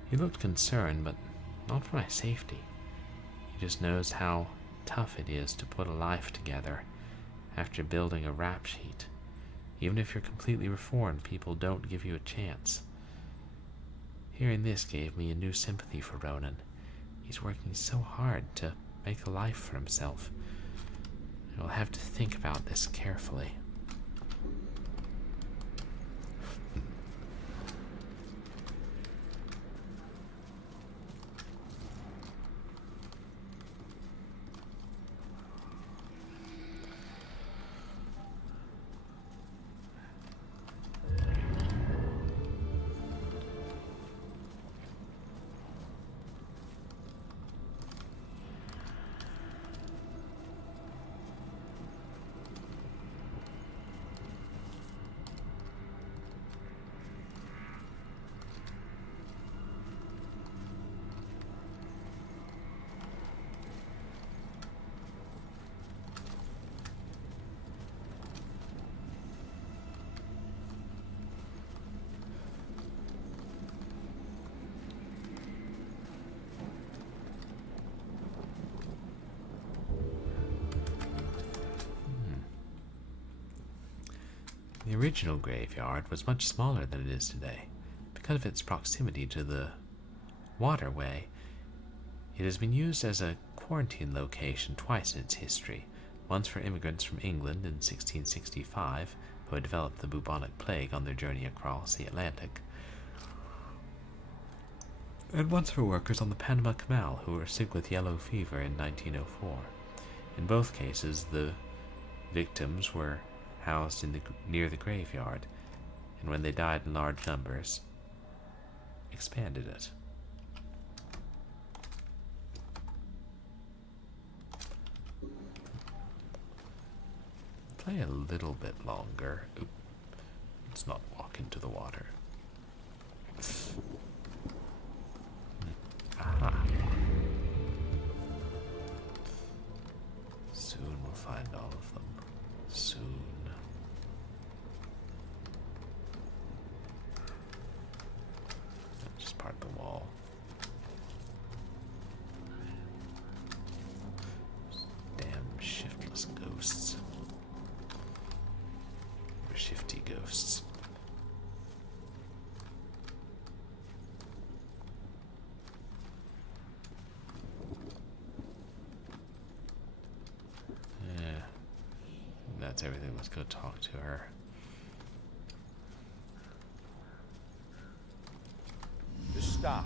He looked concerned, but not for my safety. He just knows how tough it is to put a life together after building a rap sheet. Even if you're completely reformed, people don't give you a chance. Hearing this gave me a new sympathy for Ronan. He's working so hard to make a life for himself. I'll have to think about this carefully. The original graveyard was much smaller than it is today. Because of its proximity to the waterway, it has been used as a quarantine location twice in its history, once for immigrants from England in 1665 who had developed the bubonic plague on their journey across the Atlantic, and once for workers on the Panama Canal who were sick with yellow fever in 1904. In both cases, the victims were housed near the graveyard, and when they died in large numbers, expanded it. Play a little bit longer. Oop. Let's not walk into the water. Aha. Soon we'll find all of them. Soon. part of the wall. Damn shiftless ghosts. Or shifty ghosts. Yeah. That's everything. Let's go talk to her. Just stop.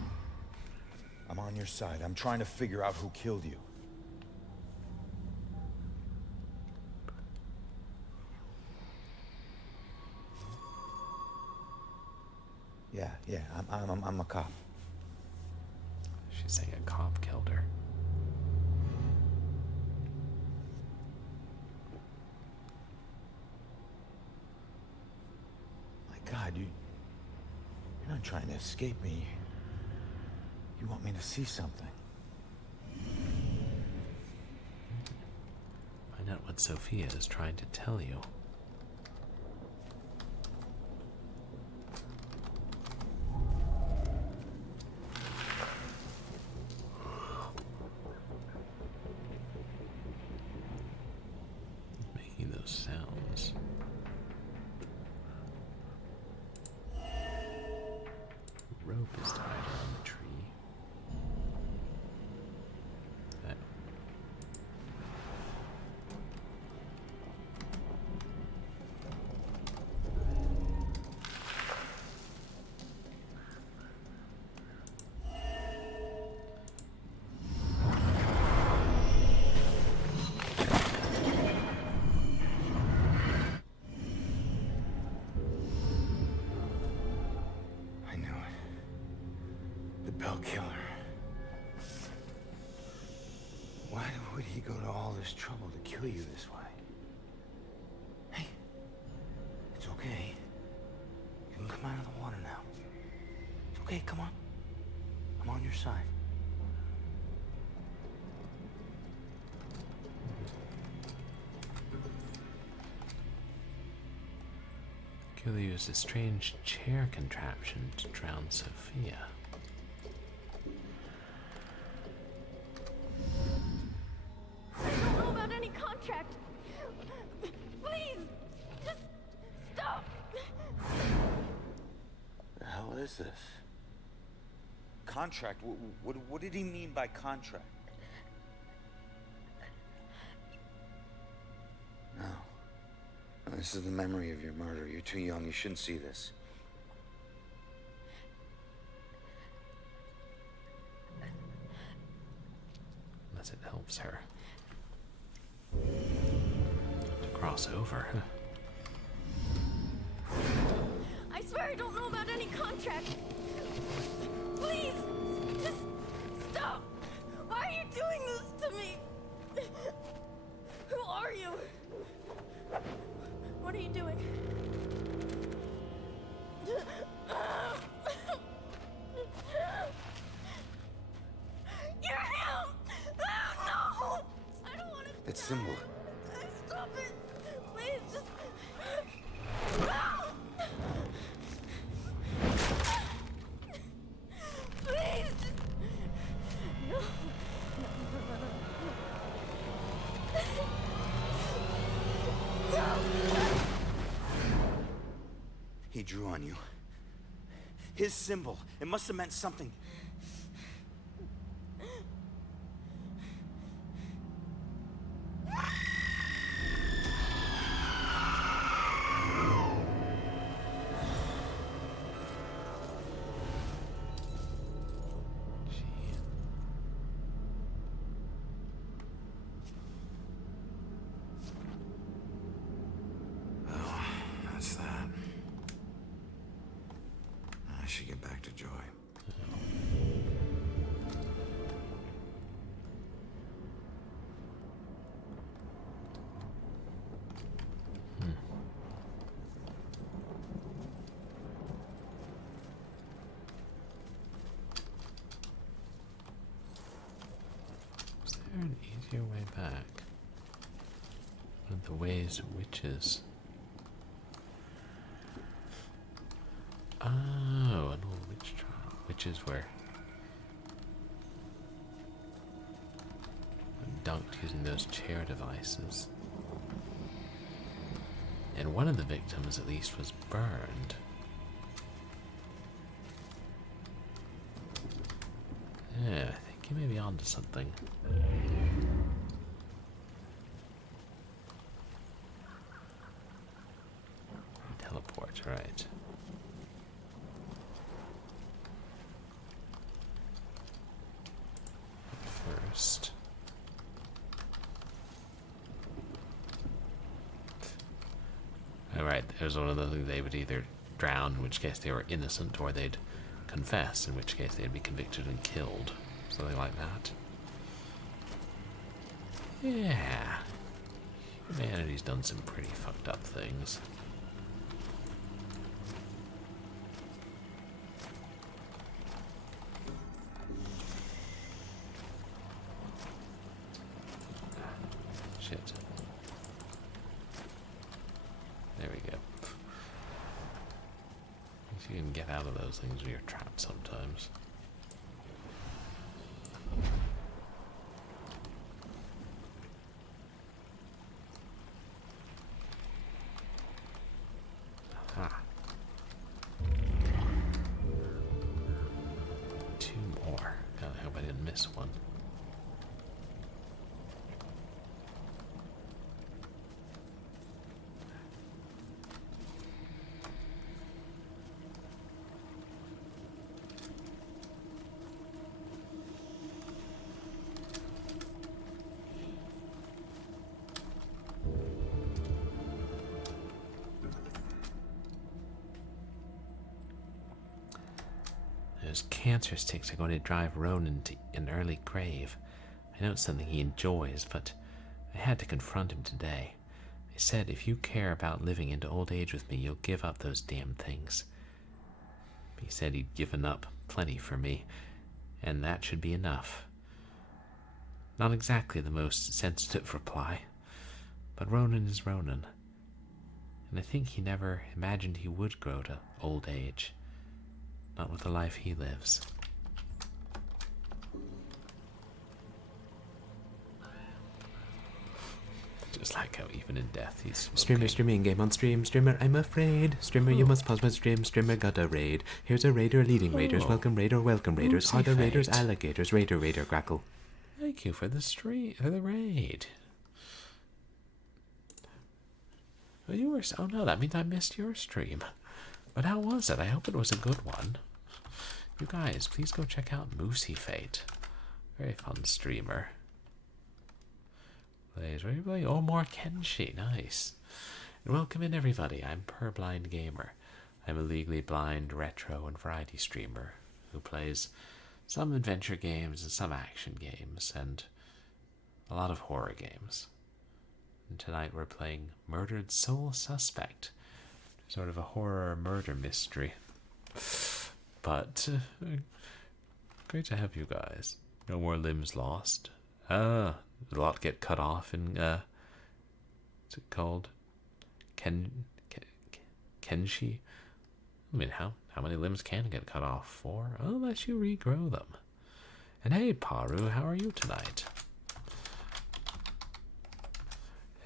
I'm on your side. I'm trying to figure out who killed you. Yeah, I'm a cop. She's saying a cop killed her. My God, you're not trying to escape me. You want me to see something. Find out what Sophia is trying to tell you. Making those sounds. Rope is tied around the tree. Bell killer. Why would he go to all this trouble to kill you this way? Hey, it's okay. You can come out of the water now. It's okay, come on. I'm on your side. Killer used a strange chair contraption to drown Sophia. I don't know about any contract. Please, just stop. The hell is this? Contract? What did he mean by contract? No. This is the memory of your murder. You're too young. You shouldn't see this. Unless it helps her to cross over. I swear I don't know about any contract. Please, just stop. Why are you doing this to me? Who are you? What are you doing? You're him! Oh, no! I don't want to. That symbol. Stop it! Please, just. No! Please! No! He drew on you. His symbol. It must have meant something. That's that. I should get back to Joy. Is there an easier way back? One of the ways witches. Oh, an old witch trial. witches were dunked using those chair devices. And one of the victims, at least, was burned. Yeah, I think you may be onto something. Teleport, right. First. Alright, there's one of those things they would either drown, in which case they were innocent, or they'd confess, in which case they'd be convicted and killed. Something like that. Yeah. Humanity's done some pretty fucked up things. Shit. There we go. You can get out of those things when you're trapped sometimes. Aha. 2 more. God, I hope I didn't miss one. Those cancer sticks are going to drive Ronan to an early grave. I know it's something he enjoys, but I had to confront him today. I said, if you care about living into old age with me, you'll give up those damn things. He said he'd given up plenty for me, and that should be enough. Not exactly the most sensitive reply, but Ronan is Ronan. And I think he never imagined he would grow to old age. Not with the life he lives. Just like how even in death he's Streamer streaming game on stream. Streamer, I'm afraid. Streamer, you must pause my stream. Streamer got a raid. Here's a raider leading raiders. Welcome raider, welcome raiders. Oopsie Are the raiders fate. alligators? Raider, raider, grackle. Thank you for the raid. Oh, you were. Oh no, that means I missed your stream. But how was it? I hope it was a good one. You guys, please go check out Moosey Fate. Very fun streamer. Plays. What are you playing? Oh, more Kenshi. Nice. And welcome in, everybody. I'm Purblind Gamer. I'm a legally blind retro and variety streamer who plays some adventure games and some action games and a lot of horror games. And tonight we're playing Murdered Soul Suspect. Sort of a horror murder mystery. But great to have you guys. No more limbs lost. A lot get cut off in what's it called? Kenshi? I mean, how many limbs can get cut off? 4? Unless you regrow them. And hey, Paru, how are you tonight?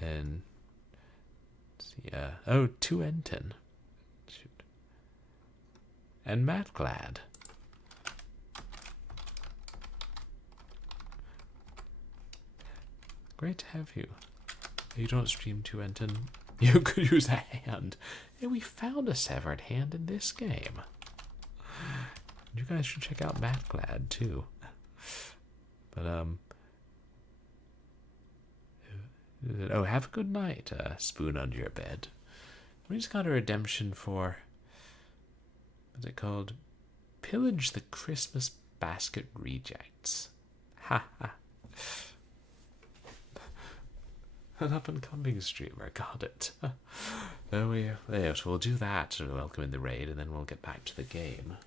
And let's see, to Enton. Shoot. And Matt Glad. Great to have you. You don't stream to Enton. You could use a hand. And we found a severed hand in this game. You guys should check out Matt Glad too. But oh, have a good night, spoon under your bed. We just got a redemption for, what's it called? Pillage the Christmas Basket Rejects. Ha ha. An up-and-coming streamer, got it. Yes, we'll do that to welcome in the raid, and then we'll get back to the game.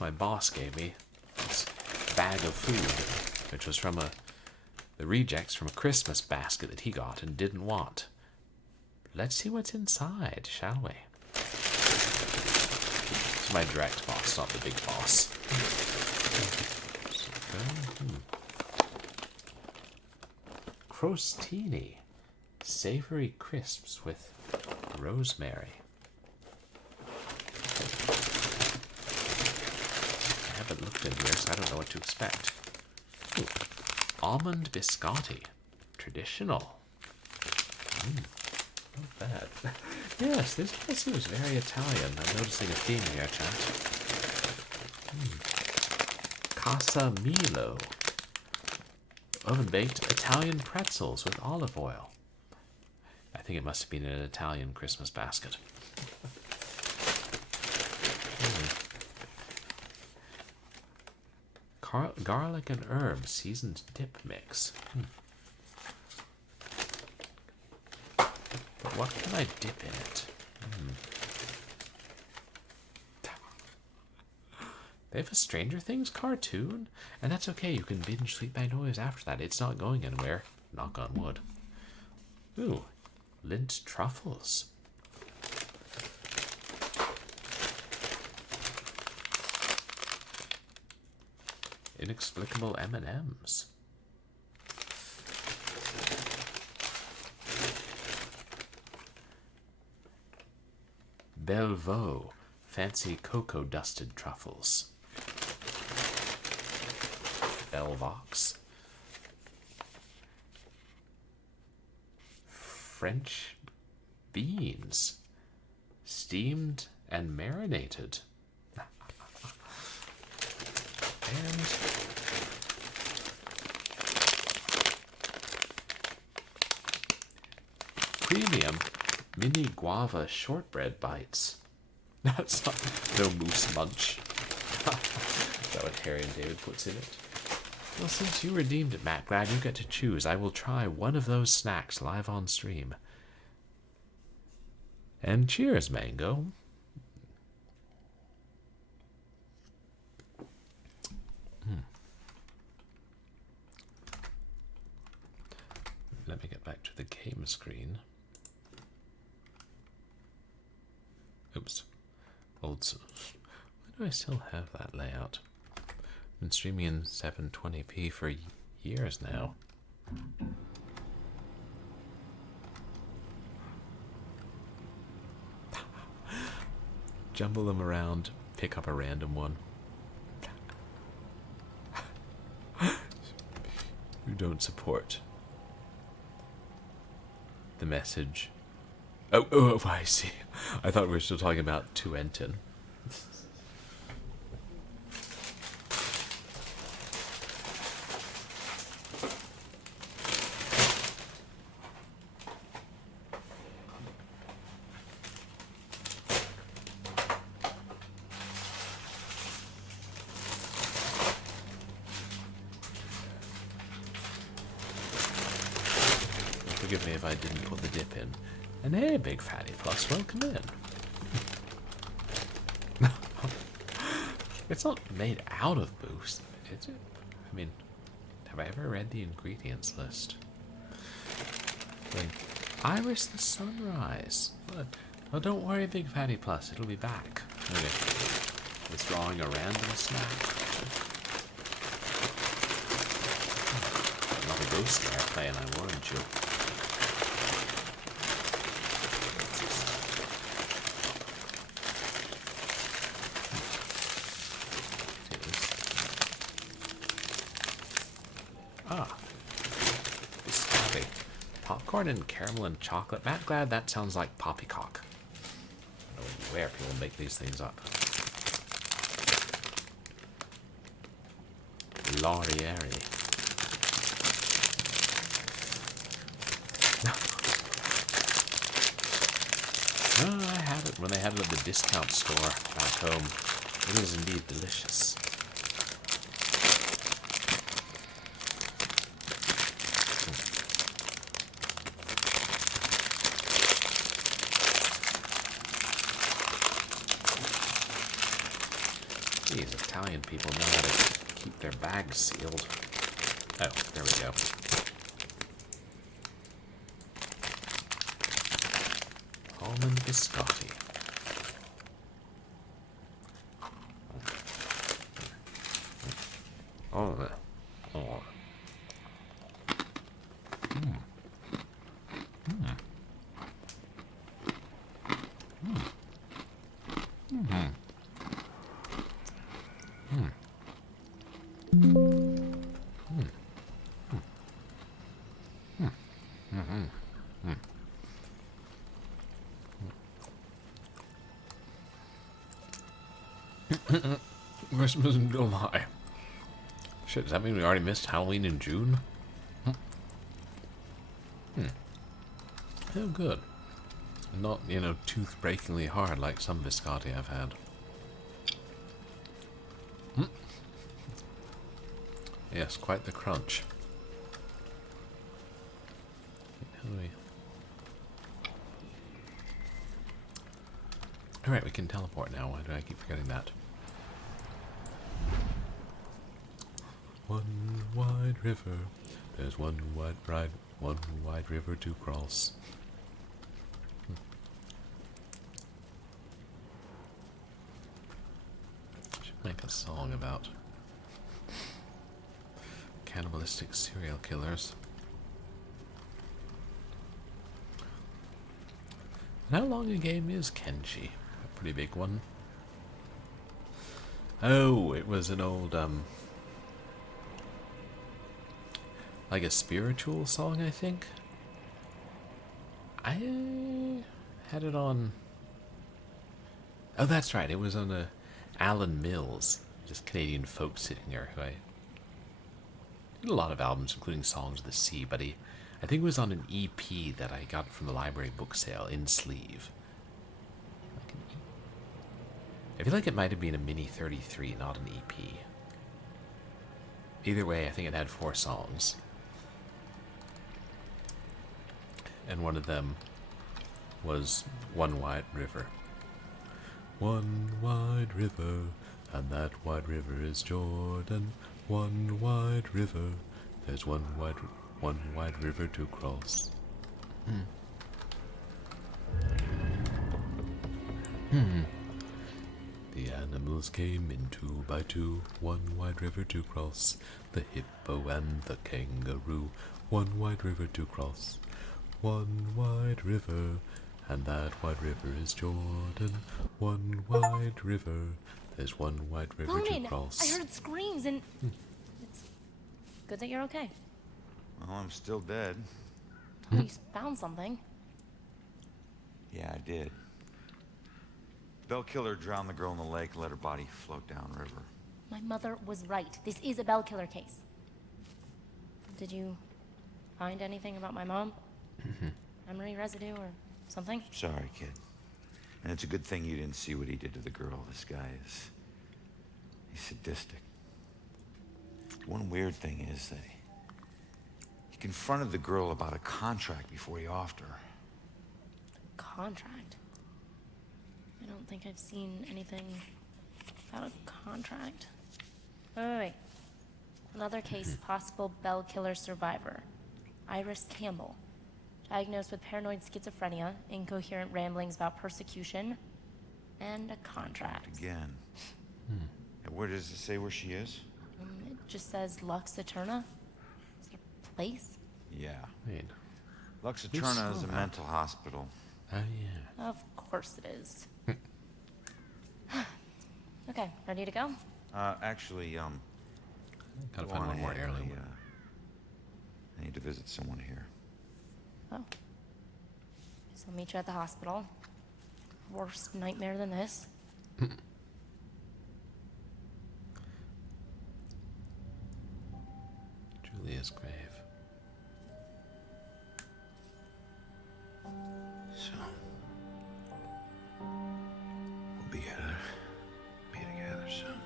My boss gave me this bag of food, which was from the rejects from a Christmas basket that he got and didn't want. Let's see what's inside, shall we? It's my direct boss, not the big boss. Crostini. Savory crisps with rosemary. I haven't looked in here, so I don't know what to expect. Ooh. Almond biscotti. Traditional. Not bad. Yes, this all seems very Italian. I'm noticing a theme here, chat. Casa Milo. Oven-baked Italian pretzels with olive oil. I think it must have been an Italian Christmas basket. Garlic and herb seasoned dip mix. But what can I dip in it? They have a Stranger Things cartoon? And that's okay, you can binge Sleep by Noise after that. It's not going anywhere. Knock on wood. Ooh, Lint truffles. Inexplicable M&Ms. Belvaux, fancy cocoa dusted truffles. Belvox. French beans, steamed and marinated. And premium mini guava shortbread bites. That's not no moose munch. Is that what Harry and David puts in it? Well, since you redeemed it, Matt, glad you get to choose. I will try one of those snacks live on stream. And cheers, Mango. Let me get back to the game screen. Oops. Why do I still have that layout? I've been streaming in 720p for years now. Jumble them around, pick up a random one. You don't support the message. Oh, I see. I thought we were still talking about Tuentin. Forgive me if I didn't put the dip in. And hey, Big Fatty Plus, welcome in. It's not made out of boost, is it? I mean, have I ever read the ingredients list? Iris the Sunrise. What? Oh, don't worry, Big Fatty Plus, it'll be back. Okay. Withdrawing a random snack. Not a ghost airplane, I warned you. Biscotti. Popcorn and caramel and chocolate. Matt, glad that sounds like poppycock. I don't know where people make these things up. Laurieri. I had it when they had it at the discount store back home. It was indeed delicious. These Italian people know how to keep their bags sealed. Oh, there we go. Almond biscotti. Christmas in July. Shit, does that mean we already missed Halloween in June? Oh, good. Not, you know, tooth-breakingly hard like some biscotti I've had. Yes, quite the crunch. How do we... Alright, we can teleport now. Why do I keep forgetting that? One wide river, there's one wide river to cross. Should make a song about cannibalistic serial killers. And how long a game is Kenshi? A pretty big one. Oh, it was an old, like a spiritual song, I think. I had it on... Oh, that's right. It was on a Alan Mills, just Canadian folk singer who I did a lot of albums, including Songs of the Sea, but I think it was on an EP that I got from the library book sale in sleeve. I feel like it might have been a mini 33, not an EP. Either way, I think it had 4 songs. And one of them was One Wide River. One wide river, and that wide river is Jordan. One wide river, there's one wide river to cross. The animals came in 2 by 2, one wide river to cross. The hippo and the kangaroo, one wide river to cross. One wide river, and that wide river is Jordan. One wide river, there's one wide river Ronan, to cross. I heard screams and... It's good that you're okay. Well, I'm still dead. Tell me you found something. Yeah, I did. Bell killer drowned the girl in the lake and let her body float downriver. My mother was right. This is a Bell killer case. Did you find anything about my mom? Memory residue or something? Sorry, kid. And it's a good thing you didn't see what he did to the girl. This guy is... he's sadistic. One weird thing is that he confronted the girl about a contract before he offed her. Contract? I don't think I've seen anything about a contract. Wait. Another case, possible Bell killer survivor. Iris Campbell. Diagnosed with paranoid schizophrenia, incoherent ramblings about persecution, and a contract. Again. And where does it say where she is? It just says Lux Eterna. Is it a place? Yeah. Wait. Lux Eterna is a mental hospital. Oh, yeah. Of course it is. Okay, ready to go? Actually, Gotta go find on one more ahead. heirloom. I need to visit someone here. Oh. Guess I'll meet you at the hospital. Worst nightmare than this. Julia's grave. So, we'll be together soon.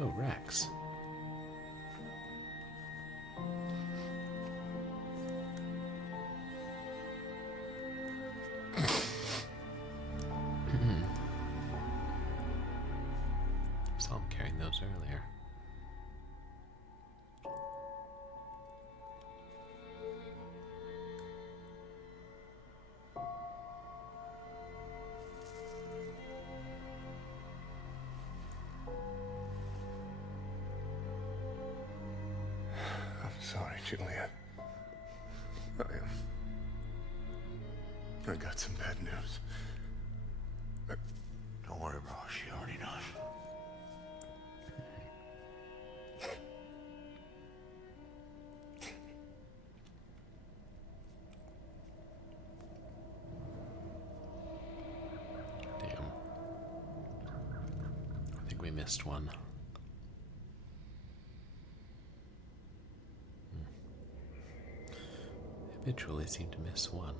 Oh, Rex. Saw him carrying those earlier. I'm sorry, Julia. I got some bad news. Don't worry, bro. She already knows. missed one. Habitually seem to miss one.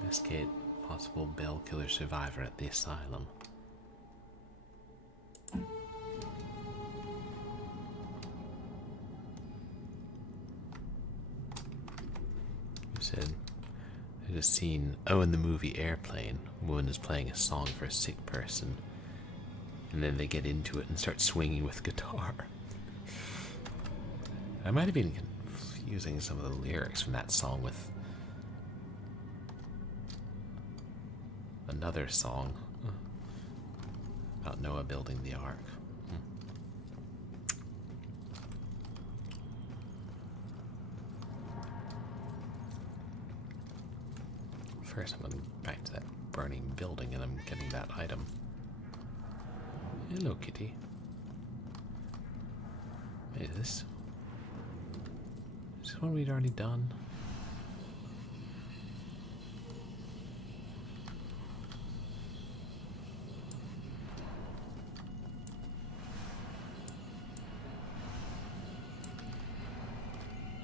Investigate possible bell killer survivor at the asylum. Said I just seen in the movie Airplane, a woman is playing a song for a sick person, and then they get into it and start swinging with guitar. I might have been confusing some of the lyrics from that song with another song about Noah building the ark. First, I'm going back to that burning building and I'm getting that item. Hello, kitty. Wait, is this one we'd already done?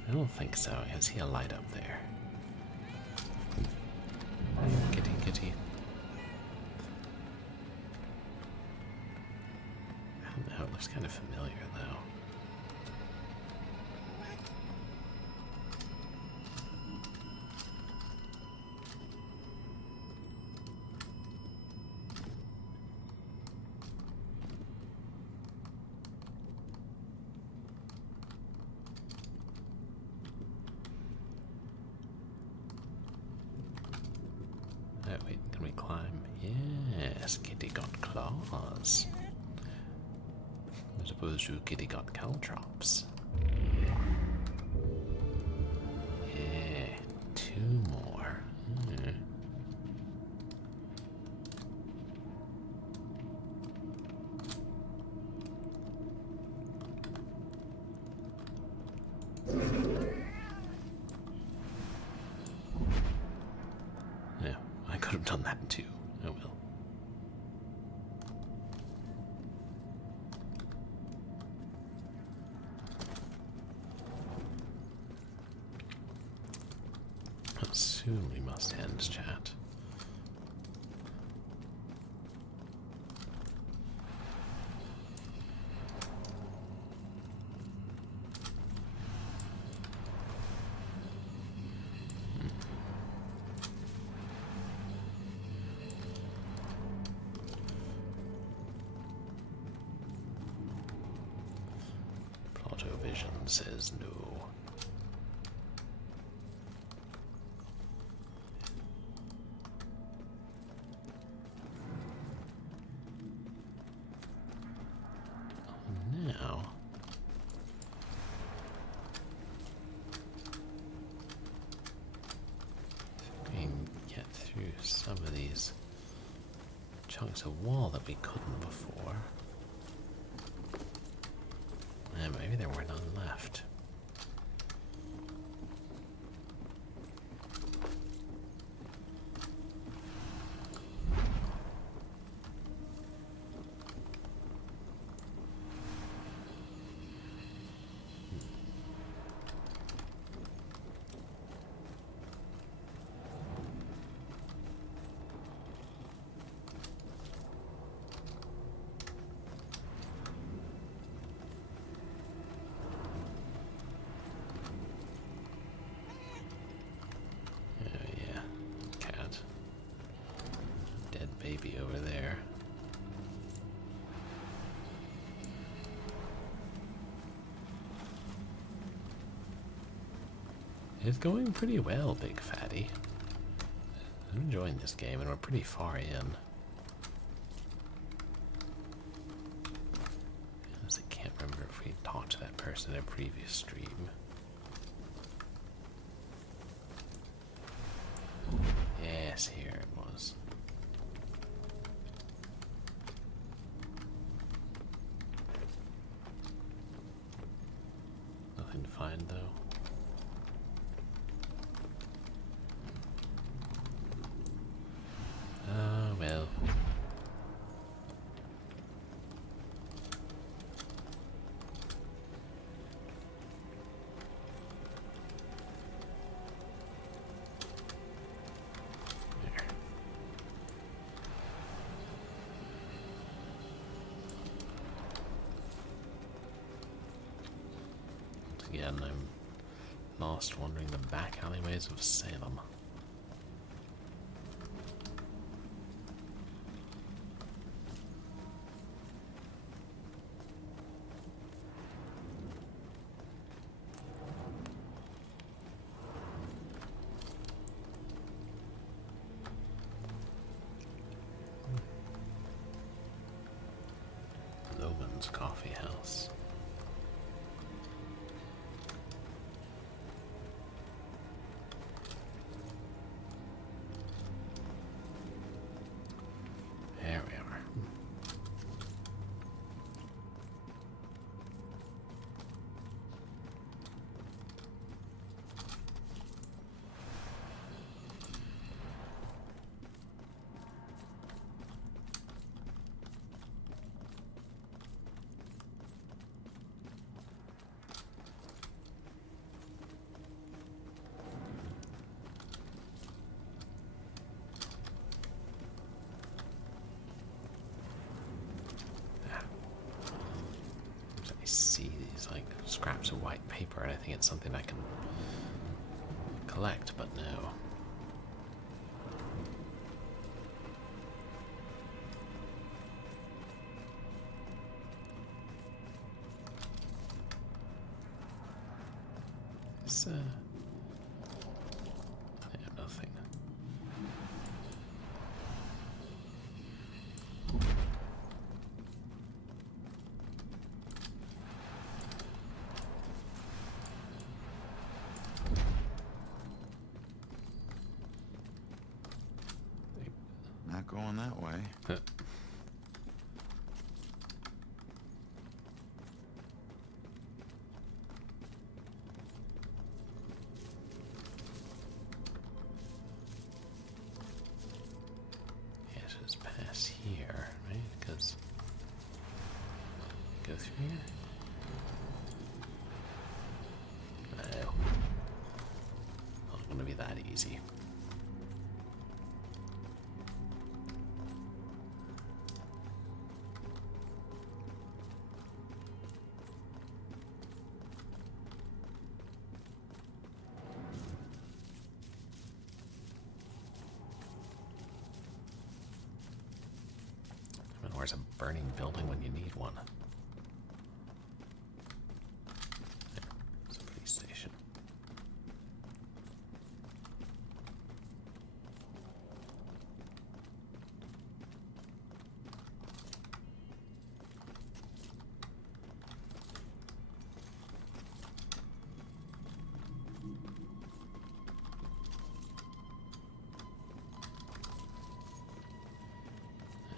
I don't think so. I see a light up there. Kitty, kitty. I don't know, it looks kind of familiar though. Wait, can we climb? Yes, kitty got claws. I suppose you kitty got caltrops. Yeah, 2 more. Yeah, I could have done that too. Oh well. Soon we must end, chat. Plotto Vision says no. Now, if we can get through some of these chunks of wall that we couldn't before. And maybe there were none left. Baby over there. It's going pretty well, Big Fatty. I'm enjoying this game, and we're pretty far in. I can't remember if we talked to that person in a previous stream. Yes, here it was. Nothing to find, though. Oh, well. Again, I'm lost wandering the back alleyways of Salem. Logan's Coffee House. There we are. I see these like scraps of white paper, and I think it's something I can collect, but no. It's yeah, nothing. Not going that way. Yeah, so it's past here, right? Because go through here. No, not gonna be that easy. Where's a burning building when you need one? There's a police station.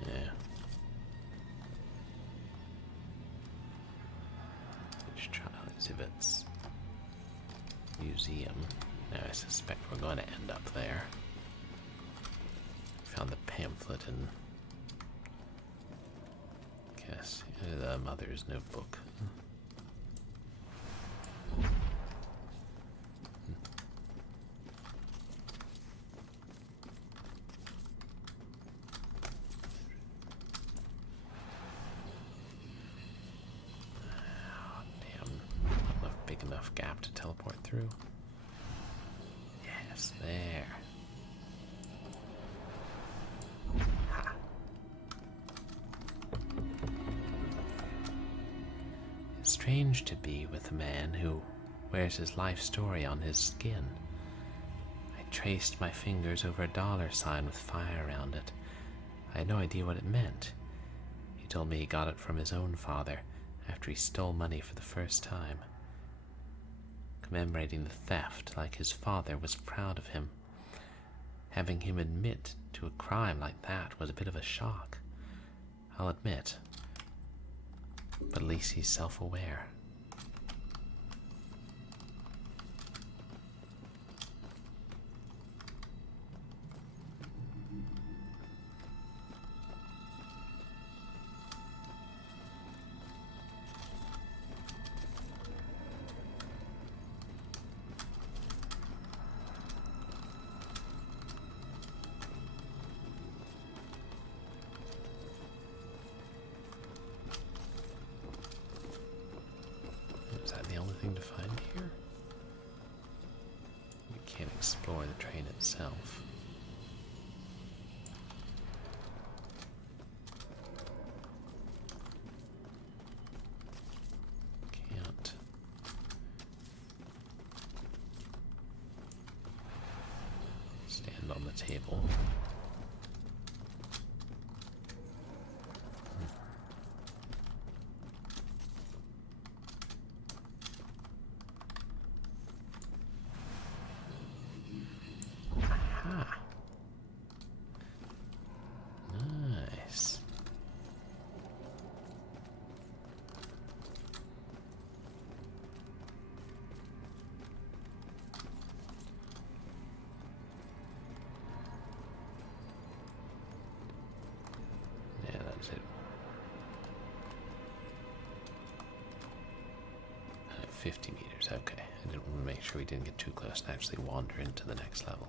Yeah. Trial exhibits. Museum. Now I suspect we're going to end up there. Found the pamphlet and guess the mother's notebook. Big enough gap to teleport through. Yes, there. Ha. It's strange to be with a man who wears his life story on his skin. I traced my fingers over a $sign with fire around it. I had no idea what it meant. He told me he got it from his own father after he stole money for the first time. Commemorating the theft like his father was proud of him. Having him admit to a crime like that was a bit of a shock, I'll admit. But at least he's self-aware. explore the train itself. Can't. Stand on the table. Nice. Yeah, that's it. 50 meters, okay. I didn't want to make sure we didn't get too close and actually wander into the next level.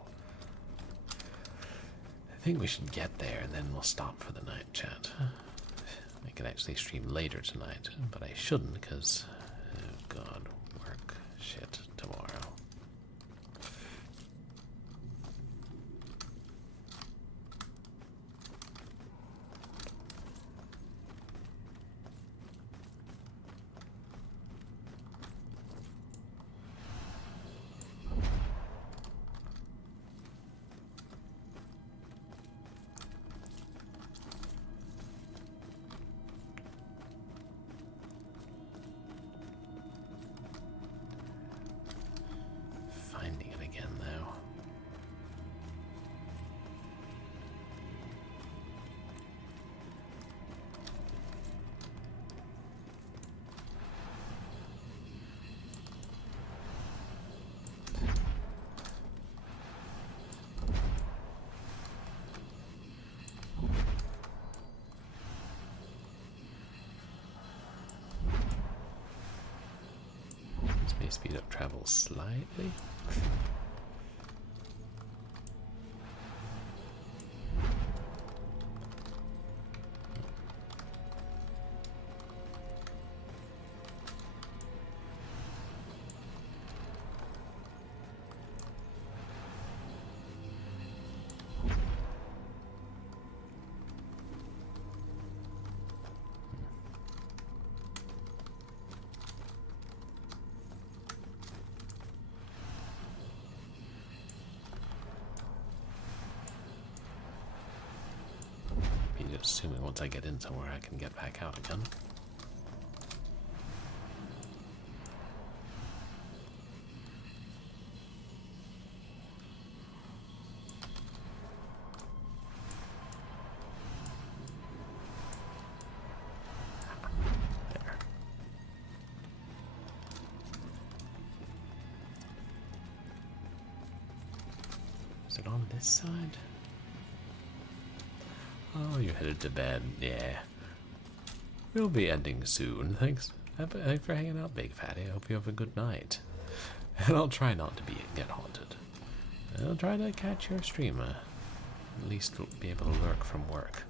I think we should get there and then we'll stop for the night, chat. I could actually stream later tonight, but I shouldn't because, oh god, work, shit, tomorrow. Finding it again, though. This may speed up travel slightly. Assuming once I get in somewhere I can get back out again. There. Is it on this side? Oh, you're headed to bed. Yeah. We'll be ending soon. Thanks for hanging out, Big Fatty. I hope you have a good night. And I'll try not to get haunted. I'll try to catch your streamer. At least we'll be able to lurk from work.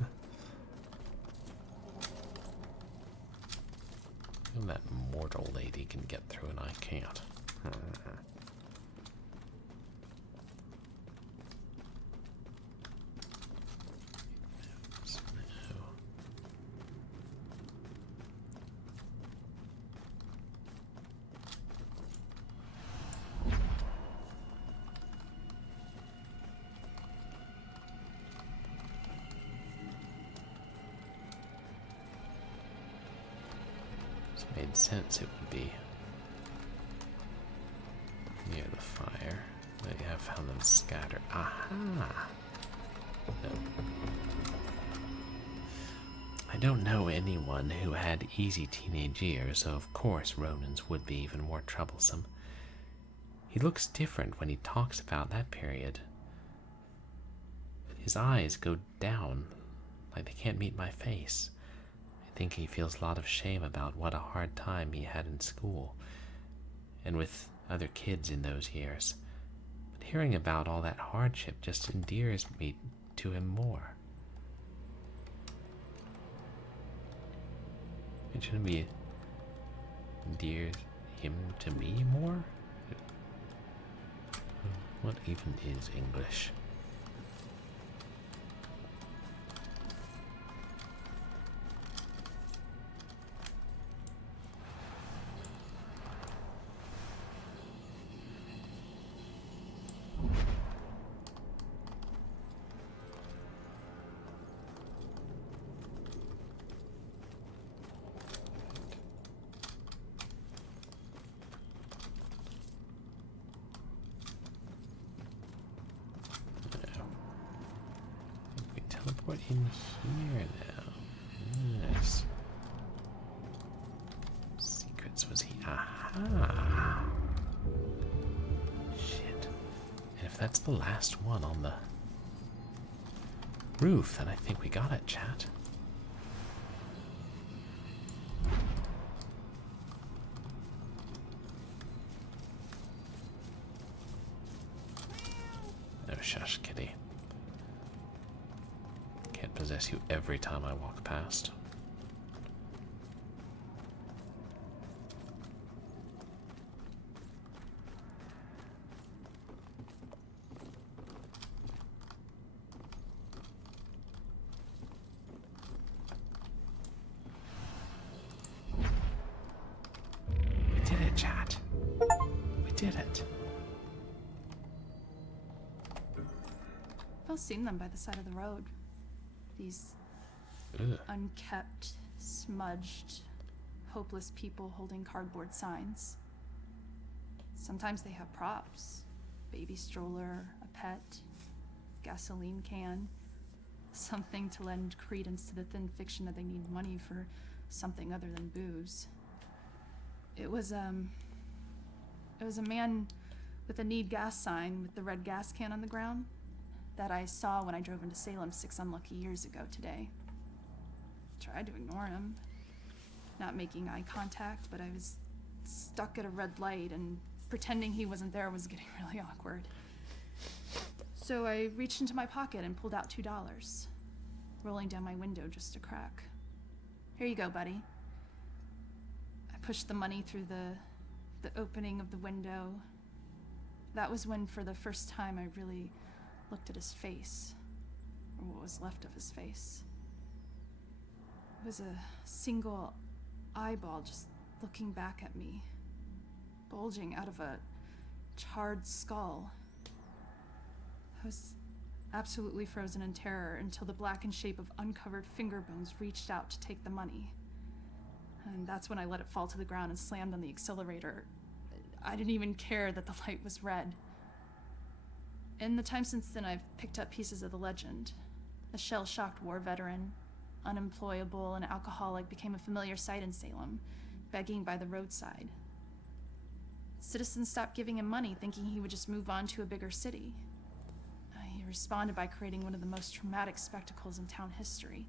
And that mortal lady can get through and I can't. Made sense it would be near the fire. But you have found them scattered. Aha! No. I don't know anyone who had easy teenage years, so of course Ronan's would be even more troublesome. He looks different when he talks about that period. His eyes go down, like they can't meet my face. I think he feels a lot of shame about what a hard time he had in school, and with other kids in those years. But hearing about all that hardship just endears me to him more. It shouldn't be endears him to me more? What even is English? Teleport in here now. Yes. Secrets was he? Aha! Shit. And if that's the last one on the roof, then I think we got it, chat. Oh, shush, kitty. Can't possess you every time I walk past. We did it, chat. We did it. I've seen them by the side of the road. These unkept, smudged, hopeless people holding cardboard signs. Sometimes they have props. Baby stroller, a pet, gasoline can. Something to lend credence to the thin fiction that they need money for something other than booze. It was a man with a need gas sign with the red gas can on the ground that I saw when I drove into Salem 6 unlucky years ago today. Tried to ignore him, not making eye contact, but I was stuck at a red light and pretending he wasn't there was getting really awkward. So I reached into my pocket and pulled out $2, rolling down my window just a crack. Here you go, buddy. I pushed the money through the opening of the window. That was when, for the first time, I really looked at his face, or what was left of his face. It was a single eyeball just looking back at me, bulging out of a charred skull. I was absolutely frozen in terror until the blackened shape of uncovered finger bones reached out to take the money. And that's when I let it fall to the ground and slammed on the accelerator. I didn't even care that the light was red. In the time since then, I've picked up pieces of the legend. A shell-shocked war veteran, unemployable and alcoholic, became a familiar sight in Salem, begging by the roadside. Citizens stopped giving him money, thinking he would just move on to a bigger city. He responded by creating one of the most traumatic spectacles in town history,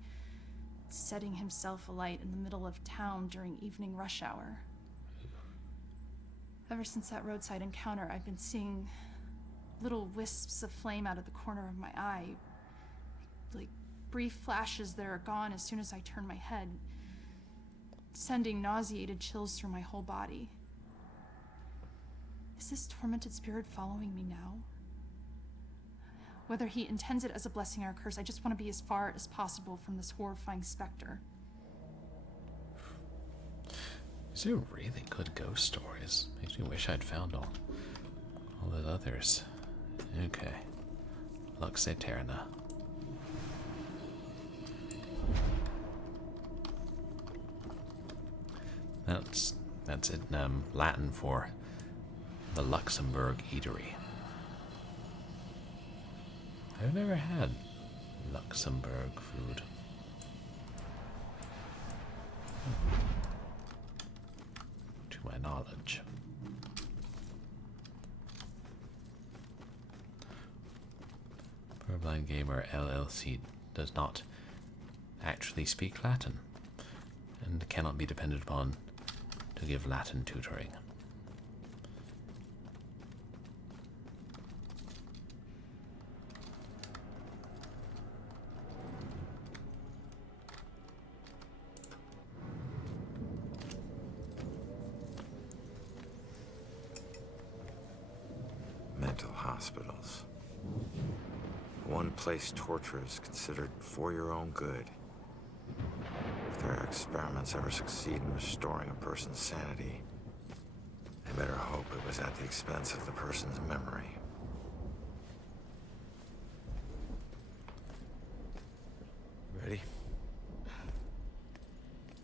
setting himself alight in the middle of town during evening rush hour. Ever since that roadside encounter, I've been seeing little wisps of flame out of the corner of my eye, like brief flashes that are gone as soon as I turn my head, sending nauseated chills through my whole body. Is this tormented spirit following me now? Whether he intends it as a blessing or a curse, I just want to be as far as possible from this horrifying specter. These are really good ghost stories. Makes me wish I'd found all those others. Okay. Lux Aeterna. That's in Latin for the Luxembourg Eatery. I've never had Luxembourg food. To my knowledge. Purblind Gamer LLC does not actually speak Latin and cannot be depended upon to give Latin tutoring. Mental hospitals. One place torture is considered for your own good. If their experiments ever succeed in restoring a person's sanity, they better hope it was at the expense of the person's memory. Ready?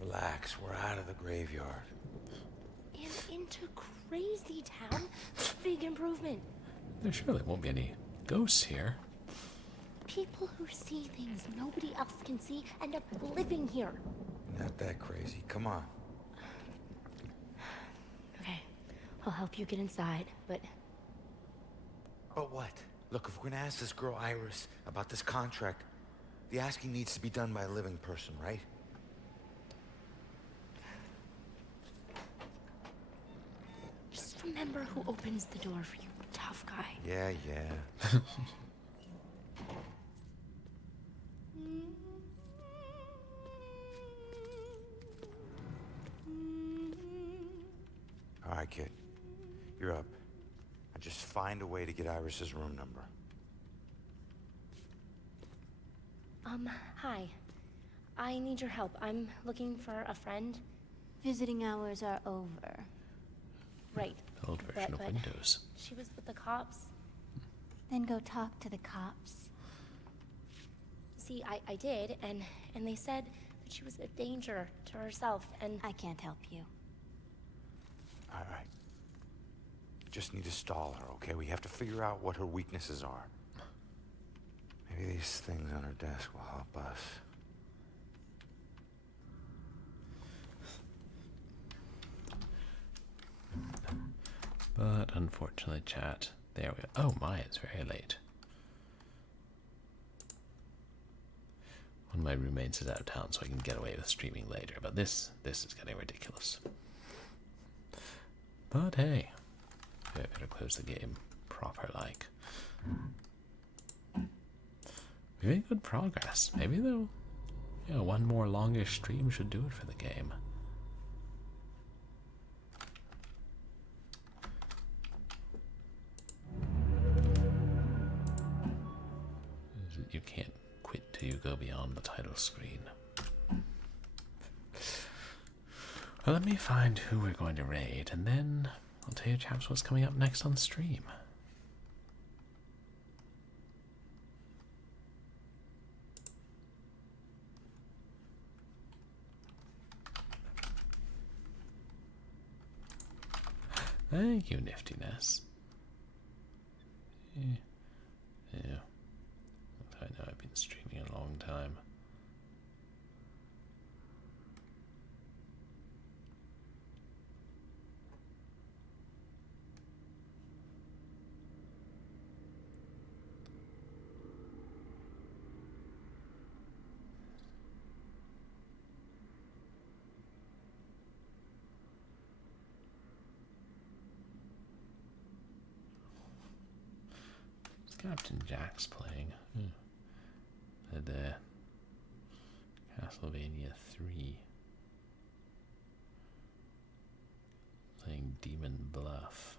Relax, we're out of the graveyard. And into Crazy Town? Big improvement. There surely won't be any ghosts here. People who see things nobody else can see end up living here. Not that crazy. Come on. Okay, I'll help you get inside, but... But what? Look, if we're gonna ask this girl Iris about this contract, the asking needs to be done by a living person, right? Just remember who opens the door for you, tough guy. Yeah, yeah. All right, kid. You're up. Now just find a way to get Iris's room number. Hi. I need your help. I'm looking for a friend. Visiting hours are over. Right. The old version of Windows. She was with the cops. Then go talk to the cops. See, I did, and they said that she was a danger to herself, and... I can't help you. All right. Just need to stall her, okay? We have to figure out what her weaknesses are. Maybe these things on her desk will help us. But unfortunately, chat, there we are. Oh my, it's very late. One of my roommates is out of town, so I can get away with streaming later. But this is getting ridiculous. But hey, I better close the game proper like. We made good progress. Maybe though, one more longish stream should do it for the game. You can't quit till you go beyond the title screen. Well, let me find who we're going to raid, and then I'll tell you chaps what's coming up next on stream. Thank you, Niftiness. Yeah. I know I've been streaming a long time. Captain Jack's playing. The Castlevania 3. Playing Demon Bluff.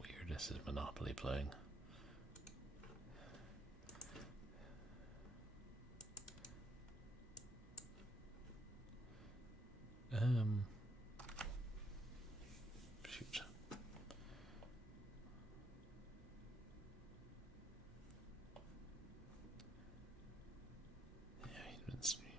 Weird, this is Monopoly playing. Shoot. Yeah, he's been streaming.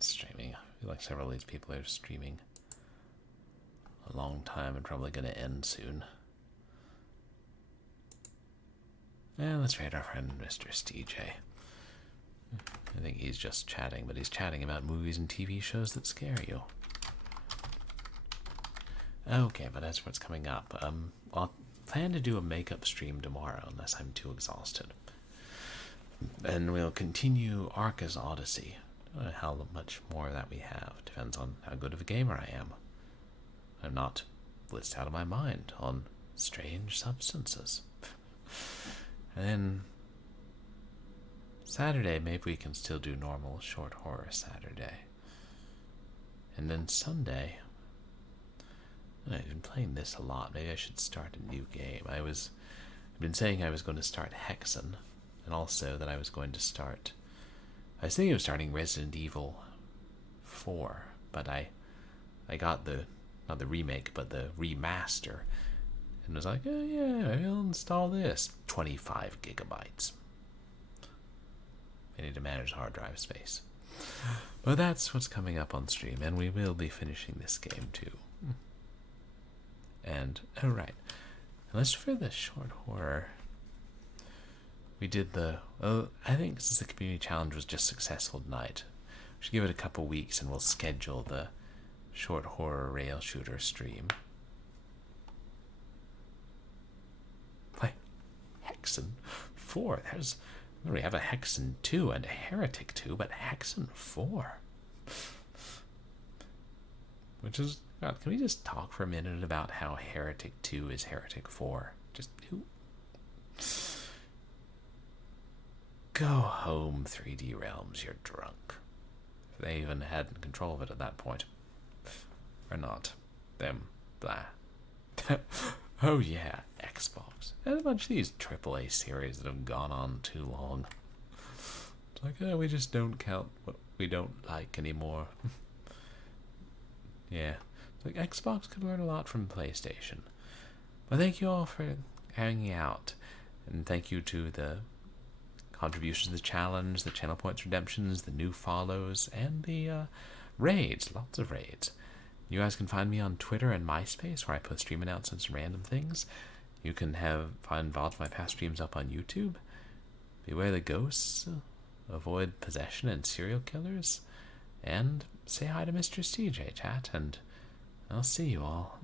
Streaming. I feel like several of these people are streaming a long time and probably going to end soon. And let's raid our friend Mr. STJ. I think he's just chatting, but he's chatting about movies and TV shows that scare you. Okay, but that's what's coming up. I'll plan to do a makeup stream tomorrow, unless I'm too exhausted. And we'll continue Arca's Odyssey. I don't know how much more of that we have. Depends on how good of a gamer I am. I'm not blitzed out of my mind on strange substances. And then Saturday, maybe we can still do normal short horror Saturday. And then Sunday, I've been playing this a lot. Maybe I should start a new game. I've been saying I was going to start Hexen, and also that I was thinking of starting Resident Evil 4, but I got not the remake, but the remaster, and was like, oh yeah, I'll install this. 25 gigabytes. I need to manage hard drive space. But that's what's coming up on stream, and we will be finishing this game too. And, alright, as for the short horror, we did I think since the community challenge was just successful tonight, we should give it a couple weeks and we'll schedule the short horror rail shooter stream. Why, Hexen 4, we have a Hexen 2 and a Heretic 2, but Hexen 4. Which is, God, can we just talk for a minute about how Heretic 2 is Heretic 4? Just who? Go home, 3D Realms, you're drunk. If they even had control of it at that point. Or not. Them. Blah. Oh yeah, Xbox. And a bunch of these AAA series that have gone on too long. It's like, oh, we just don't count what we don't like anymore. Yeah. It's like Xbox could learn a lot from PlayStation. But thank you all for hanging out. And thank you to the contributions to the challenge, the channel points redemptions, the new follows, and the raids. Lots of raids. You guys can find me on Twitter and MySpace, where I post stream announcements and random things. You can find VODs of my past streams up on YouTube. Beware the ghosts. Avoid possession and serial killers. And say hi to Mr. CJ, chat, and I'll see you all.